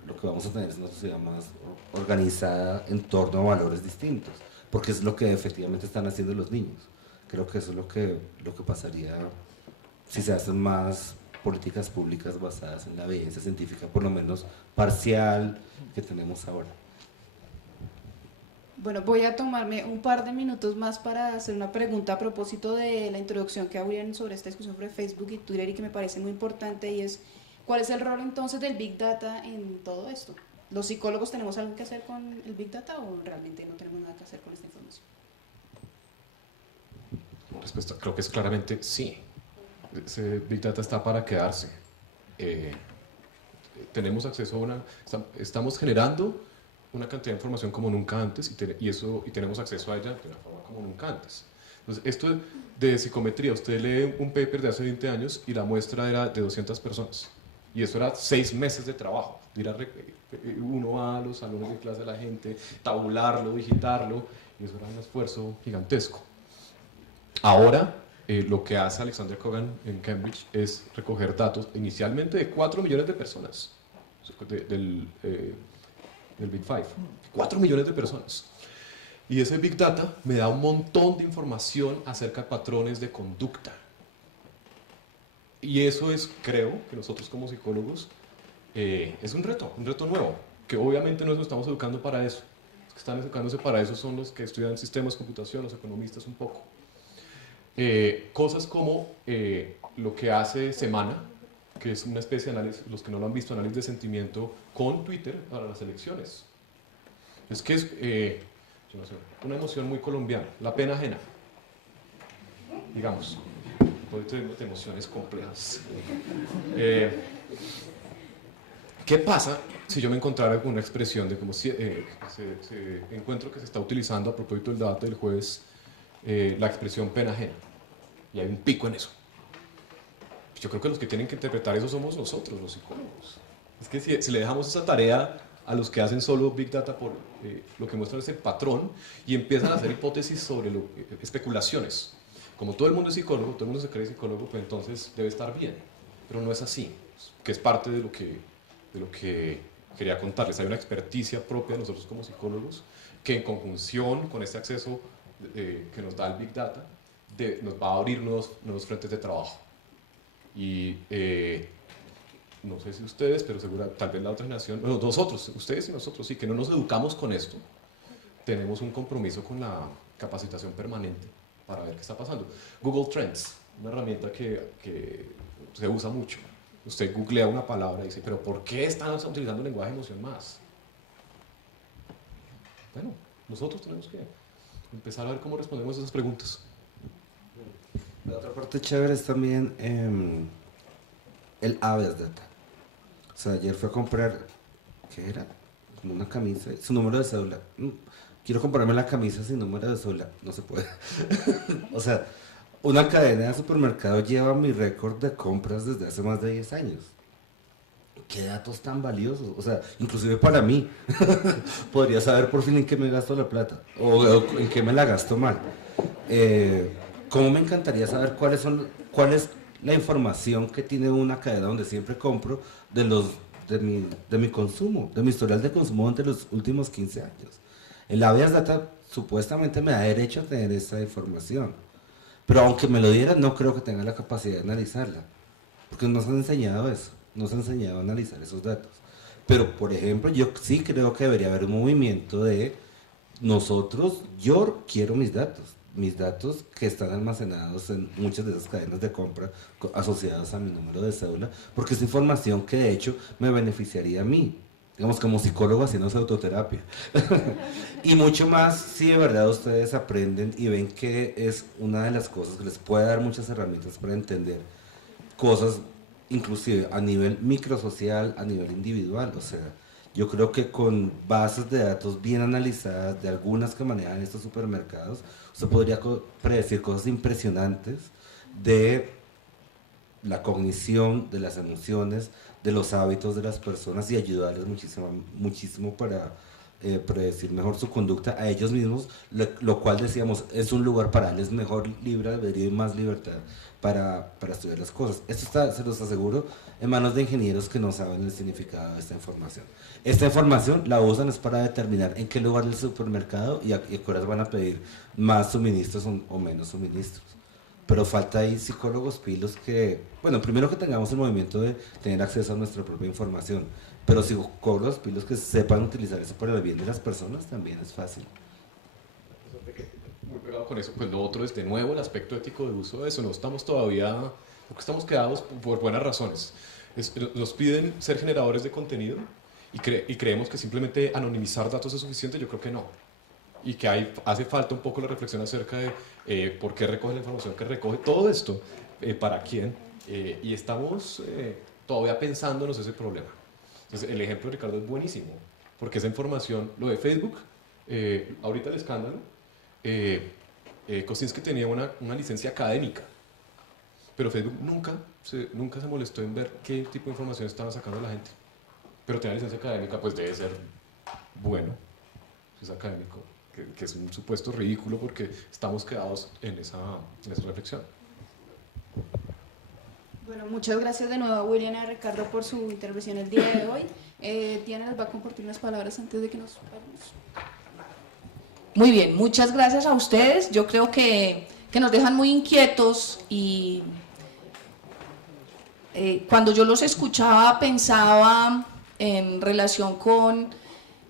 lo que vamos a tener es una sociedad más organizada en torno a valores distintos, porque es lo que efectivamente están haciendo los niños. Creo que eso es lo que pasaría si se hacen más políticas públicas basadas en la evidencia científica, por lo menos parcial, que tenemos ahora. Bueno, voy a tomarme un par de minutos más para hacer una pregunta a propósito de la introducción que abrieron sobre esta discusión sobre Facebook y Twitter y que me parece muy importante, y es ¿cuál es el rol entonces del Big Data en todo esto? ¿Los psicólogos tenemos algo que hacer con el Big Data o realmente no tenemos nada que hacer con esta información? La respuesta creo que es claramente sí. Ese Big Data está para quedarse. Tenemos acceso a estamos generando una cantidad de información como nunca antes y tenemos acceso a ella de una forma como nunca antes. Entonces, esto de psicometría, usted lee un paper de hace 20 años y la muestra era de 200 personas. Y eso era 6 meses de trabajo. Uno va a los salones de clase de la gente, tabularlo, digitarlo, y eso era un esfuerzo gigantesco. Ahora, lo que hace Alexander Kogan en Cambridge es recoger datos inicialmente de 4 millones de personas del Big Five. 4 millones de personas. Y ese Big Data me da un montón de información acerca de patrones de conducta. Y eso es, creo, que nosotros como psicólogos, es un reto nuevo, que obviamente no nos estamos educando para eso. Los que están educándose para eso son los que estudian sistemas, computación, los economistas un poco. Cosas como lo que hace Semana, que es una especie de análisis, los que no lo han visto, análisis de sentimiento con Twitter para las elecciones. Es que es yo no sé, una emoción muy colombiana, la pena ajena, digamos. Hoy tenemos emociones complejas. ¿Qué pasa si yo me encontrara con una expresión de como encuentro que se está utilizando a propósito del debate del jueves, la expresión pena ajena, y hay un pico en eso? Yo creo que los que tienen que interpretar eso somos nosotros, los psicólogos. Es que si le dejamos esa tarea a los que hacen solo Big Data por lo que muestran ese patrón y empiezan a hacer hipótesis sobre especulaciones. Como todo el mundo es psicólogo, todo el mundo se cree psicólogo, pues entonces debe estar bien. Pero no es así, que es parte de lo que quería contarles. Hay una experticia propia de nosotros como psicólogos que en conjunción con este acceso que nos da el Big Data nos va a abrir nuevos frentes de trabajo. Y no sé si ustedes, pero seguro tal vez la otra generación, bueno, nosotros, ustedes y nosotros, sí, que no nos educamos con esto, tenemos un compromiso con la capacitación permanente para ver qué está pasando. Google Trends, una herramienta que se usa mucho. Usted googlea una palabra y dice, pero ¿por qué están utilizando el lenguaje de emoción más? Bueno, nosotros tenemos que empezar a ver cómo respondemos a esas preguntas. La otra parte chévere es también el habeas data. O sea, ayer fue a comprar, ¿qué era? Como una camisa, su número de cédula. Quiero comprarme la camisa sin número de cédula, no se puede. O sea, una cadena de supermercado lleva mi récord de compras desde hace más de 10 años. ¿Qué datos tan valiosos? O sea, inclusive para mí, podría saber por fin en qué me gasto la plata o en qué me la gasto mal. ¿Cómo me encantaría saber cuál es la información que tiene una cadena donde siempre compro de mi consumo, de mi historial de consumo entre los últimos 15 años? El habeas data supuestamente me da derecho a tener esa información. Pero aunque me lo diera, no creo que tenga la capacidad de analizarla. Porque no nos han enseñado eso, no nos han enseñado a analizar esos datos. Pero, por ejemplo, yo sí creo que debería haber un movimiento de nosotros, yo quiero mis datos que están almacenados en muchas de esas cadenas de compra asociadas a mi número de cédula, porque es información que de hecho me beneficiaría a mí, digamos como psicólogo haciendo autoterapia. Y mucho más si de verdad ustedes aprenden y ven que es una de las cosas que les puede dar muchas herramientas para entender cosas, inclusive a nivel microsocial, a nivel individual. O sea, yo creo que con bases de datos bien analizadas, de algunas que manejan estos supermercados, usted podría predecir cosas impresionantes de la cognición, de las emociones, de los hábitos de las personas y ayudarles muchísimo para predecir mejor su conducta a ellos mismos, lo cual decíamos es un lugar para darles mejor libre albedrío y más libertad para estudiar las cosas. Esto está, se los aseguro, en manos de ingenieros que no saben el significado de esta información. Esta información la usan es para determinar en qué lugar del supermercado y a qué horas van a pedir más suministros o menos suministros. Pero falta ahí psicólogos pilos que, bueno, primero que tengamos el movimiento de tener acceso a nuestra propia información, pero psicólogos pilos que sepan utilizar eso para el bien de las personas también es fácil. Muy pegado con eso, pues lo otro es de nuevo el aspecto ético de uso de eso, no estamos todavía, porque estamos quedados por buenas razones. Nos piden ser generadores de contenido y creemos que simplemente anonimizar datos es suficiente, yo creo que no. Y que hace falta un poco la reflexión acerca de por qué recoge la información que recoge, todo esto, para quién, y estamos todavía pensándonos ese problema. Entonces, el ejemplo de Ricardo es buenísimo, porque esa información, lo de Facebook, ahorita el escándalo, Kosinski tenía una licencia académica, pero Facebook nunca se molestó en ver qué tipo de información estaba sacando la gente. Pero tenía licencia académica, pues debe ser bueno, si es académico, que es un supuesto ridículo porque estamos quedados en esa reflexión. Bueno, muchas gracias de nuevo a William y a Ricardo por su intervención el día de hoy. Diana nos va a compartir unas palabras antes de que nos vayamos. Muy bien, muchas gracias a ustedes. Yo creo que nos dejan muy inquietos y cuando yo los escuchaba pensaba en relación con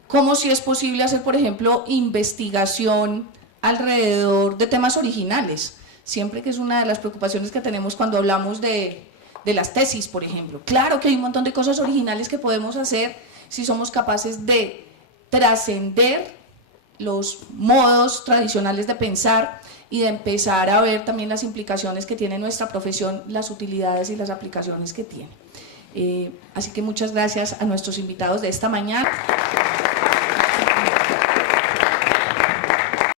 cómo si es posible hacer, por ejemplo, investigación alrededor de temas originales, siempre que es una de las preocupaciones que tenemos cuando hablamos de las tesis, por ejemplo. Claro que hay un montón de cosas originales que podemos hacer si somos capaces de trascender los modos tradicionales de pensar y de empezar a ver también las implicaciones que tiene nuestra profesión, las utilidades y las aplicaciones que tiene. Así que muchas gracias a nuestros invitados de esta mañana.